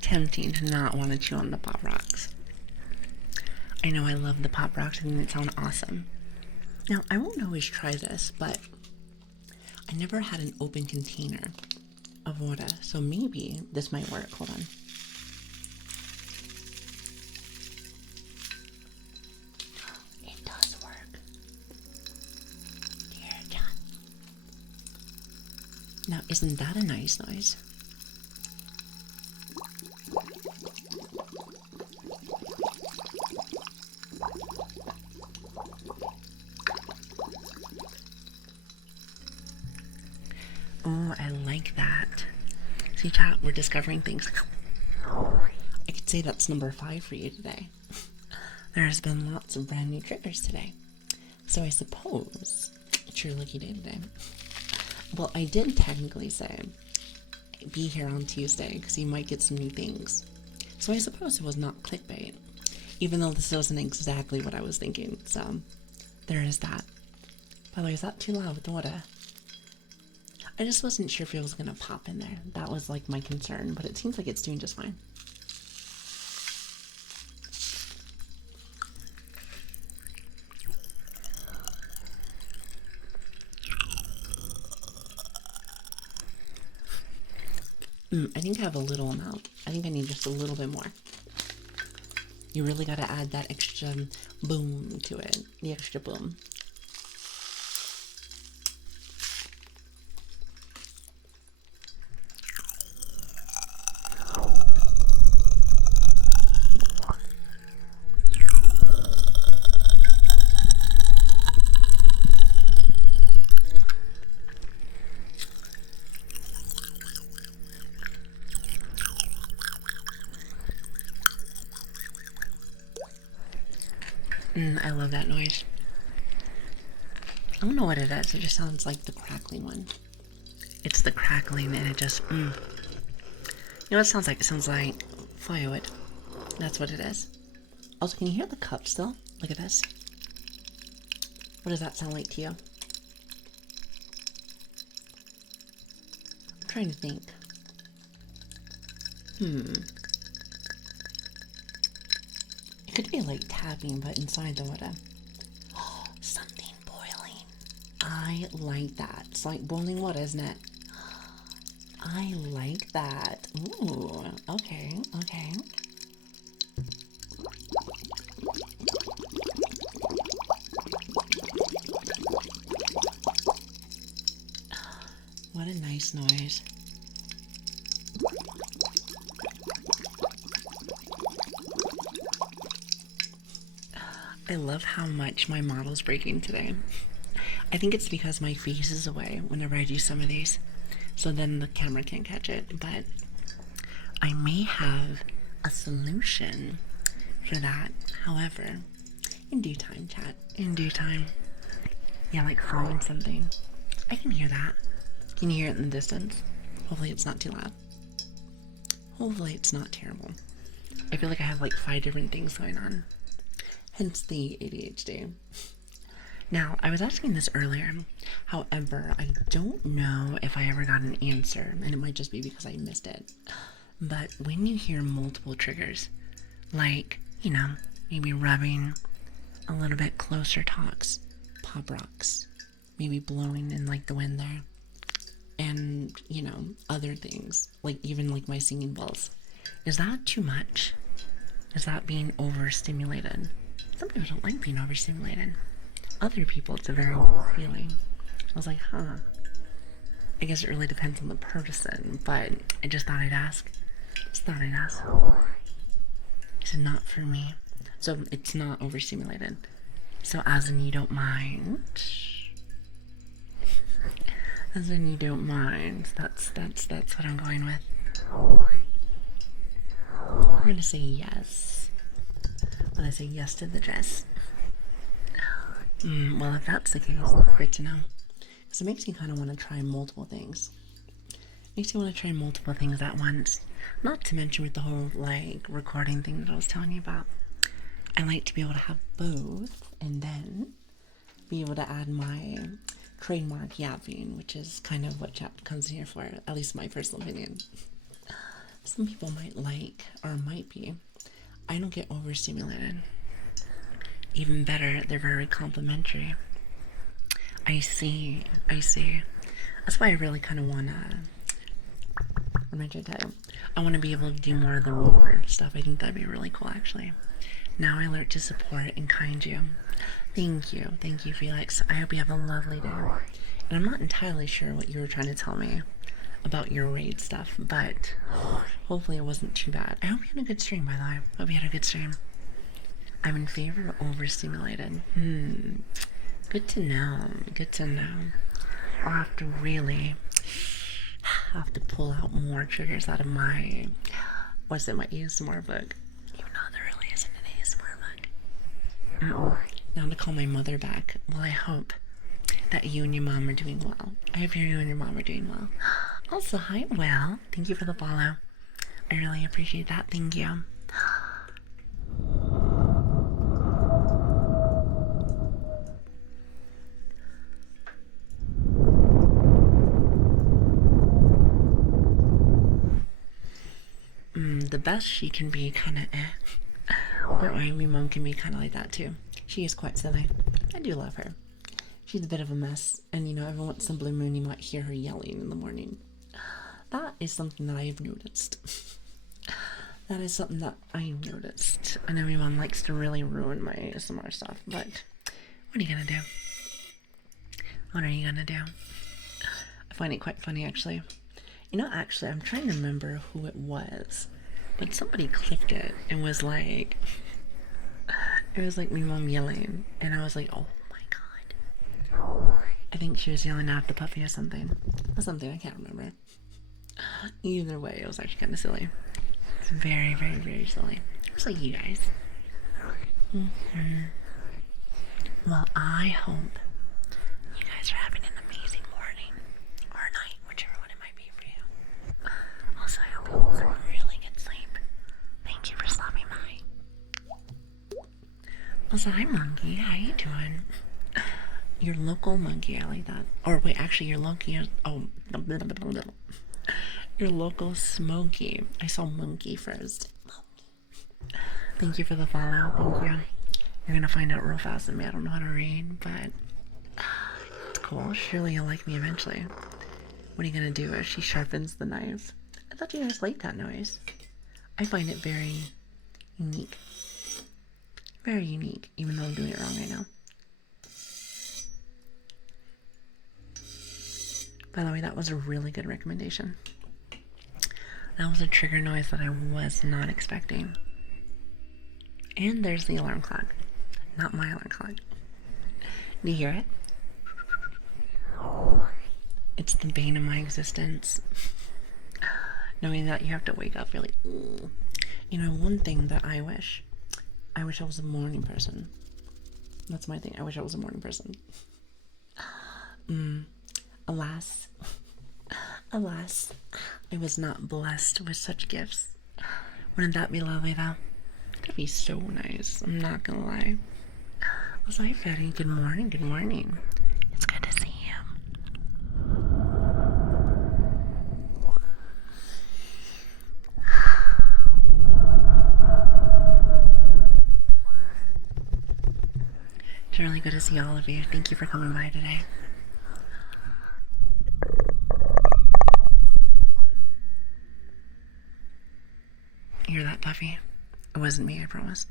tempting to not want to chew on the Pop Rocks. I know I love the Pop Rocks. I think they sound awesome. Now, I won't always try this, but I never had an open container of water, so maybe this might work. Hold on. It does work. Dear John. Now, isn't that a nice noise? See, chat, we're discovering things. I could say that's number 5 for you today. There's been lots of brand new triggers today. So I suppose it's your lucky day today. Well, I did technically say be here on Tuesday because you might get some new things. So I suppose it was not clickbait, even though this wasn't exactly what I was thinking. So there is that. By the way, is that too loud with the water? I just wasn't sure if it was going to pop in there. That was like my concern, but it seems like it's doing just fine. I think I have a little amount. I think I need just a little bit more. You really got to add that extra boom to it. The extra boom. I love that noise. I don't know what it is. It just sounds like the crackling one. It's the crackling and it just, You know what it sounds like? It sounds like firewood. That's what it is. Also, can you hear the cup still? Look at this. What does that sound like to you? I'm trying to think. It could be like tapping, but inside the water. Oh, something boiling. I like that. It's like boiling water, isn't it? I like that. Ooh, okay, okay. What a nice noise. I love how much my model's breaking today. I think it's because my face is away whenever I do some of these, so then the camera can't catch it, but I may have a solution for that. However, in due time, chat. In due time. Yeah, like throwing something. I can hear that. Can you hear it in the distance? Hopefully it's not too loud. Hopefully it's not terrible. I feel like I have like 5 different things going on. Hence the ADHD. Now, I was asking this earlier. However, I don't know if I ever got an answer, and it might just be because I missed it. But when you hear multiple triggers, like, you know, maybe rubbing a little bit closer talks, pop rocks, maybe blowing in like the wind there, and, you know, other things, like even like my singing bowls. Is that too much? Is that being overstimulated? Some people don't like being overstimulated. Other people, it's a very good feeling. I was like, huh. I guess it really depends on the person, but I just thought I'd ask. Just thought I'd ask. He said, not for me. So it's not overstimulated. So as in you don't mind. As in you don't mind. That's what I'm going with. I'm gonna say yes. When I say yes to the dress. Well, if that's the case, that's great to know. Because it makes me kind of want to try multiple things. Makes me want to try multiple things at once. Not to mention with the whole, like, recording thing that I was telling you about. I like to be able to have both, and then be able to add my trademark yapping, which is kind of what chat comes here for, at least my personal opinion. Some people might like, or might be. I don't get overstimulated. Even better, they're very complimentary. I see. That's why I really kind of want to, what am I trying to tell you? I want to be able to do more of the roller stuff. I think that'd be really cool, actually. Now I learned to support and kind you. Thank you, Felix. I hope you have a lovely day. And I'm not entirely sure what you were trying to tell me about your raid stuff, but hopefully it wasn't too bad. I hope you had a good stream, by the way. Hope you had a good stream. I'm in favor of overstimulated. Good to know. Good to know. I'll have to really I have to pull out more triggers out of my, what's it, my ASMR book. Even though there really isn't an ASMR book. Now to call my mother back. Well, I hope that you and your mom are doing well. I hope you and your mom are doing well. Also, hi, Will. Thank you for the follow. I really appreciate that. Thank you. The best she can be kind of But my mom can be kind of like that too. She is quite silly. I do love her. She's a bit of a mess. And you know, every once in a blue moon you might hear her yelling in the morning. That is something that I have noticed. That is something that I noticed. I know my mom likes to really ruin my ASMR stuff, but what are you gonna do? What are you gonna do? I find it quite funny, actually. You know, actually, I'm trying to remember who it was, but somebody clipped it and was like, it was like my mom yelling, and I was like, oh my god. I think she was yelling at the puppy or something. Or something, I can't remember. Either way, it was actually kind of silly. It's very, very, very silly. Just like you guys. Well, I hope you guys are having an amazing morning or night, whichever one it might be for you. Also, I hope you get some really good sleep. Thank you for stopping by. Also, hi, monkey. How you doing? Your local monkey, I like that. Or wait, actually, your local. Oh, your local Smokey. I saw monkey first. Thank you for the follow. Thank you. You're gonna find out real fast of me. I don't know how to read, but it's cool. Surely you'll like me eventually. What are you gonna do as she sharpens the knife? I thought you guys liked that noise. I find it very unique. Very unique, even though I'm doing it wrong right now. By the way, that was a really good recommendation. That was a trigger noise that I was not expecting. And there's the alarm clock. Not my alarm clock. Do you hear it? It's the bane of my existence. Knowing that you have to wake up really... You know, one thing that I wish I was a morning person. That's my thing. I wish I was a morning person. Alas, I was not blessed with such gifts. Wouldn't that be lovely, though? That'd be so nice. I'm not gonna lie. Also, hi, Fatty. Good morning. Good morning. It's good to see you. It's really good to see all of you. Thank you for coming by today. Hear that, Puffy? It wasn't me, I promise.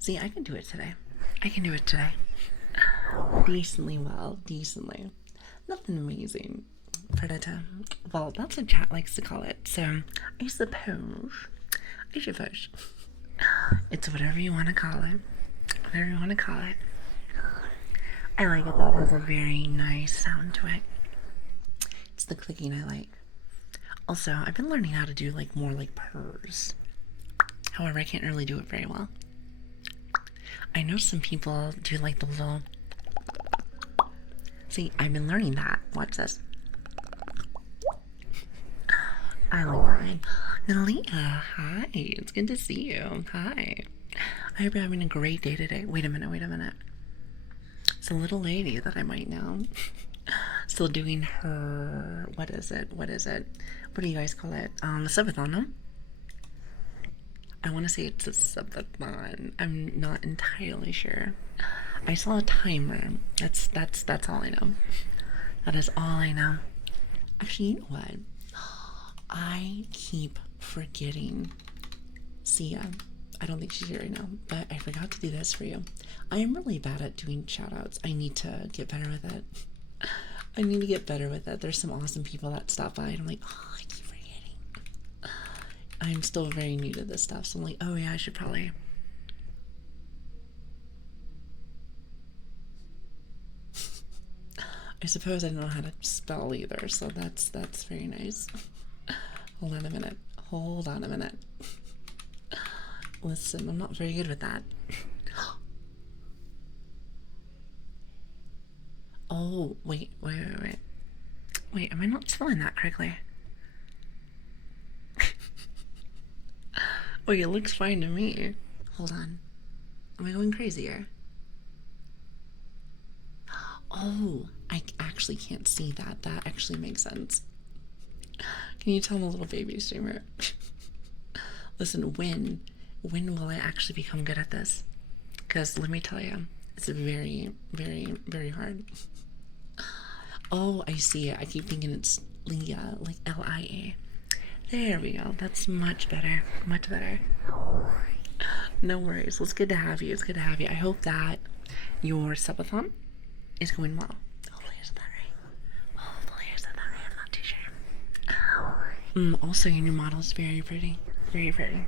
See, I can do it today. I can do it today. Decently well, decently. Nothing amazing. Predator. Well, that's what chat likes to call it. So, I suppose. It's whatever you want to call it. Whatever you want to call it. I like it though. It has a very nice sound to it. It's the clicking I like. Also, I've been learning how to do like more like purrs. However, I can't really do it very well. I know some people do like the little... See, I've been learning that. Watch this. I like mine. Lilian, hi. It's good to see you. Hi. I hope you're having a great day today. Wait a minute. It's a little lady that I might know. Still doing her... What is it? What do you guys call it? The subathon, no? I want to say it's a subathon. I'm not entirely sure. I saw a timer. That's all I know. That is all I know. Actually, you know what? I keep forgetting Sia. I don't think she's here right now, but I forgot to do this for you. I am really bad at doing shout outs. I need to get better with it. I need to get better with it. There's some awesome people that stop by and I'm like, oh, I keep forgetting. I'm still very new to this stuff, so I'm like, oh yeah, I should probably. I suppose I don't know how to spell either, so that's very nice. Hold on a minute. Hold on a minute. Listen, I'm not very good with that. Oh, wait. Wait, am I not spelling that correctly? Wait, it looks fine to me. Hold on. Am I going crazy here? Oh, I actually can't see that. That actually makes sense. Can you tell I'm a little baby streamer? Listen, when will I actually become good at this? Because let me tell you, it's very, very, very hard. Oh, I see it. I keep thinking it's Lia, like Lia. There we go. That's much better. Much better. No worries. Well, it's good to have you. It's good to have you. I hope that your subathon is going well. Hopefully I said that right. Hopefully I said that right. I'm not too sure. Also, your new model is very pretty. Very pretty.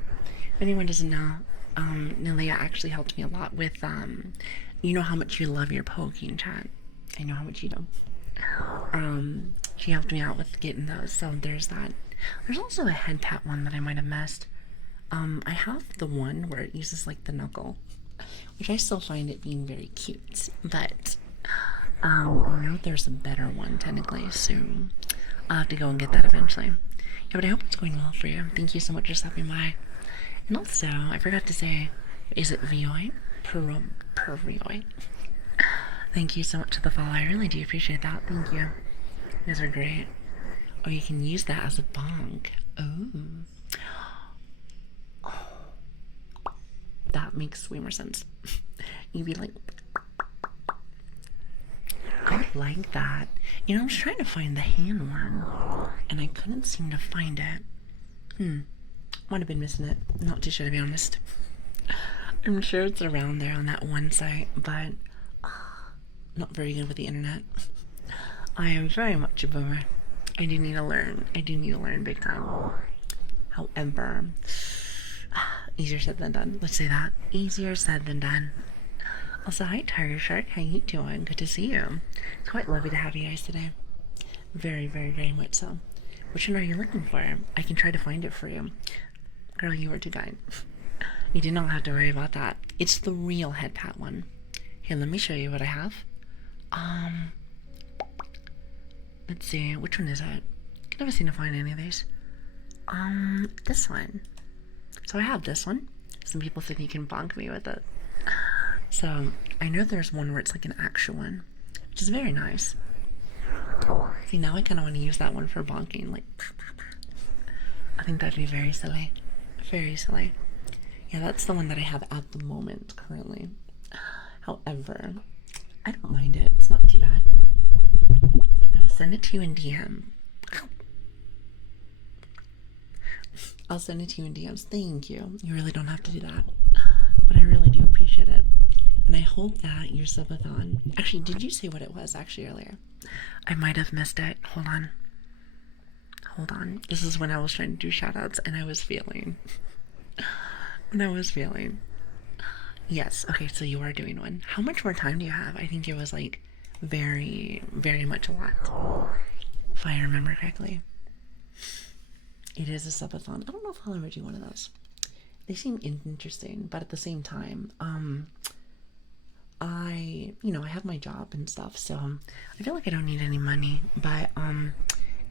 If anyone doesn't know, Lilia actually helped me a lot with, you know how much you love your poking chat. I know how much you do. She helped me out with getting those, so there's that. There's also a head pat one that I might have missed. I have the one where it uses like the knuckle, which I still find it being very cute, but I know there's a better one technically, so I'll have to go and get that eventually. Yeah, but I hope it's going well for you. Thank you so much for stopping by. And also, I forgot to say, is it Vioi? Pervioi. Thank you so much for the follow. I really do appreciate that. Thank you. You guys are great. Oh, you can use that as a bong. Oh. That makes way more sense. You'd be like, I like that. You know, I was trying to find the hand one, and I couldn't seem to find it. Might have been missing it. Not too sure, to be honest. I'm sure it's around there on that one site, but not very good with the internet. I am very much a boomer. I do need to learn. I do need to learn big time. However, easier said than done. Let's say that. Easier said than done. Also, hi Tiger Shark. How you doing? Good to see you. It's quite lovely to have you guys today. Very, very, very much so. Which one are you looking for? I can try to find it for you. Girl, you were too kind. You do not have to worry about that. It's the real head pat one. Here, let me show you what I have. Let's see, which one is it? I can never seem to find any of these. This one. So I have this one. Some people said you can bonk me with it. So I know there's one where it's like an actual one, which is very nice. See, now I kind of want to use that one for bonking. Like, I think that'd be very silly. Very silly. Yeah, that's the one that I have at the moment, currently. However, I don't mind it. It's not too bad. I will send it to you in DM. I'll send it to you in DMs. Thank you. You really don't have to do that. But I really do appreciate it. And I hope that your subathon... Actually, did you say what it was actually earlier? I might have missed it. Hold on. Hold on. This is when I was trying to do shoutouts and I was failing. When I was failing. Yes. Okay, so you are doing one. How much more time do you have? I think it was like very, very much a lot. If I remember correctly. It is a subathon. I don't know if I'll ever do one of those. They seem interesting, but at the same time, I have my job and stuff, so I feel like I don't need any money, but it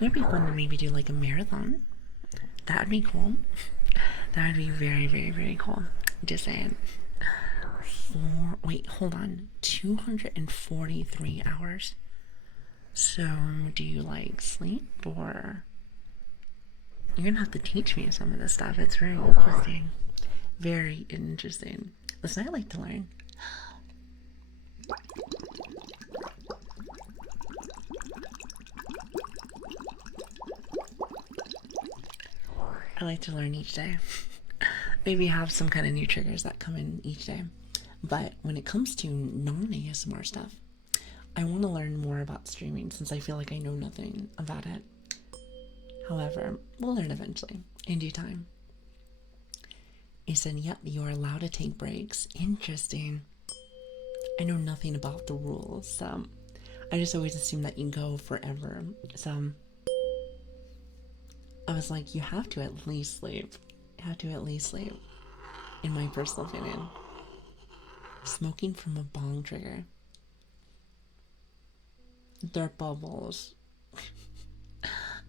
would be fun to maybe do like a marathon. That would be cool. That would be very, very, very cool. Just saying. Wait, hold on. 243 hours. So, do you like sleep or... You're gonna have to teach me some of this stuff. It's very interesting. Very interesting. Listen, I like to learn. I like to learn each day. Maybe have some kind of new triggers that come in each day. But when it comes to non-ASMR stuff, I want to learn more about streaming since I feel like I know nothing about it. However, we'll learn eventually, in due time. He said, yep, you are allowed to take breaks. Interesting. I know nothing about the rules, so I just always assume that you go forever. So I was like, you have to at least sleep. You have to at least sleep, in my personal opinion. Smoking from a bong trigger. They're bubbles.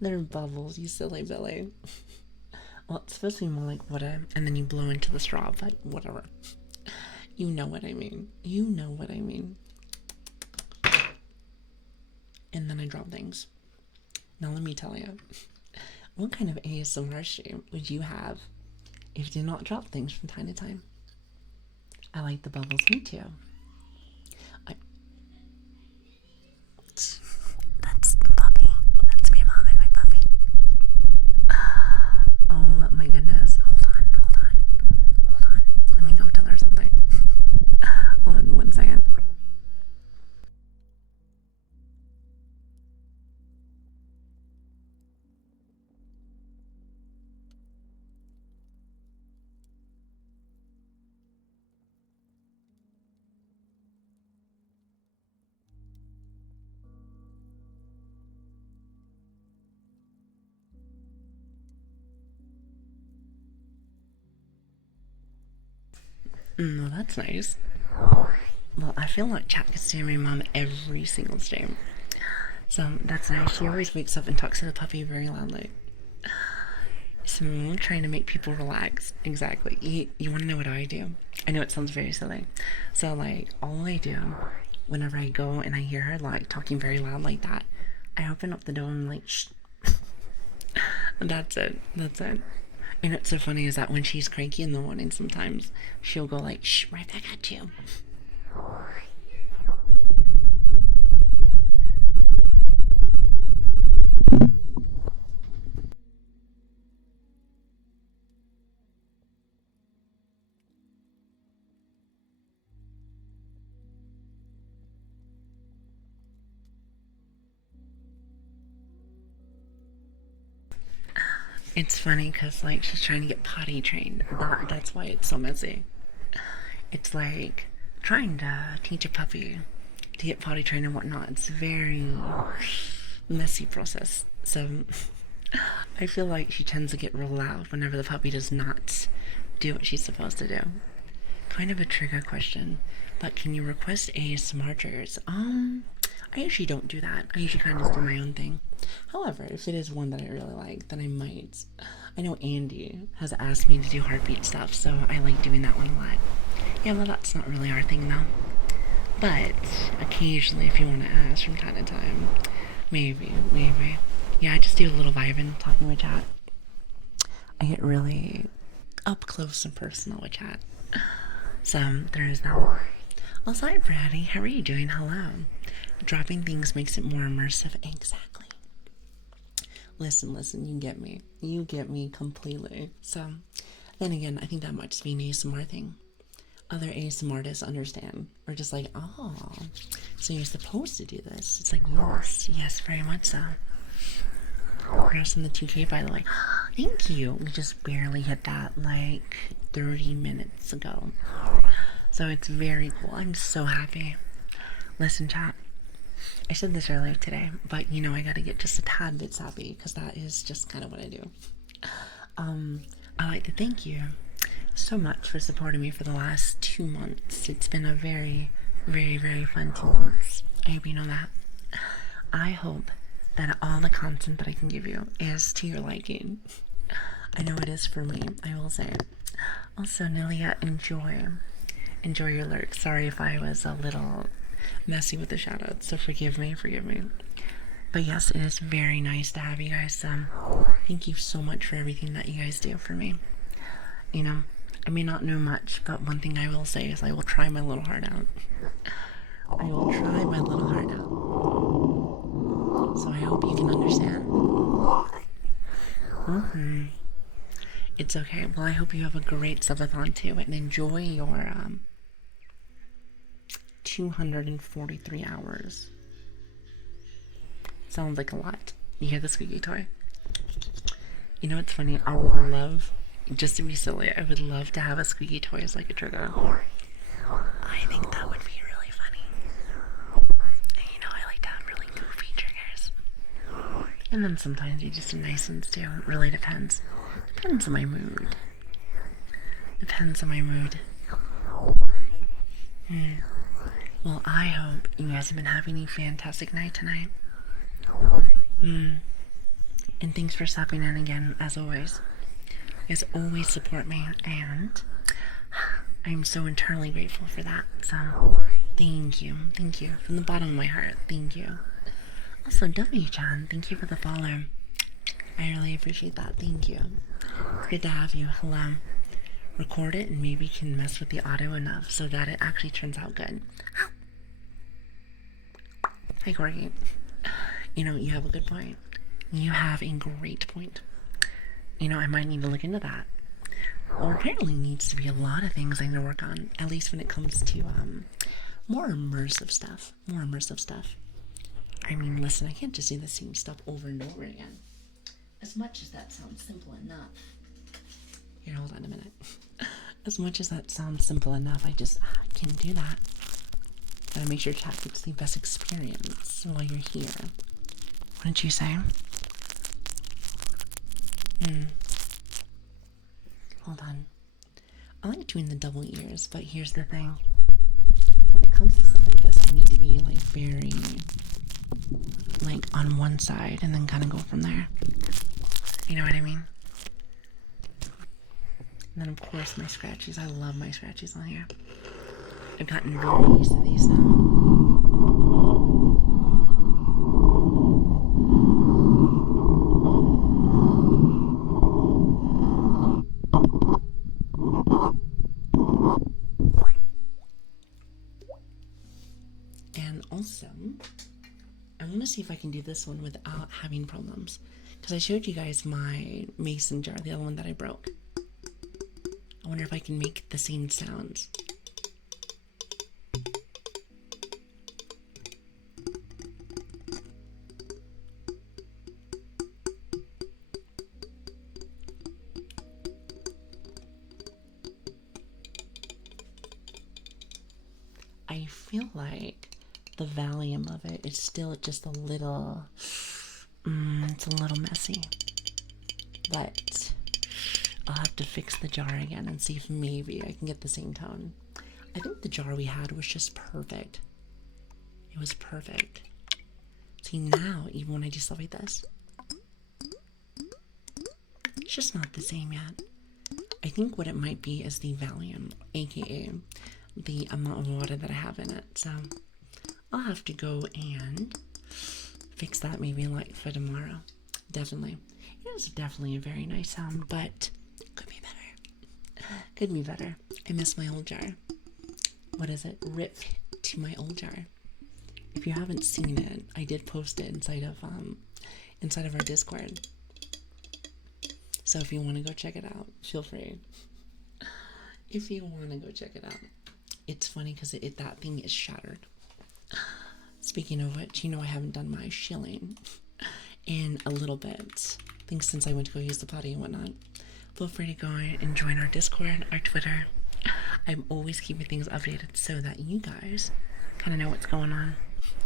They're bubbles, you silly Billy. Well, it's supposed to be more like water, and then you blow into the straw, but whatever. You know what I mean. You know what I mean. And then I drop things. Now let me tell you, what kind of ASMR stream would you have if you did not drop things from time to time? I like the bubbles, me too. That's the puppy. That's my mom and my puppy. Oh my goodness. Hold on. Let me go tell her something. Hold on 1 second. Well, that's nice. Well, I feel like chat gets to my mom every single stream. So that's nice. She always wakes up and talks to the puppy very loudly. So I'm trying to make people relax. Exactly. You want to know what I do? I know it sounds very silly. So, like, all I do whenever I go and I hear her, like, talking very loud like that, I open up the door and, like, shh. That's it. And what's so funny is that when she's cranky in the morning, sometimes she'll go like, shh, right back at you. It's funny because, like, she's trying to get potty trained. That's why it's so messy. It's like trying to teach a puppy to get potty trained and whatnot. It's a very messy process. So I feel like she tends to get real loud whenever the puppy does not do what she's supposed to do. Kind of a trigger question, but can you request ASMR triggers? I usually don't do that. I usually kind of just do my own thing. However, if it is one that I really like, then I might. I know Andy has asked me to do heartbeat stuff, so I like doing that one a lot. Yeah, well, that's not really our thing, though. But occasionally, if you want to ask from time to time, maybe. Yeah, I just do a little vibing, talking with chat. I get really up close and personal with chat. So, there is that. Also, hi, Brady. How are you doing? Hello. Dropping things makes it more immersive. Exactly. Listen, you get me. You get me completely. So, then again, I think that might just be an ASMR thing. Other ASMR artists understand. Or just like, oh, so you're supposed to do this. It's like, yes, very much so. Congrats on the 2K, by the way. Thank you. We just barely hit that like 30 minutes ago. So it's very cool. I'm so happy. Listen, chat. I said this earlier today, but you know I gotta get just a tad bit sappy because that is just kind of what I do. I like to thank you so much for supporting me for the last 2 months. It's been a very, very, very fun 2 months. I hope you know that. I hope that all the content that I can give you is to your liking. I know it is for me, I will say. Also, Lilia, enjoy your lurk. Sorry if I was a little messy with the shoutouts, so forgive me. But yes, it is very nice to have you guys. Thank you so much for everything that you guys do for me. You know, I may not know much, but one thing I will say is I will try my little heart out. I will try my little heart out. So I hope you can understand. It's okay. Well, I hope you have a great subathon too, and enjoy your 243 hours sounds like a lot. You hear the squeaky toy? You know what's funny? I would love, just to be silly, I would love to have a squeaky toy as like a trigger. I think that would be really funny. And you know, I like to have really goofy triggers. And then sometimes you just do nice ones too. It really depends. Depends on my mood. Depends on my mood. Well, I hope you guys have been having a fantastic night tonight. And thanks for stopping in again, as always. You guys always support me, and I'm so eternally grateful for that. So, thank you. Thank you. From the bottom of my heart, thank you. Also, W-chan, thank you for the follow. I really appreciate that. Thank you. It's good to have you. Hello. Record it and maybe can mess with the audio enough so that it actually turns out good. Hi, Corgi. You know, you have a good point. You have a great point. You know, I might need to look into that. Well, apparently needs to be a lot of things I need to work on, at least when it comes to more immersive stuff. More immersive stuff. I mean, listen, I can't just do the same stuff over and over again. As much as that sounds simple enough. Here, hold on a minute. As much as that sounds simple enough, I can't do that. Gotta make sure chat gets the best experience while you're here. What did you say? Hold on. I like doing the double ears, but here's the thing. When it comes to stuff like this, I need to be like very like on one side and then kind of go from there. You know what I mean? And then of course my scratchies. I love my scratchies on here. I've gotten very used to these now. And also, I want to see if I can do this one without having problems. Because I showed you guys my mason jar, the other one that I broke. I wonder if I can make the same sounds. I feel like the volume of it is still just a little, it's a little messy. But I'll have to fix the jar again and see if maybe I can get the same tone. I think the jar we had was just perfect. It was perfect. See, now, even when I do stuff like this, it's just not the same yet. I think what it might be is the volume, aka the amount of water that I have in it. So I'll have to go and fix that maybe like for tomorrow. Definitely. It is definitely a very nice sound, but could be better. Could be better. I miss my old jar. What is it? Rip to my old jar. If you haven't seen it, I did post it inside of our Discord. So if you want to go check it out, feel free. If you want to go check it out. It's funny because that thing is shattered. Speaking of which, you know I haven't done my shilling in a little bit. I think since I went to go use the potty and whatnot. Feel free to go and join our Discord, our Twitter. I'm always keeping things updated so that you guys kind of know what's going on.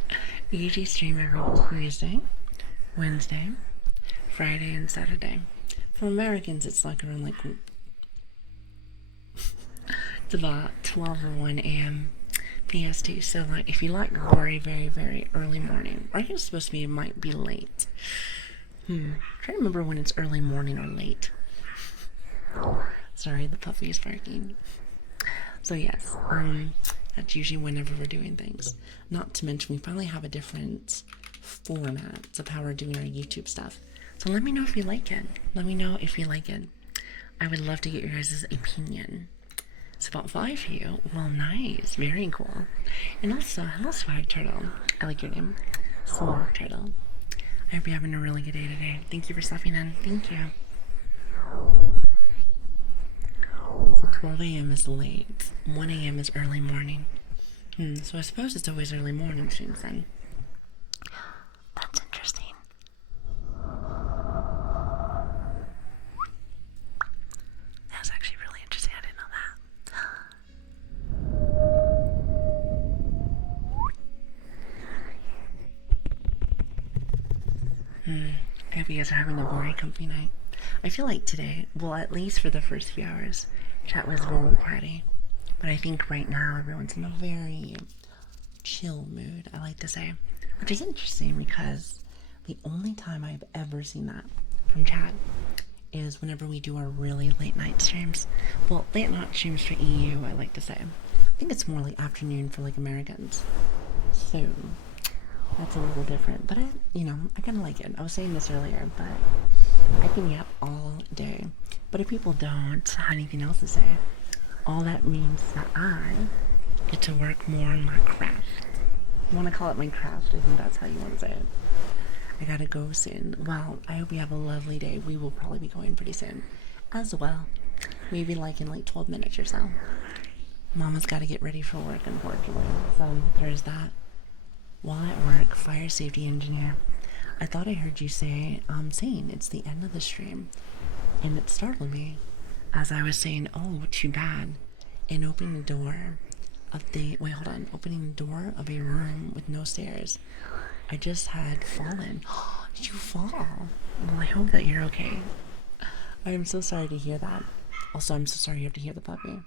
I usually stream every Tuesday, Wednesday, Friday, and Saturday. For Americans, it's like around like it's about 12 or 1 a.m. PST. So like if you like very, very, very early morning, or I think it's supposed to be, it might be late. I'm trying to remember when it's early morning or late. Sorry, the puppy is barking. So yes, that's usually whenever we're doing things. Not to mention we finally have a different format of how we're doing our YouTube stuff. So let me know if you like it. Let me know if you like it. I would love to get your guys' opinion. It's about 5 for you. Well, nice. Very cool. And also, hello, Swag Turtle. I like your name. Swag Turtle. I hope you're having a really good day today. Thank you for stopping in. Thank you. So 12 a.m. is late. 1 a.m. is early morning. So I suppose it's always early morning streams then. That's interesting. you guys are having a very comfy night. I feel like today, well, at least for the first few hours, chat was very party. But I think right now everyone's in a very chill mood, I like to say. Which is interesting because the only time I've ever seen that from chat is whenever we do our really late night streams. Well, late night streams for EU, I like to say. I think it's more like afternoon for like Americans. So that's a little different. But I kind of like it. I was saying this earlier, but I can yap all day. But if people don't have anything else to say, all that means that I get to work more on my craft. You want to call it my craft? I think that's how you want to say it. I gotta go soon. Well, I hope you have a lovely day. We will probably be going pretty soon as well. Maybe like in like 12 minutes or so. Mama's got to get ready for work, unfortunately. So there's that. While at work, fire safety engineer. I thought I heard you saying it's the end of the stream. And it startled me as I was saying, oh, too bad. And opening the door of opening the door of a room with no stairs. I just had fallen. Did you fall? Well, I hope that you're okay. I am so sorry to hear that. Also, I'm so sorry you have to hear the puppy.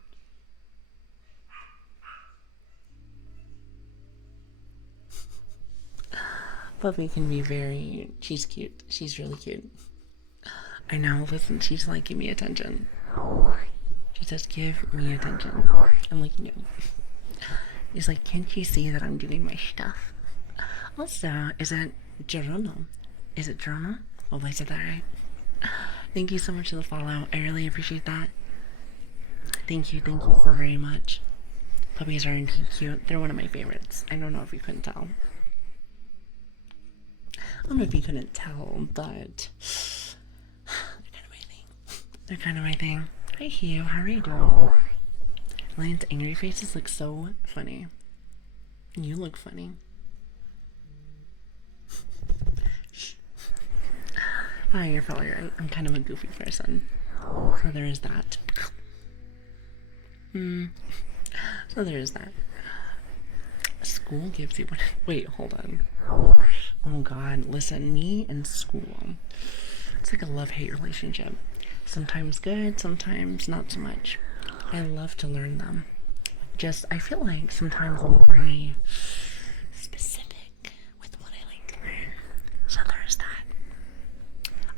Puppy can be she's cute. She's really cute. I know, listen, she's like, give me attention. She says, give me attention. I'm like, no. He's like, can't you see that I'm doing my stuff? Also, is it Geronimo? Is it Geronimo? Oh, I said that right. Thank you so much for the follow. I really appreciate that. Thank you so very much. Puppies are indeed cute. They're one of my favorites. I don't know if you couldn't tell. I don't know if you couldn't tell, but they're kind of my thing. Hi, Hugh. How are you doing? Lilian's angry faces look so funny. You look funny. Hi, you're probably right. I'm kind of a goofy person. So there is that. So there is that. School gives you... Wait, hold on. Oh god, listen, me and school. It's like a love-hate relationship. Sometimes good, sometimes not so much. I love to learn them. I feel like sometimes I'm very specific with what I like to learn. So there's that.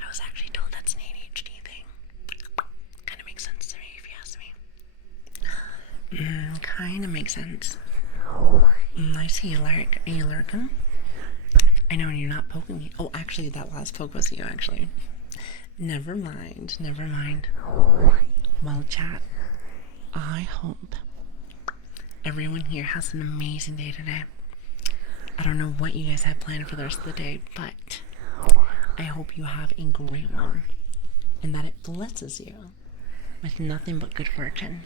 I was actually told that's an ADHD thing. Kind of makes sense to me if you ask me. Kind of makes sense. I see you lurk. Are you lurking? I know you're not poking me. Oh, actually, that last poke was you, actually. Never mind. Well, chat, I hope everyone here has an amazing day today. I don't know what you guys have planned for the rest of the day, but I hope you have a great one and that it blesses you with nothing but good fortune.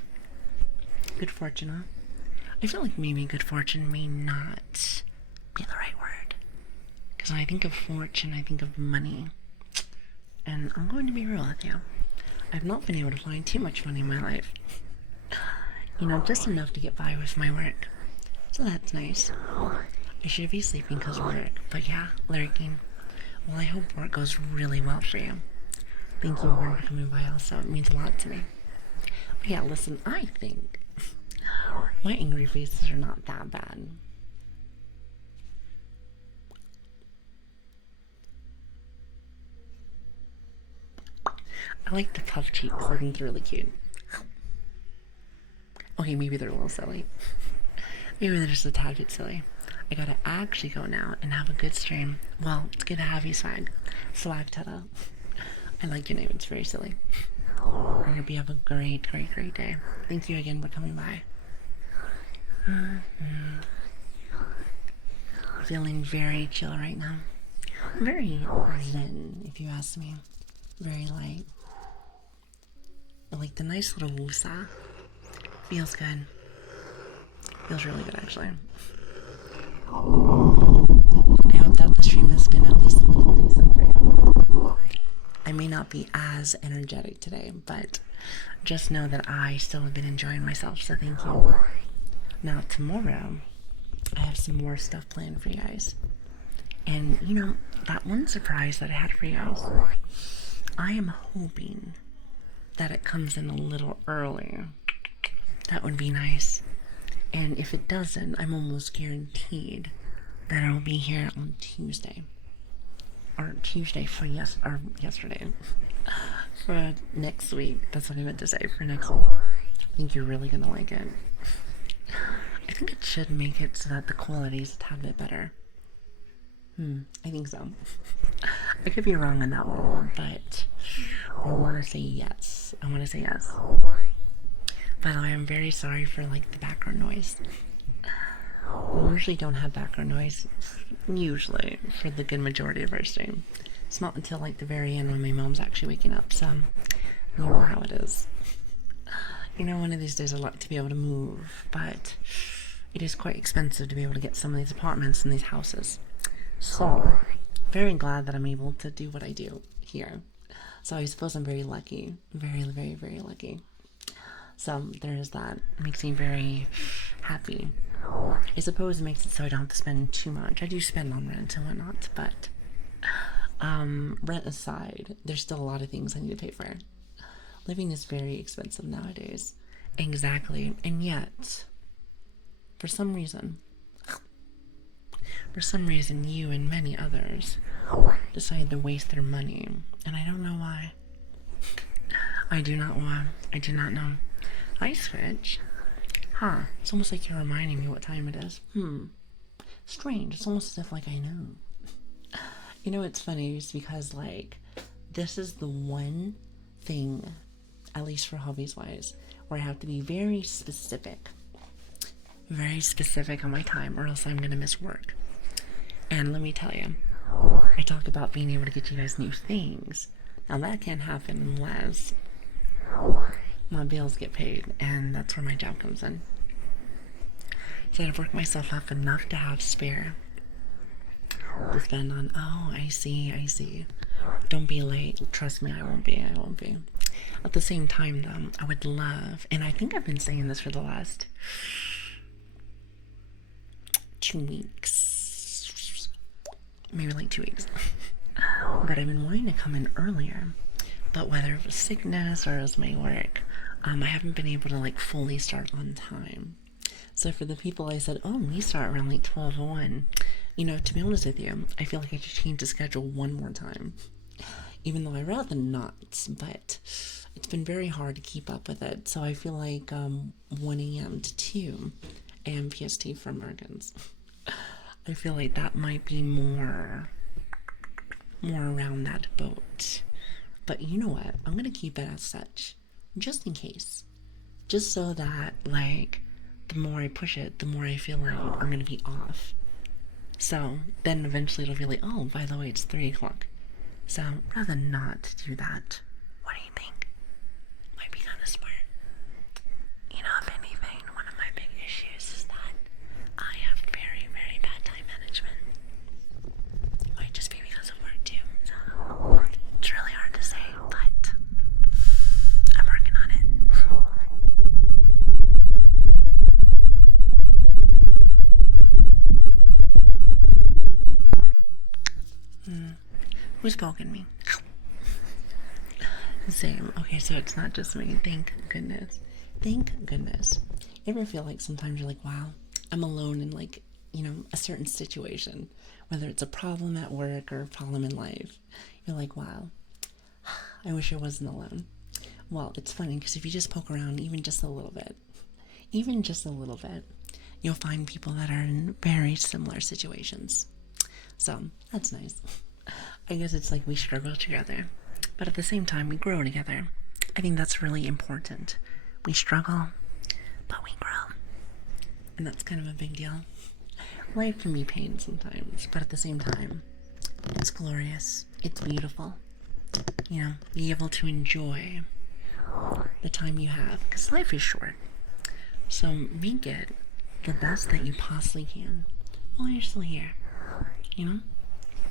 Good fortune, huh? I feel like maybe good fortune may not be the right word. Because when I think of fortune, I think of money. And I'm going to be real with you. I've not been able to find too much money in my life. Just enough to get by with my work. So that's nice. I should be sleeping because of work. But yeah, lurking. Well, I hope work goes really well for you. Thank you for coming by also. It means a lot to me. But yeah, listen, I think my angry faces are not that bad. I like the puff cheeks. I think they're really cute. Okay, maybe they're a little silly. Maybe they're just a tad bit silly. I gotta actually go now and have a good stream. Well, it's good to have you, Swag. Swag Tata. I like your name. It's very silly. I hope you have a great day. Thank you again for coming by. Feeling very chill right now. Very zen, if you ask me. Very light. I like the nice little woosah. Feels good. Feels really good, actually. I hope that the stream has been at least a little decent for you. I may not be as energetic today, but just know that I still have been enjoying myself, so thank you. Now, tomorrow, I have some more stuff planned for you guys. And, that one surprise that I had for you, I am hoping that it comes in a little early. That would be nice. And if it doesn't, I'm almost guaranteed that I'll be here on Tuesday. Or Tuesday for yesterday. For next week. That's what I meant to say, for next week. I think you're really gonna like it. I think it should make it so that the quality is a tad bit better. I think so. I could be wrong on that one, but I want to say yes. By the way, I'm very sorry for like the background noise. We usually don't have background noise, usually, for the good majority of our stream. It's not until like the very end when my mom's actually waking up, so you know how it is. One of these days I'd like to be able to move, but it is quite expensive to be able to get some of these apartments and these houses. So, very glad that I'm able to do what I do here. So I suppose I'm very lucky. Very, very, very lucky. So there is that. It makes me very happy. I suppose it makes it so I don't have to spend too much. I do spend on rent and whatnot, but rent aside, there's still a lot of things I need to pay for. Living is very expensive nowadays. Exactly. And yet, for some reason, you and many others decide to waste their money. And I don't know why. I do not know. Hi, Switch. Huh. It's almost like you're reminding me what time it is. Strange. It's almost as if like I know. It's funny just because like this is the one thing, at least for hobbies wise, where I have to be very specific on my time, or else I'm gonna miss work. And let me tell you, I talk about being able to get you guys new things. Now that can't happen unless my bills get paid, and that's where my job comes in. So I've worked myself up enough to have spare to spend on. Oh, I see. Don't be late. Trust me, I won't be. At the same time, though, I would love, and I think I've been saying this for the last 2 weeks, maybe like 2 weeks, but I've been wanting to come in earlier, but whether it was sickness or it was my work, I haven't been able to like fully start on time. So for the people I said, oh, we start around like 12:01, to be honest with you, I feel like I should change the schedule one more time, even though I'd rather not, but it's been very hard to keep up with it. So I feel like 1 a.m. to 2 a.m. PST for Americans. I feel like that might be more around that boat. But you know what? I'm going to keep it as such, just in case. Just so that, like, the more I push it, the more I feel like I'm going to be off. So then eventually it'll be like, oh, by the way, it's 3 o'clock. So rather not do that. What do you think? Might be kind of smart. If anything, one of my big issues is that I have very, very bad time management. Might just be because of work too. So it's really hard to say, but I'm working on it. Who's poking me? Same. Okay, so it's not just me. Thank goodness. You ever feel like sometimes you're like, wow, I'm alone in like, a certain situation, whether it's a problem at work or a problem in life. You're like, wow, I wish I wasn't alone. Well, it's funny because if you just poke around even just a little bit, you'll find people that are in very similar situations. So that's nice. I guess it's like we struggle together, but at the same time we grow together. I think that's really important. We struggle, but we grow, and that's kind of a big deal. Life can be pain sometimes, but at the same time, it's glorious. It's beautiful. Be able to enjoy the time you have, because life is short. So make it the best that you possibly can while you're still here.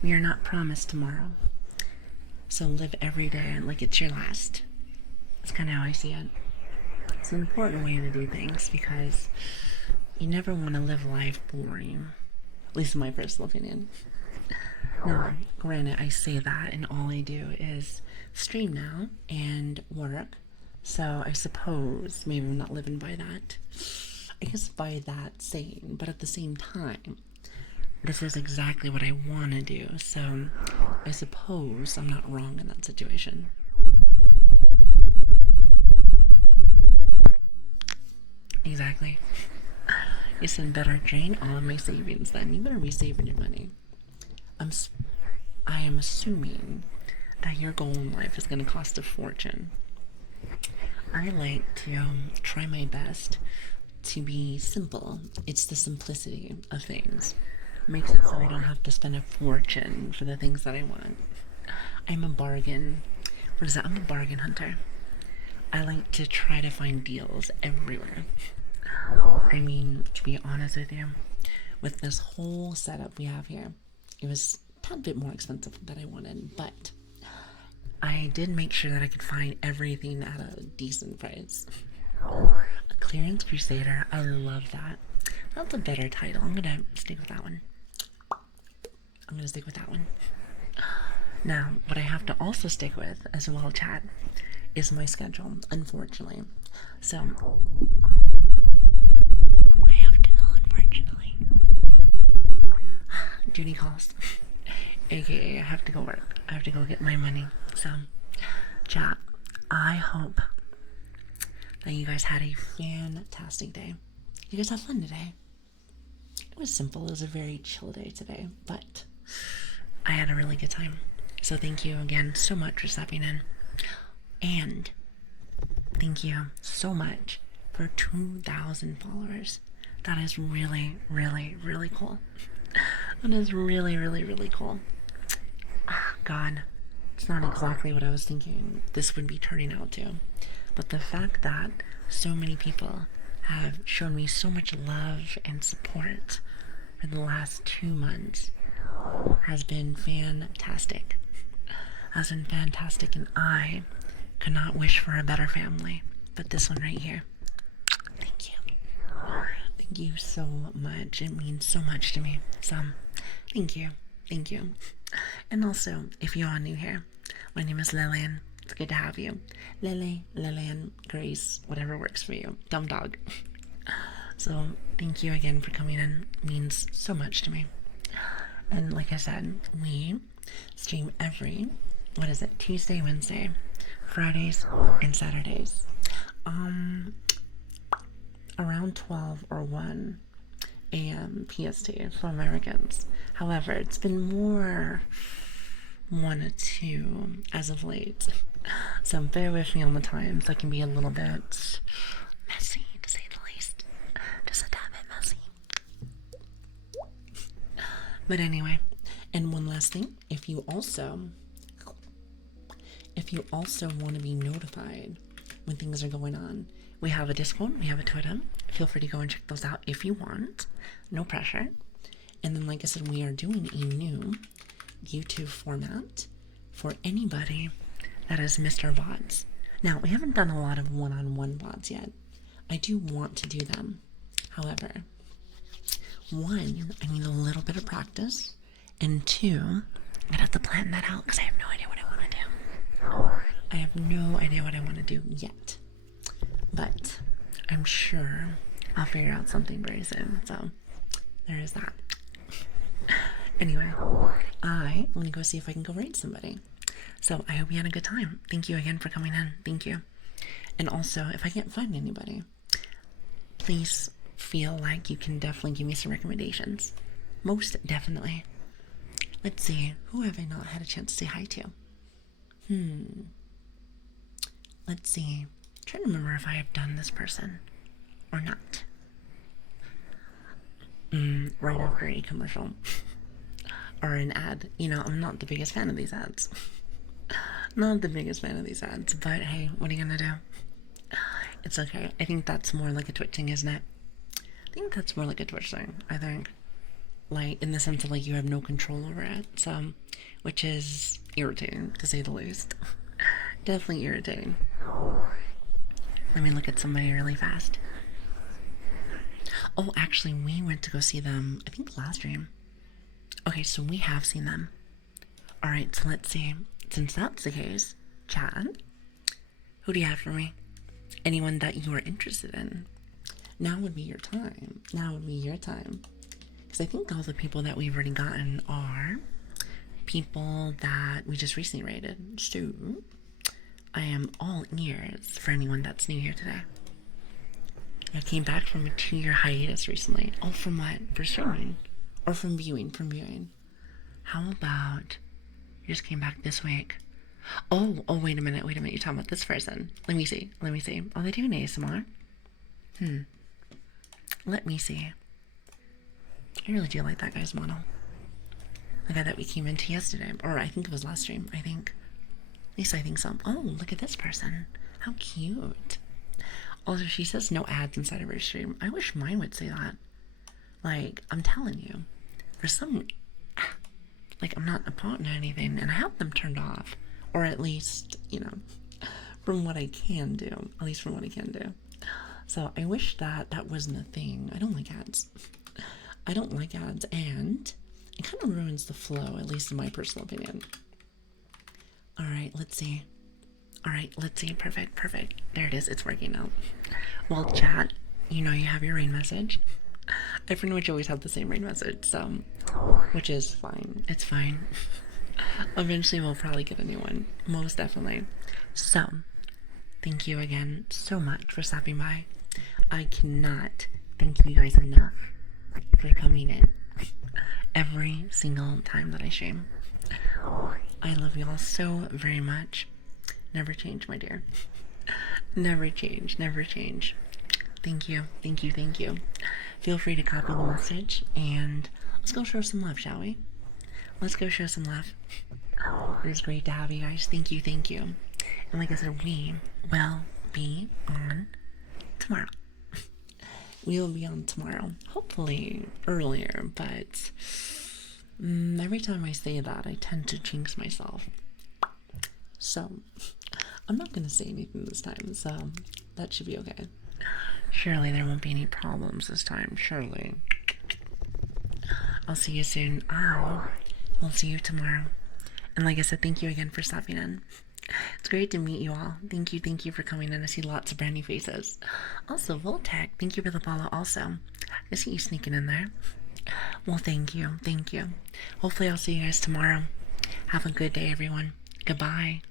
We are not promised tomorrow. So live every day like it's your last. That's kind of how I see it. It's an important way to do things because you never want to live life boring. At least in my personal opinion. Now, granted, I say that, and all I do is stream now and work. So I suppose maybe I'm not living by that. I guess by that saying, but at the same time, this is exactly what I want to do. So I suppose I'm not wrong in that situation. Exactly. You said better drain all of my savings then. You better be saving your money. I'm, I am assuming that your goal in life is going to cost a fortune. I like to try my best to be simple. It's the simplicity of things. Makes it so I don't have to spend a fortune for the things that I want. I'm a bargain. What is that? I'm a bargain hunter. I like to try to find deals everywhere. I mean, to be honest with you, with this whole setup we have here, it was a tad bit more expensive than I wanted, but I did make sure that I could find everything at a decent price. A clearance crusader, I love that. That's a better title. I'm gonna stick with that one. Now, what I have to also stick with as well, chat, is my schedule, unfortunately. So, I have to go, unfortunately. Duty calls. AKA, I have to go work. I have to go get my money. So, chat, I hope that you guys had a fantastic day. You guys have fun today. It was simple. It was a very chill day today, but I had a really good time. So thank you again so much for stepping in. And thank you so much for 2,000 followers. That is really, really, really cool. That is really, really, really cool. Oh, God, it's not exactly what I was thinking this would be turning out to. But the fact that so many people have shown me so much love and support for the last 2 months has been fantastic. And I could not wish for a better family. But this one right here. Thank you. Thank you so much. It means so much to me. So, thank you. Thank you. And also, if you are new here, my name is Lilian. It's good to have you. Lili, Lilian, Grace, whatever works for you. Dumb dog. So, thank you again for coming in. It means so much to me. And like I said, we stream every, Tuesday, Wednesday, Fridays, and Saturdays. Around 12 or 1 a.m. PST for Americans. However, it's been more 1 or 2 as of late. So bear with me on the times. That can be a little bit messy, to say the least. Just a tad bit messy. But anyway, and one last thing, if you also want to be notified when things are going on, we have a Discord, we have a Twitter. Feel free to go and check those out if you want. No pressure. And then, like I said, we are doing a new YouTube format for anybody that is Mr. VODs. Now, we haven't done a lot of one-on-one VODs yet. I do want to do them. However, 1, I need a little bit of practice. And 2, I'd have to plan that out because I have no idea what I want to do. I have no idea what I want to do yet. But I'm sure I'll figure out something very soon. So there is that. Anyway, I want to go see if I can go raid somebody. So I hope you had a good time. Thank you again for coming in. Thank you. And also, if I can't find anybody, please feel like you can definitely give me some recommendations. Most definitely. Let's see. Who have I not had a chance to say hi to? Let's see. I'm trying to remember if I have done this person or not. Right after a commercial or an ad. You know, I'm not the biggest fan of these ads. Not the biggest fan of these ads, but hey, what are you gonna do? It's okay. I think that's more like a Twitch thing, isn't it? I think that's more like a Twitch thing. I think, like, in the sense of like you have no control over it. So, which is irritating to say the least. Definitely irritating. Let me look at somebody really fast. Oh, actually, we went to go see them, I think last stream. Okay, so we have seen them. Alright, so let's see. Since that's the case, Chad, who do you have for me? Anyone that you are interested in? Now would be your time. Now would be your time. Because I think all the people that we've already gotten are people that we just recently rated. So, I am all ears for anyone that's new here today. I came back from a 2-year hiatus recently. Oh, from what? For streaming? Or from viewing? From viewing. How about you just came back this week? Oh, wait a minute. You're talking about this person. Let me see. Oh, they do an ASMR? Let me see. I really do like that guy's model. The guy that we came into yesterday. Or I think it was last stream, I think. At least I think so. Oh, look at this person. How cute. Also, she says no ads inside of her stream. I wish mine would say that. Like, I'm telling you. For some... Like, I'm not a partner or anything, and I have them turned off. Or at least, you know, from what I can do. At least from what I can do. So, I wish that that wasn't a thing. I don't like ads. I don't like ads, and it kind of ruins the flow, at least in my personal opinion. Alright, let's see. Perfect. There it is. It's working now. Well, chat, you know you have your rain message. I pretty much always have the same rain message, so, which is fine. It's fine. Eventually we'll probably get a new one. Most definitely. So, thank you again so much for stopping by. I cannot thank you guys enough for coming in every single time that I stream. I love you all so very much. Never change, my dear. Never change. Thank you. Feel free to copy the message, and let's go show some love, shall we? Let's go show some love. It was great to have you guys. Thank you. And like I said, we will be on tomorrow. We will be on tomorrow. Hopefully earlier, but every time I say that, I tend to jinx myself. So, I'm not going to say anything this time, so that should be okay. Surely there won't be any problems this time, surely. I'll see you soon. We'll see you tomorrow. And like I said, thank you again for stopping in. It's great to meet you all. Thank you for coming in. I see lots of brand new faces. Also, Voltec, thank you for the follow also. I see you sneaking in there. Well, thank you. Hopefully I'll see you guys tomorrow. Have a good day, everyone. Goodbye.